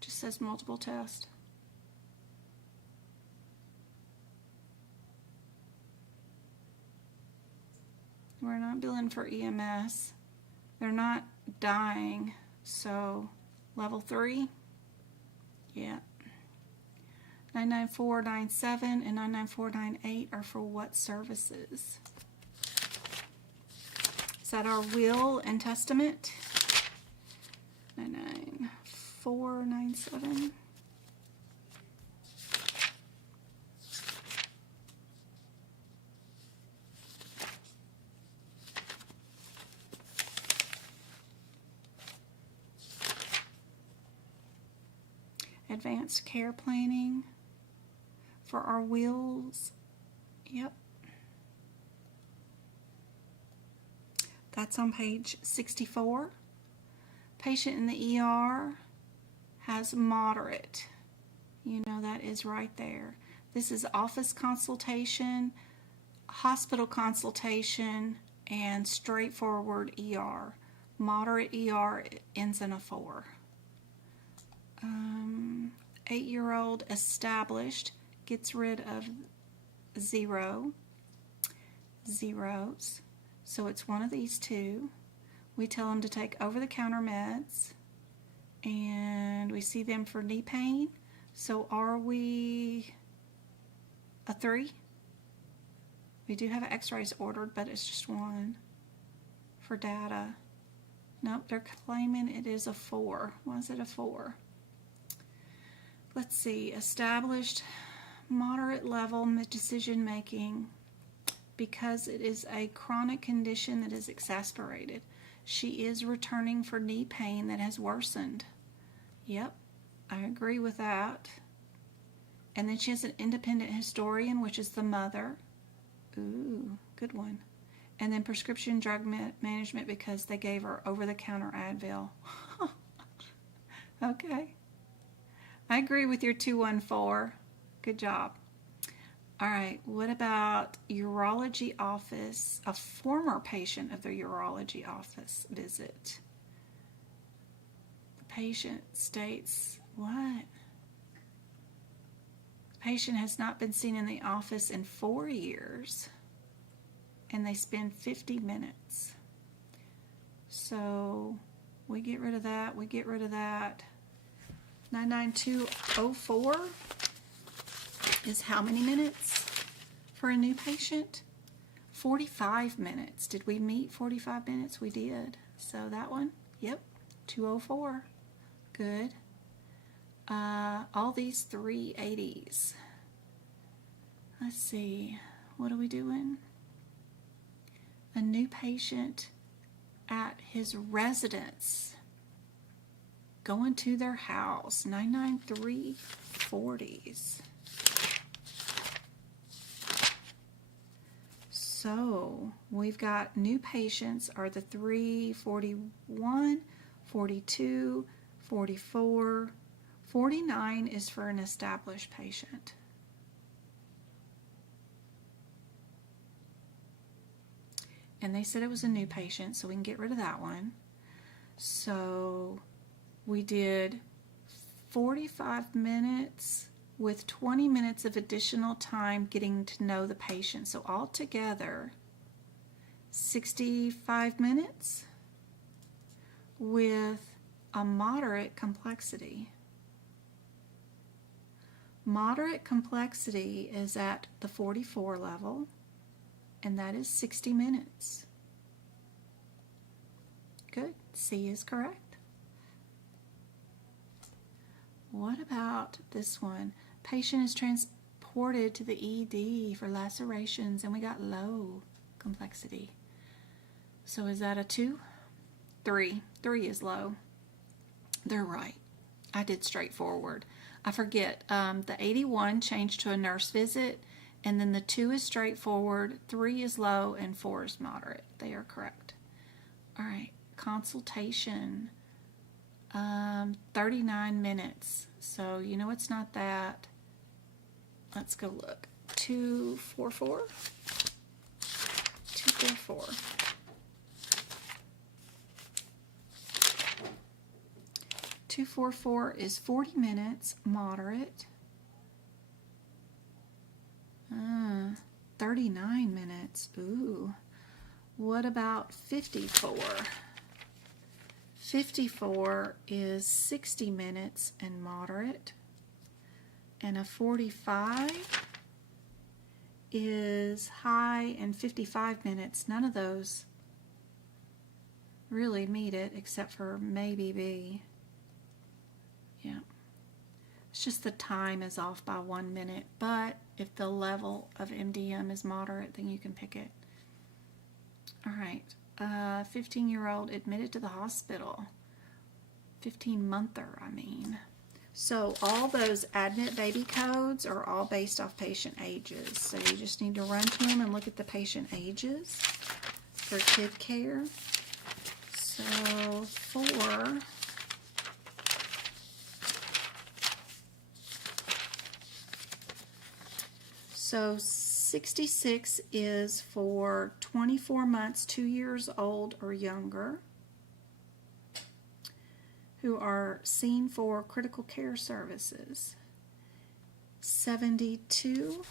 Just says multiple tests. We're not billing for EMS. They're not dying, so level 3, yeah. 99497 and 99498 are for what services? Is that our will and testament? 99497. Advanced care planning for our wills. Yep. That's on page 64. Patient in the ER has moderate. You know, that is right there. This is office consultation, hospital consultation, and straightforward ER. Moderate ER ends in a 4. 8-year-old established gets rid of zeros. So it's one of these two. We tell them to take over-the-counter meds, and we see them for knee pain. So are we a 3? We do have x-rays ordered, but it's just one for data. Nope, they're claiming it is a 4. Why is it a 4? Let's see, established moderate level decision making because it is a chronic condition that is exasperated. She is returning for knee pain that has worsened. Yep, I agree with that. And then she has an independent historian, which is the mother. Ooh, good one. And then prescription drug management because they gave her over-the-counter Advil. Okay. I agree with your 214. Good job. All right, what about urology office? A former patient of the urology office visit. The patient states, what? The patient has not been seen in the office in 4 years, and they spend 50 minutes. So we get rid of that, we get rid of that. 99204 is how many minutes for a new patient? 45 minutes. Did we meet 45 minutes? We did. So that one, yep, 204. Good. All these 380s. Let's see, what are we doing? A new patient at his residence. Going to their house, 99340s. So we've got new patients are the 341, 42, 44, 49 is for an established patient. And they said it was a new patient, so we can get rid of that one. So we did 45 minutes with 20 minutes of additional time getting to know the patient. So altogether, 65 minutes with a moderate complexity. Moderate complexity is at the 44 level, and that is 60 minutes. Good. C is correct. What about this one? Patient is transported to the ED for lacerations, and we got low complexity. So is that a 2? 3. 3 is low. They're right. I did straightforward. I forget. The 81 changed to a nurse visit, And then the 2 is straightforward, 3 is low, and 4 is moderate. They are correct. All right, consultation, 39 minutes. So you know it's not that. Let's go look. 244. 244. 244 is 40 minutes, moderate. 39 minutes. Ooh. What about 54? 54 is 60 minutes and moderate. And a 45 is high and 55 minutes. None of those really meet it except for maybe B. Yeah. It's just the time is off by 1 minute, but if the level of MDM is moderate, then you can pick it. All right, 15-year-old admitted to the hospital. 15-monther, I mean. So all those admit baby codes are all based off patient ages. So you just need to run to them and look at the patient ages for kid care. So for So 66 is for 24 months, 2 years old or younger, who are seen for critical care services. 72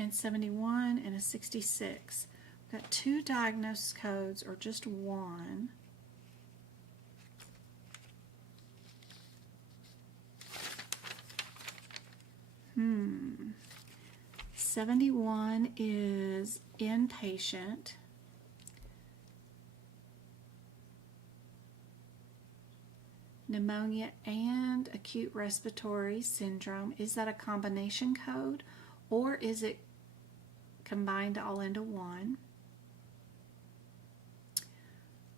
and 71 and a 66. We've got 2 diagnosis codes or just 1. Hmm. 71 is inpatient. Pneumonia and acute respiratory syndrome. Is that a combination code or is it combined all into one?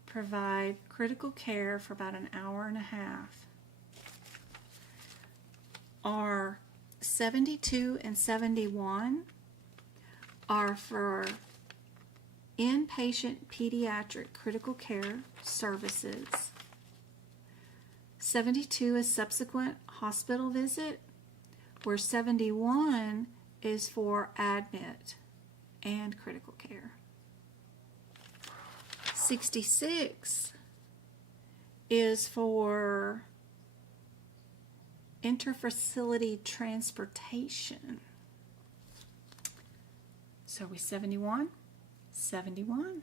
Provide critical care for about an hour and a half. Are 72 and 71 are for inpatient pediatric critical care services. 72 is subsequent hospital visit, where 71 is for admit and critical care. 66 is for interfacility transportation. So we 71, 71,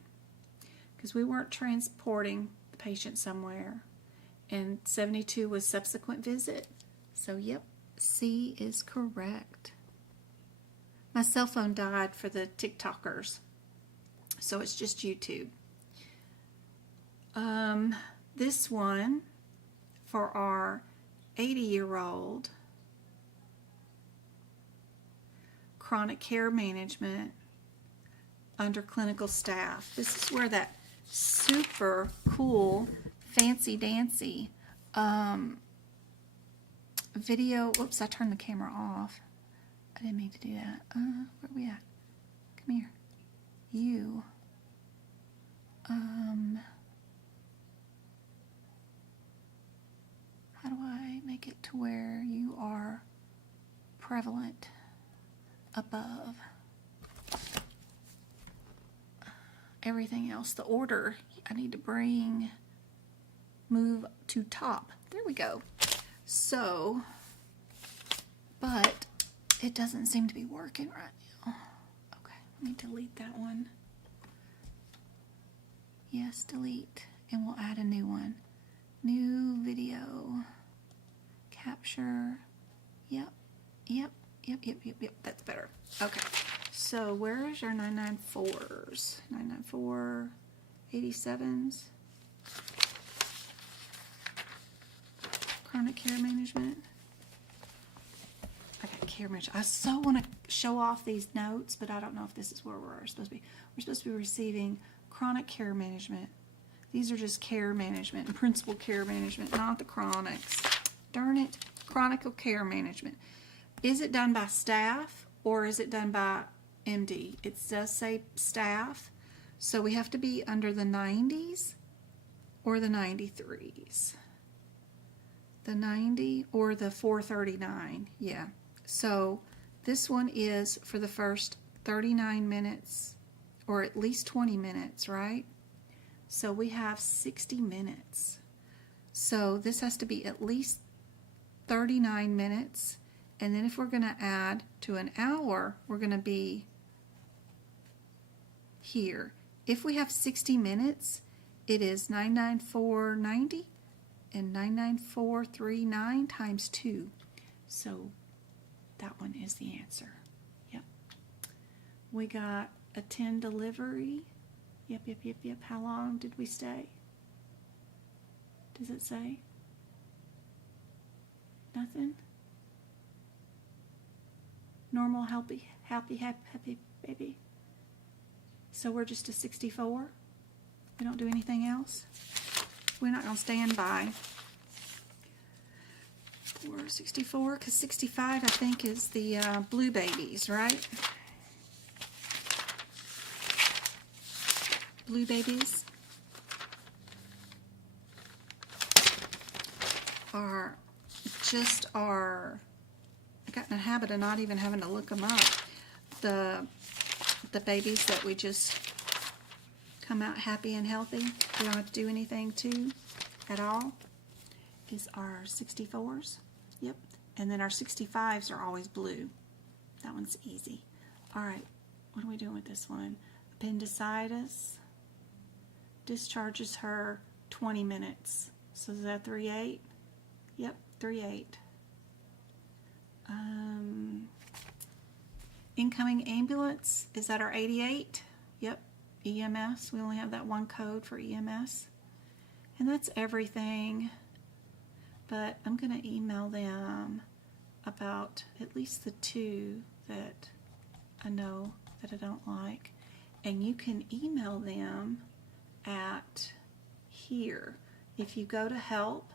because we weren't transporting the patient somewhere. And 72 was subsequent visit. So yep, C is correct. My cell phone died for the TikTokers, so it's just YouTube. This one for our 80-year-old chronic care management under clinical staff. This is where that super cool fancy dancy video. Oops, I turned the camera off. I didn't mean to do that. Where are we at? Come here. You. How do I make it to where you are prevalent above everything else? The order I need to move to top. There we go. So, but it doesn't seem to be working right now. Okay, let me delete that one. Yes, delete, and we'll add a new one. New video. Capture. Yep. That's better. Okay. So where is your 994s? 994, 87s. Chronic care management. care management. I so want to show off these notes, but I don't know if this is where we're supposed to be. We're supposed to be receiving chronic care management. These are just care management and principal care management, not the chronics. Darn it. Chronic care management. Is it done by staff or is it done by MD? It does say staff, so we have to be under the 90s or the 93s. The 90 or the 439, yeah. So this one is for the first 39 minutes or at least 20 minutes, right? So we have 60 minutes. So this has to be at least 39 minutes. And then if we're going to add to an hour, we're going to be here. If we have 60 minutes, it is 994.90 and 99439 times 2. So that one is the answer. Yep. We got attend delivery. Yep. How long did we stay? Does it say? Nothing? Normal, happy baby. So we're just a 64? We don't do anything else? We're not going to stand by. We're 64, because 65, I think, is the blue babies, right? Blue babies are just our, I got in a habit of not even having to look them up. The babies that we just come out happy and healthy, we don't have to do anything to at all, is our 64s. Yep. And then our 65s are always blue. That one's easy. All right. What are we doing with this one? Appendicitis discharges her 20 minutes. So is that 3-8? Yep, 3-8. Incoming ambulance, is that our 88? Yep. EMS, we only have that one code for EMS. And that's everything. But I'm going to email them about at least the 2 that I know that I don't like. And you can email them at here. If you go to help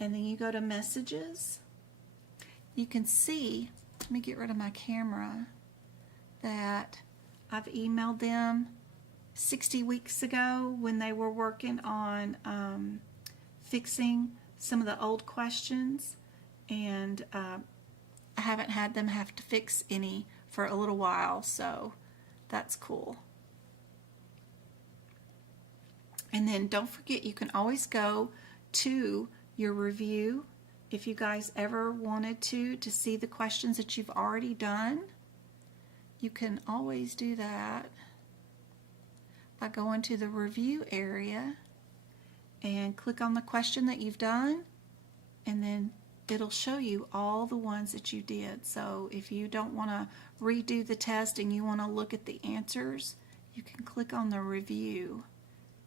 and then you go to messages, you can see, let me get rid of my camera, that I've emailed them 60 weeks ago when they were working on fixing some of the old questions, and I haven't had them have to fix any for a little while, so that's cool. And then don't forget, you can always go to your review if you guys ever wanted to see the questions that you've already done. You can always do that by going to the review area and click on the question that you've done, and then it'll show you all the ones that you did. So if you don't want to redo the test and you want to look at the answers, you can click on the review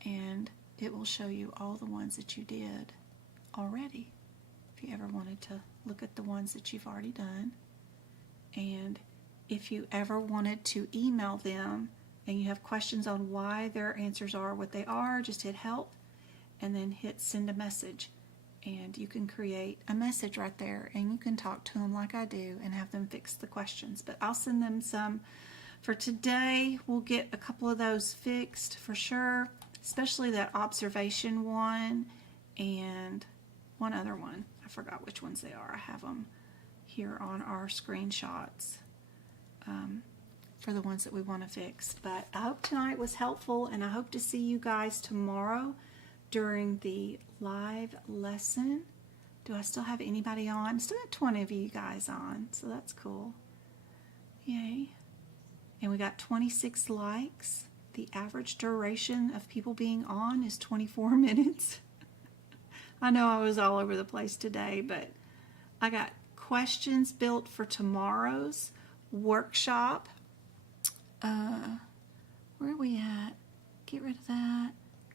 and it will show you all the ones that you did already, if you ever wanted to look at the ones that you've already done. And if you ever wanted to email them and you have questions on why their answers are what they are, just hit help and then hit send a message, and you can create a message right there and you can talk to them like I do and have them fix the questions. But I'll send them some for today. We'll get a couple of those fixed for sure, especially that observation one and one other one. I forgot which ones they are. I have them here on our screenshots for the ones that we want to fix. But I hope tonight was helpful, and I hope to see you guys tomorrow during the live lesson. Do I still have anybody on? Still got 20 of you guys on, so that's cool. Yay. And we got 26 likes. The average duration of people being on is 24 minutes. I know I was all over the place today, but I got questions built for tomorrow's workshop. Where are we at? Get rid of that.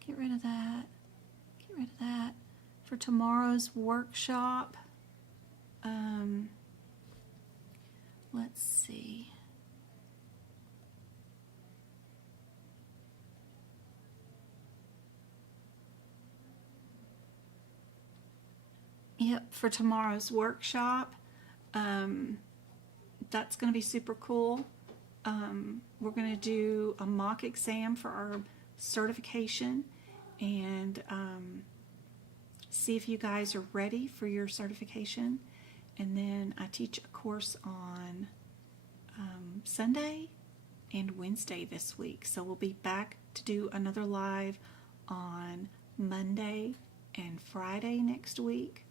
Get rid of that. Get rid of that. For tomorrow's workshop, let's see. Yep, for tomorrow's workshop. That's going to be super cool. We're going to do a mock exam for our certification and see if you guys are ready for your certification. And then I teach a course on Sunday and Wednesday this week. So we'll be back to do another live on Monday and Friday next week.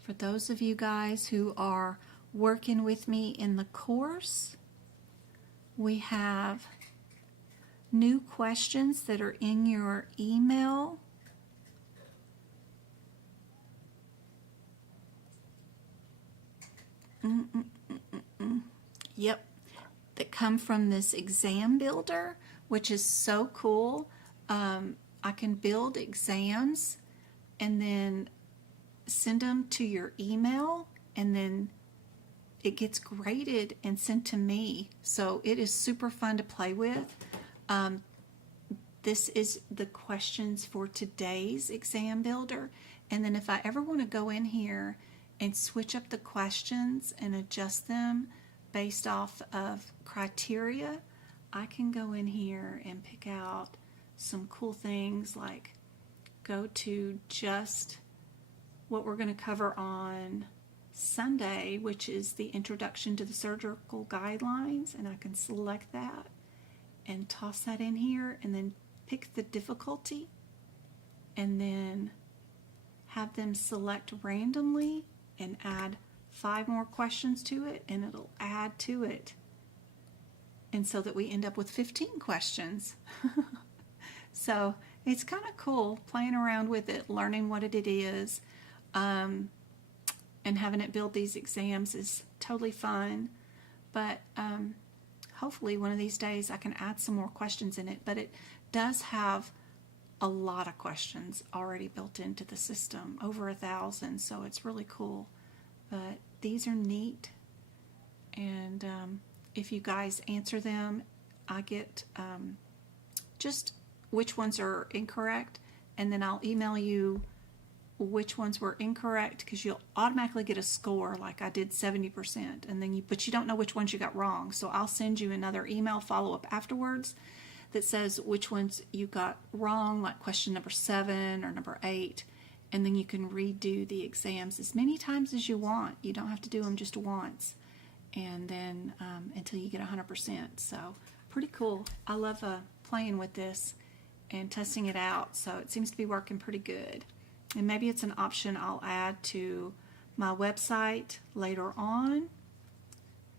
For those of you guys who are working with me in the course, we have new questions that are in your email. Yep, that come from this exam builder, which is so cool. I can build exams and then send them to your email, and then it gets graded and sent to me. So it is super fun to play with. This is the questions for today's exam builder. And then if I ever want to go in here and switch up the questions and adjust them based off of criteria, I can go in here and pick out some cool things, like go to just what we're going to cover on Sunday, which is the introduction to the surgical guidelines, and I can select that and toss that in here, and then pick the difficulty, and then have them select randomly and add 5 more questions to it, and it'll add to it, and so that we end up with 15 questions. So it's kind of cool playing around with it, learning what it is, and having it build these exams is totally fun. But hopefully one of these days I can add some more questions in it. But it does have a lot of questions already built into the system, over 1,000, so it's really cool. But these are neat, and if you guys answer them, I get just which ones are incorrect, and then I'll email you which ones were incorrect, because you'll automatically get a score, like I did 70%, and then but you don't know which ones you got wrong. So I'll send you another email follow-up afterwards that says which ones you got wrong, like question number 7 or number 8, and then you can redo the exams as many times as you want. You don't have to do them just once, and then until you get 100%. So pretty cool. I love playing with this and testing it out, so it seems to be working pretty good. And maybe it's an option I'll add to my website later on.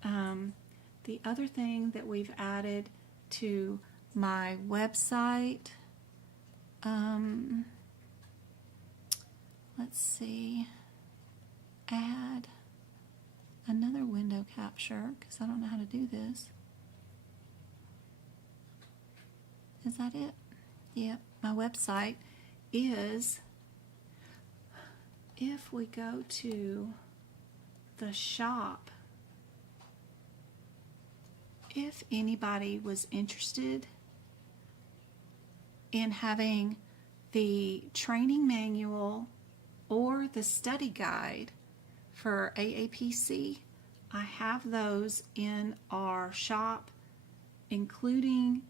The other thing that we've added to my website, let's see, add another window capture, because I don't know how to do this. Is that it? Yep, my website is, if we go to the shop, if anybody was interested in having the training manual or the study guide for AAPC, I have those in our shop, including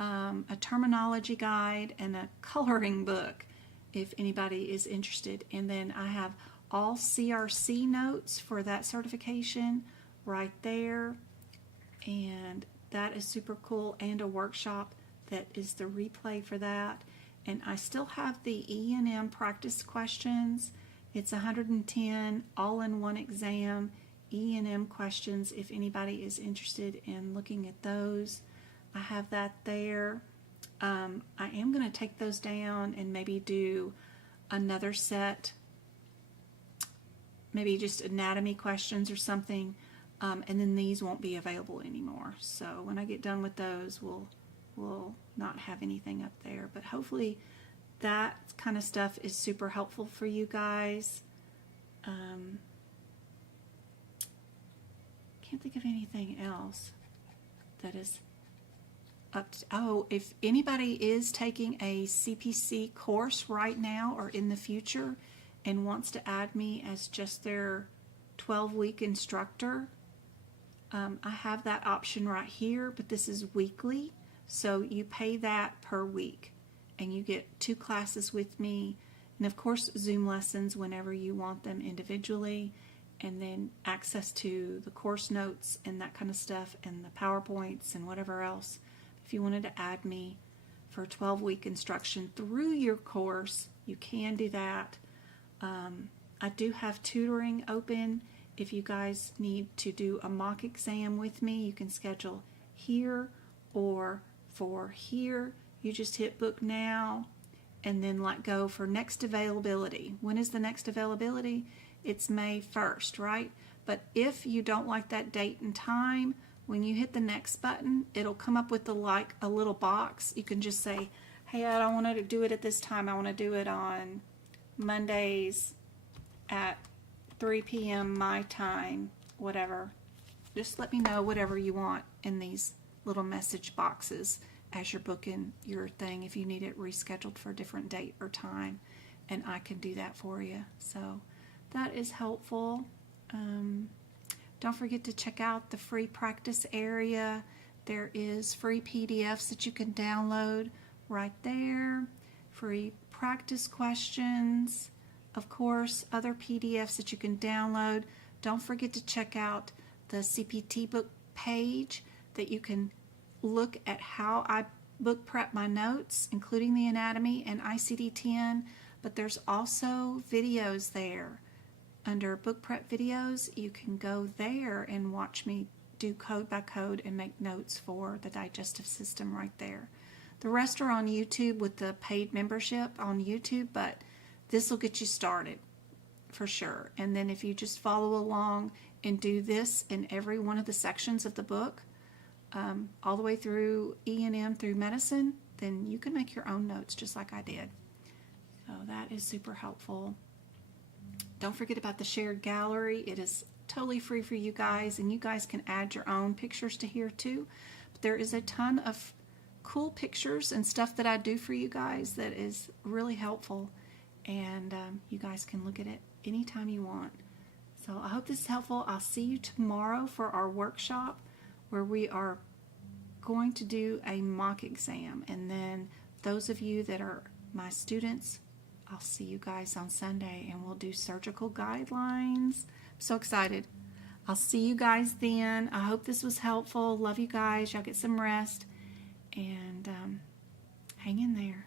a terminology guide and a coloring book, if anybody is interested. And then I have all CRC notes for that certification right there, and that is super cool, and a workshop that is the replay for that. And I still have the E&M practice questions. It's 110 all-in-one exam E&M questions, if anybody is interested in looking at those. I have that there. I am going to take those down and maybe do another set, maybe just anatomy questions or something, and then these won't be available anymore. So when I get done with those, we'll not have anything up there. But hopefully that kind of stuff is super helpful for you guys. can't think of anything else that is up to, oh, if anybody is taking a CPC course right now or in the future and wants to add me as just their 12-week instructor, I have that option right here, but this is weekly, so you pay that per week and you get 2 classes with me, and of course Zoom lessons whenever you want them individually, and then access to the course notes and that kind of stuff and the PowerPoints and whatever else. If you wanted to add me for 12-week instruction through your course, you can do that. I do have tutoring open. If you guys need to do a mock exam with me, you can schedule here or for here. You just hit book now and then let go for next availability. When is the next availability? It's May 1st, right? But if you don't like that date and time, when you hit the next button, it'll come up with a little box. You can just say, hey, I don't want to do it at this time. I want to do it on Mondays at 3 p.m. my time, whatever. Just let me know whatever you want in these little message boxes as you're booking your thing, if you need it rescheduled for a different date or time, and I can do that for you. So that is helpful. Don't forget to check out the free practice area. There is free PDFs that you can download right there, free practice questions, of course, other PDFs that you can download. Don't forget to check out the CPT book page that you can look at how I book prep my notes, including the anatomy and ICD-10, but there's also videos there. Under book prep videos, you can go there and watch me do code by code and make notes for the digestive system right there. The rest are on YouTube with the paid membership on YouTube, but this will get you started for sure. And then if you just follow along and do this in every one of the sections of the book, all the way through E&M through medicine, then you can make your own notes just like I did. So that is super helpful. Don't forget about the shared gallery. It is totally free for you guys, and you guys can add your own pictures to here too. But there is a ton of cool pictures and stuff that I do for you guys that is really helpful, and you guys can look at it anytime you want. So I hope this is helpful. I'll see you tomorrow for our workshop where we are going to do a mock exam, and then those of you that are my students, I'll see you guys on Sunday and we'll do surgical guidelines. I'm so excited. I'll see you guys then. I hope this was helpful. Love you guys. Y'all get some rest and hang in there.